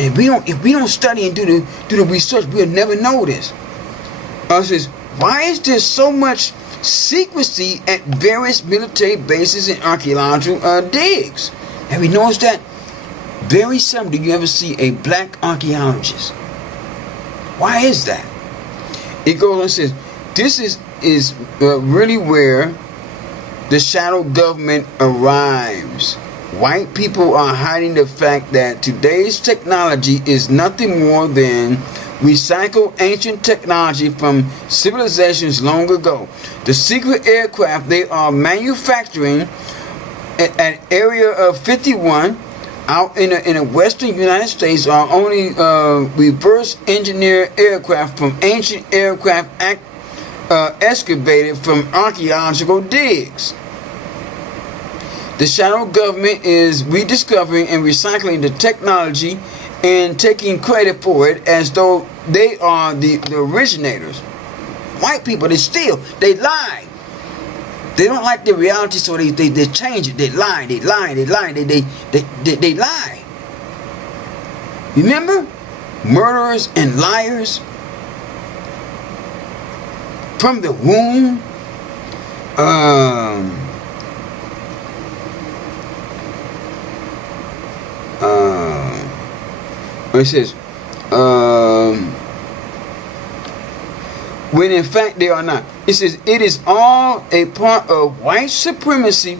And if we don't study and do the research, we'll never know this. It says, why is there so much secrecy at various military bases and archaeological digs? Have you noticed that? Very seldom do you ever see a black archaeologist. Why is that? It goes on and says, this is really where the shadow government arrives. White people are hiding the fact that today's technology is nothing more than recycled ancient technology from civilizations long ago. The secret aircraft they are manufacturing at Area of 51 out in the western United States are only reverse engineered aircraft from ancient aircraft excavated from archaeological digs. The shadow government is rediscovering and recycling the technology and taking credit for it as though they are the originators. White people, they lie. They don't like the reality, so they change it. They lie. They lie. Remember? Murderers and liars. From the womb. It says, when in fact they are not. It says, it is all a part of white supremacy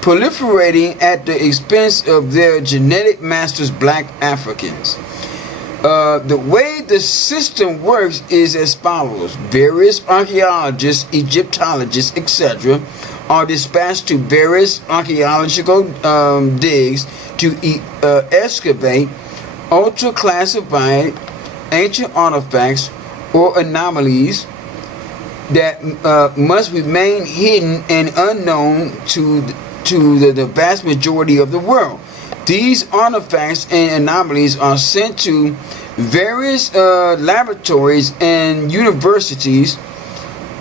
proliferating at the expense of their genetic masters, black Africans. The way the system works is as follows. Various archaeologists, Egyptologists, etc. are dispatched to various archaeological digs to excavate ultra-classified ancient artifacts or anomalies that must remain hidden and unknown to the vast majority of the world. These artifacts and anomalies are sent to various laboratories and universities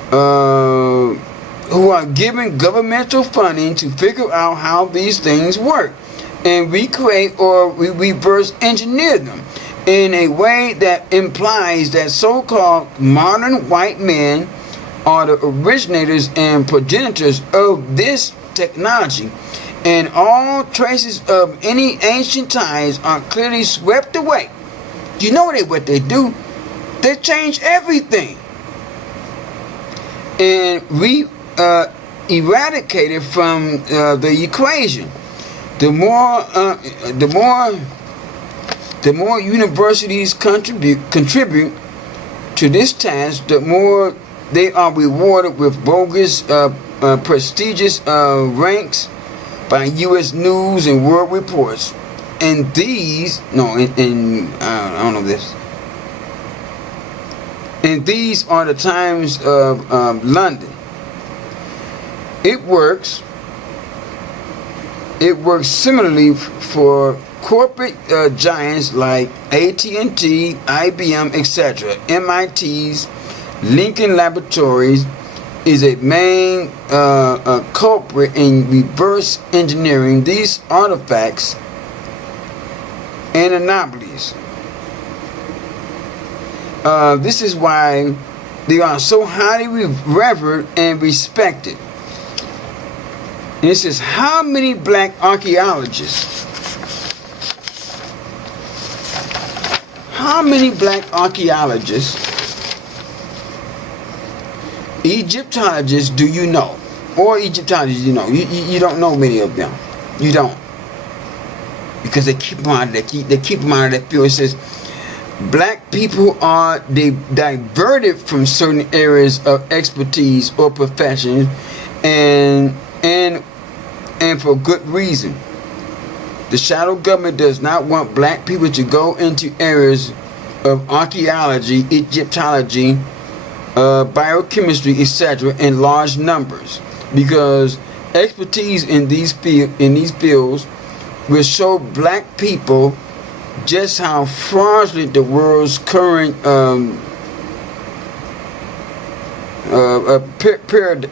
who are given governmental funding to figure out how these things work and recreate or reverse engineer them in a way that implies that so-called modern white men are the originators and progenitors of this technology, and all traces of any ancient ties are clearly swept away. You know what they do? They change everything and eradicated from the equation. The more universities contribute to this task, the more they are rewarded with bogus, prestigious ranks by U.S. News and World Reports. And these, I don't know this. And these are the Times of London. It works similarly for corporate giants like AT&T, IBM, etc. MIT's Lincoln Laboratories is a main culprit in reverse engineering these artifacts and anomalies. This is why they are so highly revered and respected. And it says, how many black archaeologists? How many black archaeologists, Egyptologists do you know? Or Egyptologists you know? You don't know many of them. You don't. Because they keep them out of that field. It says, black people are diverted from certain areas of expertise or professions, and for good reason. The shadow government does not want black people to go into areas of archaeology, Egyptology, biochemistry, etc. in large numbers, because expertise in these fields will show black people just how fraudulent the world's current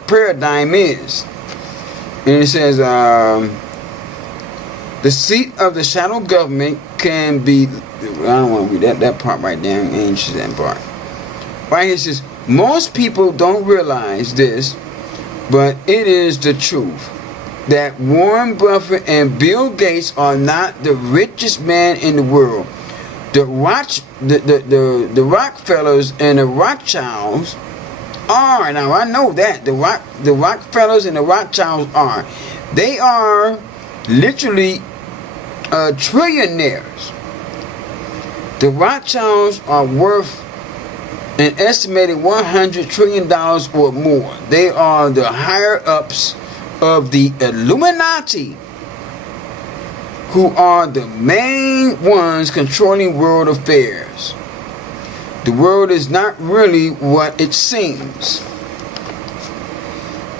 paradigm is. And it says, the seat of the shadow government can be, I don't want to read that part right there, I ain't interested in that part. Right here it says, most people don't realize this, but it is the truth that Warren Buffett and Bill Gates are not the richest man in the world. The Rockefellers and the Rothschilds are. Now I know that the Rockefellers and the Rothschilds are. They are literally trillionaires. The Rothschilds are worth an estimated $100 trillion or more. They are the higher ups of the Illuminati, who are the main ones controlling world affairs. The world is not really what it seems.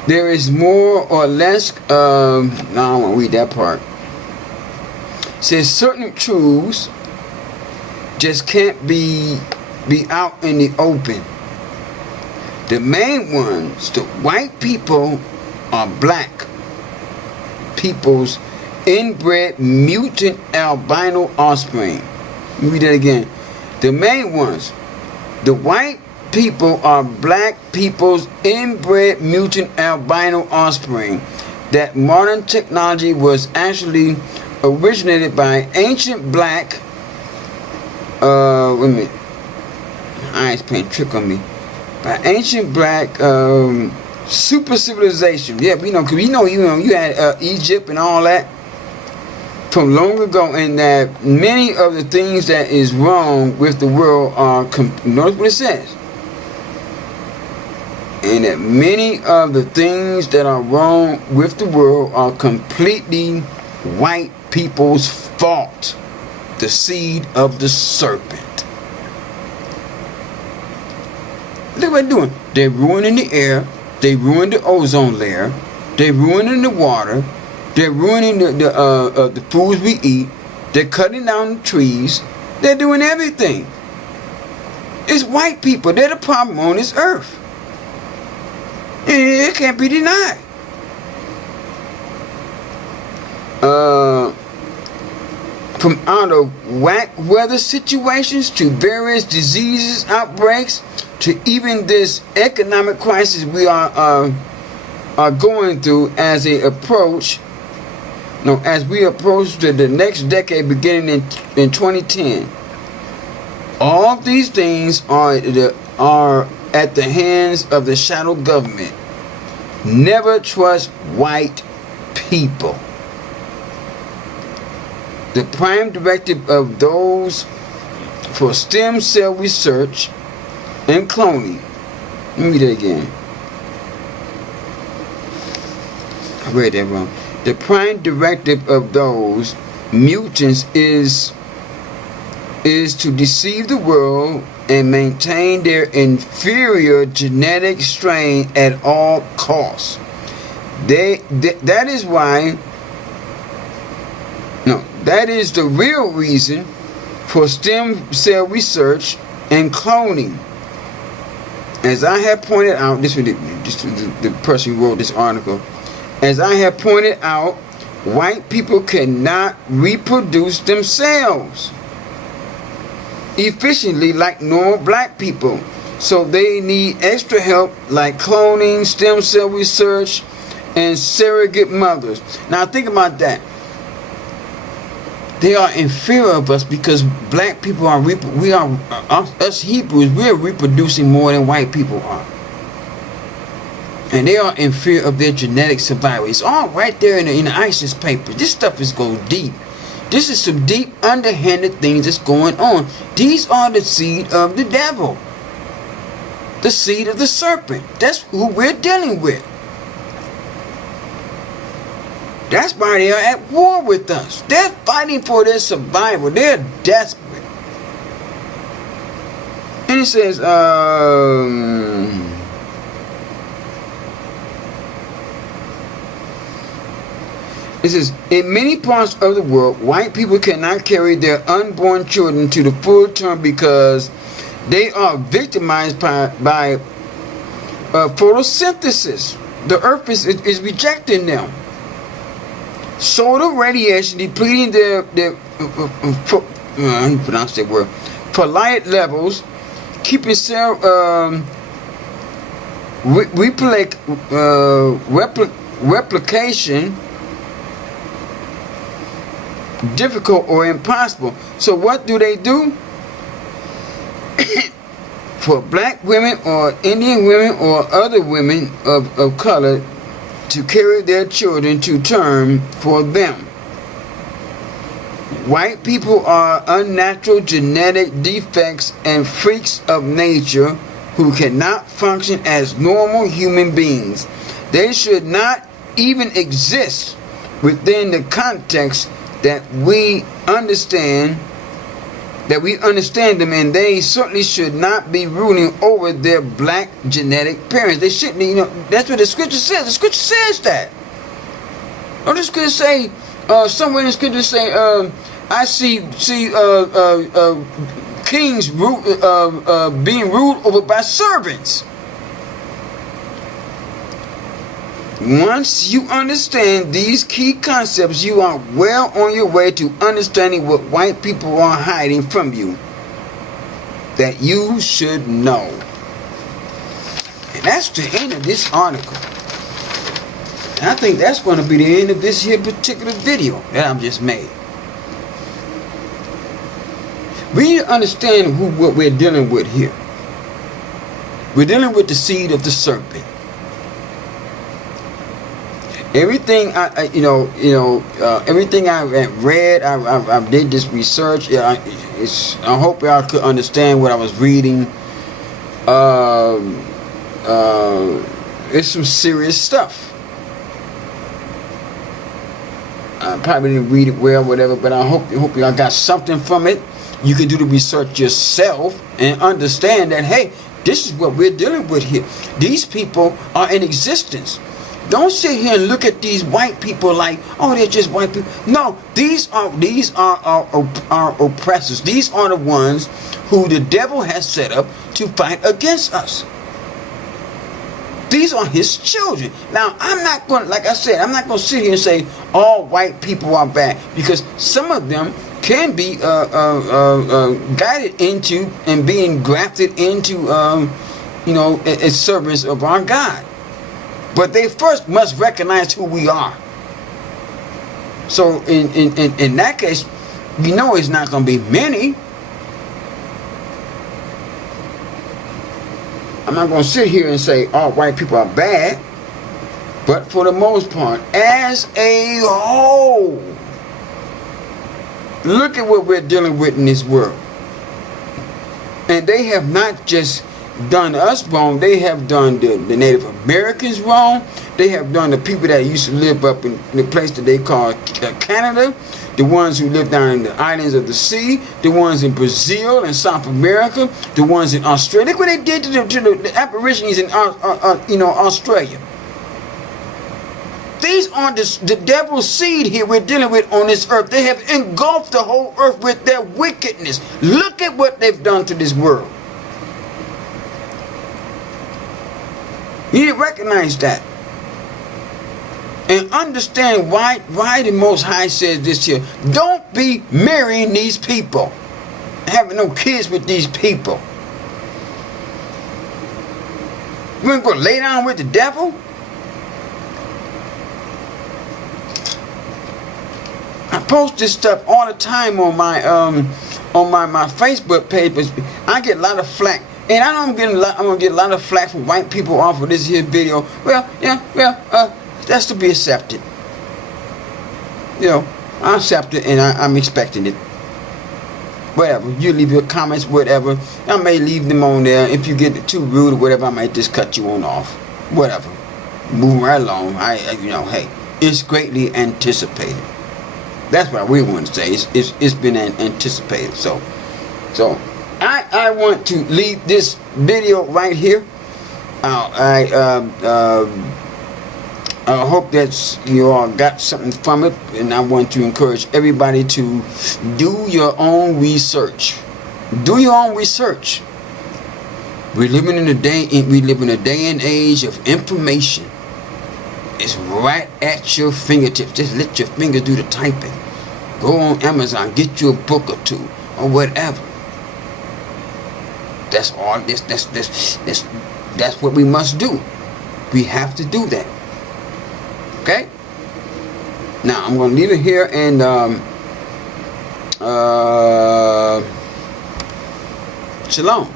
There is more or less, no, I don't want to read that part. It says certain truths just can't be out in the open. The main ones, the white people, are black people's inbred mutant albino offspring. Let me read that again. The main ones, the white people, are black people's inbred mutant albino offspring. That modern technology was actually originated by ancient black, wait a minute, eyes playing trick on me, by ancient black super civilization. Yeah, we know, because you had Egypt and all that from long ago, and that many of the things that is wrong with the world are, notice what it says, and that many of the things that are wrong with the world are completely white people's fault. The seed of the serpent. Look what they're doing. They're ruining the air. They ruined the ozone layer. They're ruining the water. They're ruining the foods we eat. They're cutting down the trees. They're doing everything. It's white people. They're the problem on this earth. It can't be denied. From out of whack weather situations to various diseases, outbreaks, to even this economic crisis we are going through as we approach the next decade beginning in 2010. All these things are at the hands of the shadow government. Never trust white people. The prime directive of those for stem cell research and cloning. Let me read that again. I read that wrong. The prime directive of those mutants is to deceive the world and maintain their inferior genetic strain at all costs. That is why. No, that is the real reason for stem cell research and cloning. As I have pointed out, this was the person who wrote this article. As I have pointed out, white people cannot reproduce themselves efficiently like normal black people. So they need extra help like cloning, stem cell research, and surrogate mothers. Now think about that. They are inferior of us because black people are us Hebrews, we're reproducing more than white people are. And they are in fear of their genetic survival. It's all right there in the ISIS papers. This stuff is going deep. This is some deep, underhanded things that's going on. These are the seed of the devil. The seed of the serpent. That's who we're dealing with. That's why they are at war with us. They're fighting for their survival. They're desperate. And it says, in many parts of the world, white people cannot carry their unborn children to the full term because they are victimized by photosynthesis. The earth is rejecting them. Solar radiation depleting their folate levels, keeping cell replication difficult or impossible. So what do? For black women or Indian women or other women of color to carry their children to term for them. White people are unnatural genetic defects and freaks of nature who cannot function as normal human beings. They should not even exist within the context that we understand them, and they certainly should not be ruling over their black genetic parents. They shouldn't, that's what the scripture says. The scripture says that. Or the scripture say, somewhere in the scripture say, I see kings being ruled over by servants. Once you understand these key concepts, you are well on your way to understanding what white people are hiding from you that you should know. And that's the end of this article. And I think that's going to be the end of this here particular video that I've just made. We need to understand what we're dealing with here. We're dealing with the seed of the serpent. Everything everything I've read, I did this research. I hope y'all could understand what I was reading. it's some serious stuff. I probably didn't read it well, whatever, but I hope y'all got something from it. You can do the research yourself and understand that, hey, this is what we're dealing with here. These people are in existence. Don't sit here and look at these white people like, oh, they're just white people. No, these are our oppressors. These are the ones who the devil has set up to fight against us. These are his children. Now, I'm not going to, like I said, I'm not going to sit here and say all white people are bad, because some of them can be guided into and being grafted into, a service of our God. But they first must recognize who we are. So in that case, you know it's not going to be many. I'm not going to sit here and say all white people are bad. But for the most part, as a whole, look at what we're dealing with in this world. And they have not just done us wrong, they have done the Native Americans wrong. They have done the people that used to live up in the place that they call Canada, the ones who live down in the islands of the sea, the ones in Brazil and South America, the ones in Australia. Look what they did to the Aborigines in Australia. These are the devil's seed here we're dealing with on this earth. They have engulfed the whole earth with their wickedness. Look at what they've done to this world. You need to recognize that. And understand why the Most High says this here. Don't be marrying these people. Having no kids with these people. You ain't going to lay down with the devil? I post this stuff all the time on my Facebook page, but I get a lot of flack. And I'm gonna get a lot of flack from white people off of this here video. Well, that's to be accepted. I accept it and I'm expecting it. Whatever. You leave your comments, whatever. I may leave them on there. If you get too rude or whatever, I might just cut you on off. Whatever. Move right along. Hey, it's greatly anticipated. That's what we want to say. It's been anticipated. So I want to leave this video right here. I hope that you all got something from it, and I want to encourage everybody to do your own research. Do your own research. We live in a day and age of information. It's right at your fingertips. Just let your finger do the typing. Go on Amazon, get you a book or two, or whatever. That's all. That's what we must do. We have to do that. Okay. Now I'm going to leave it here, and shalom.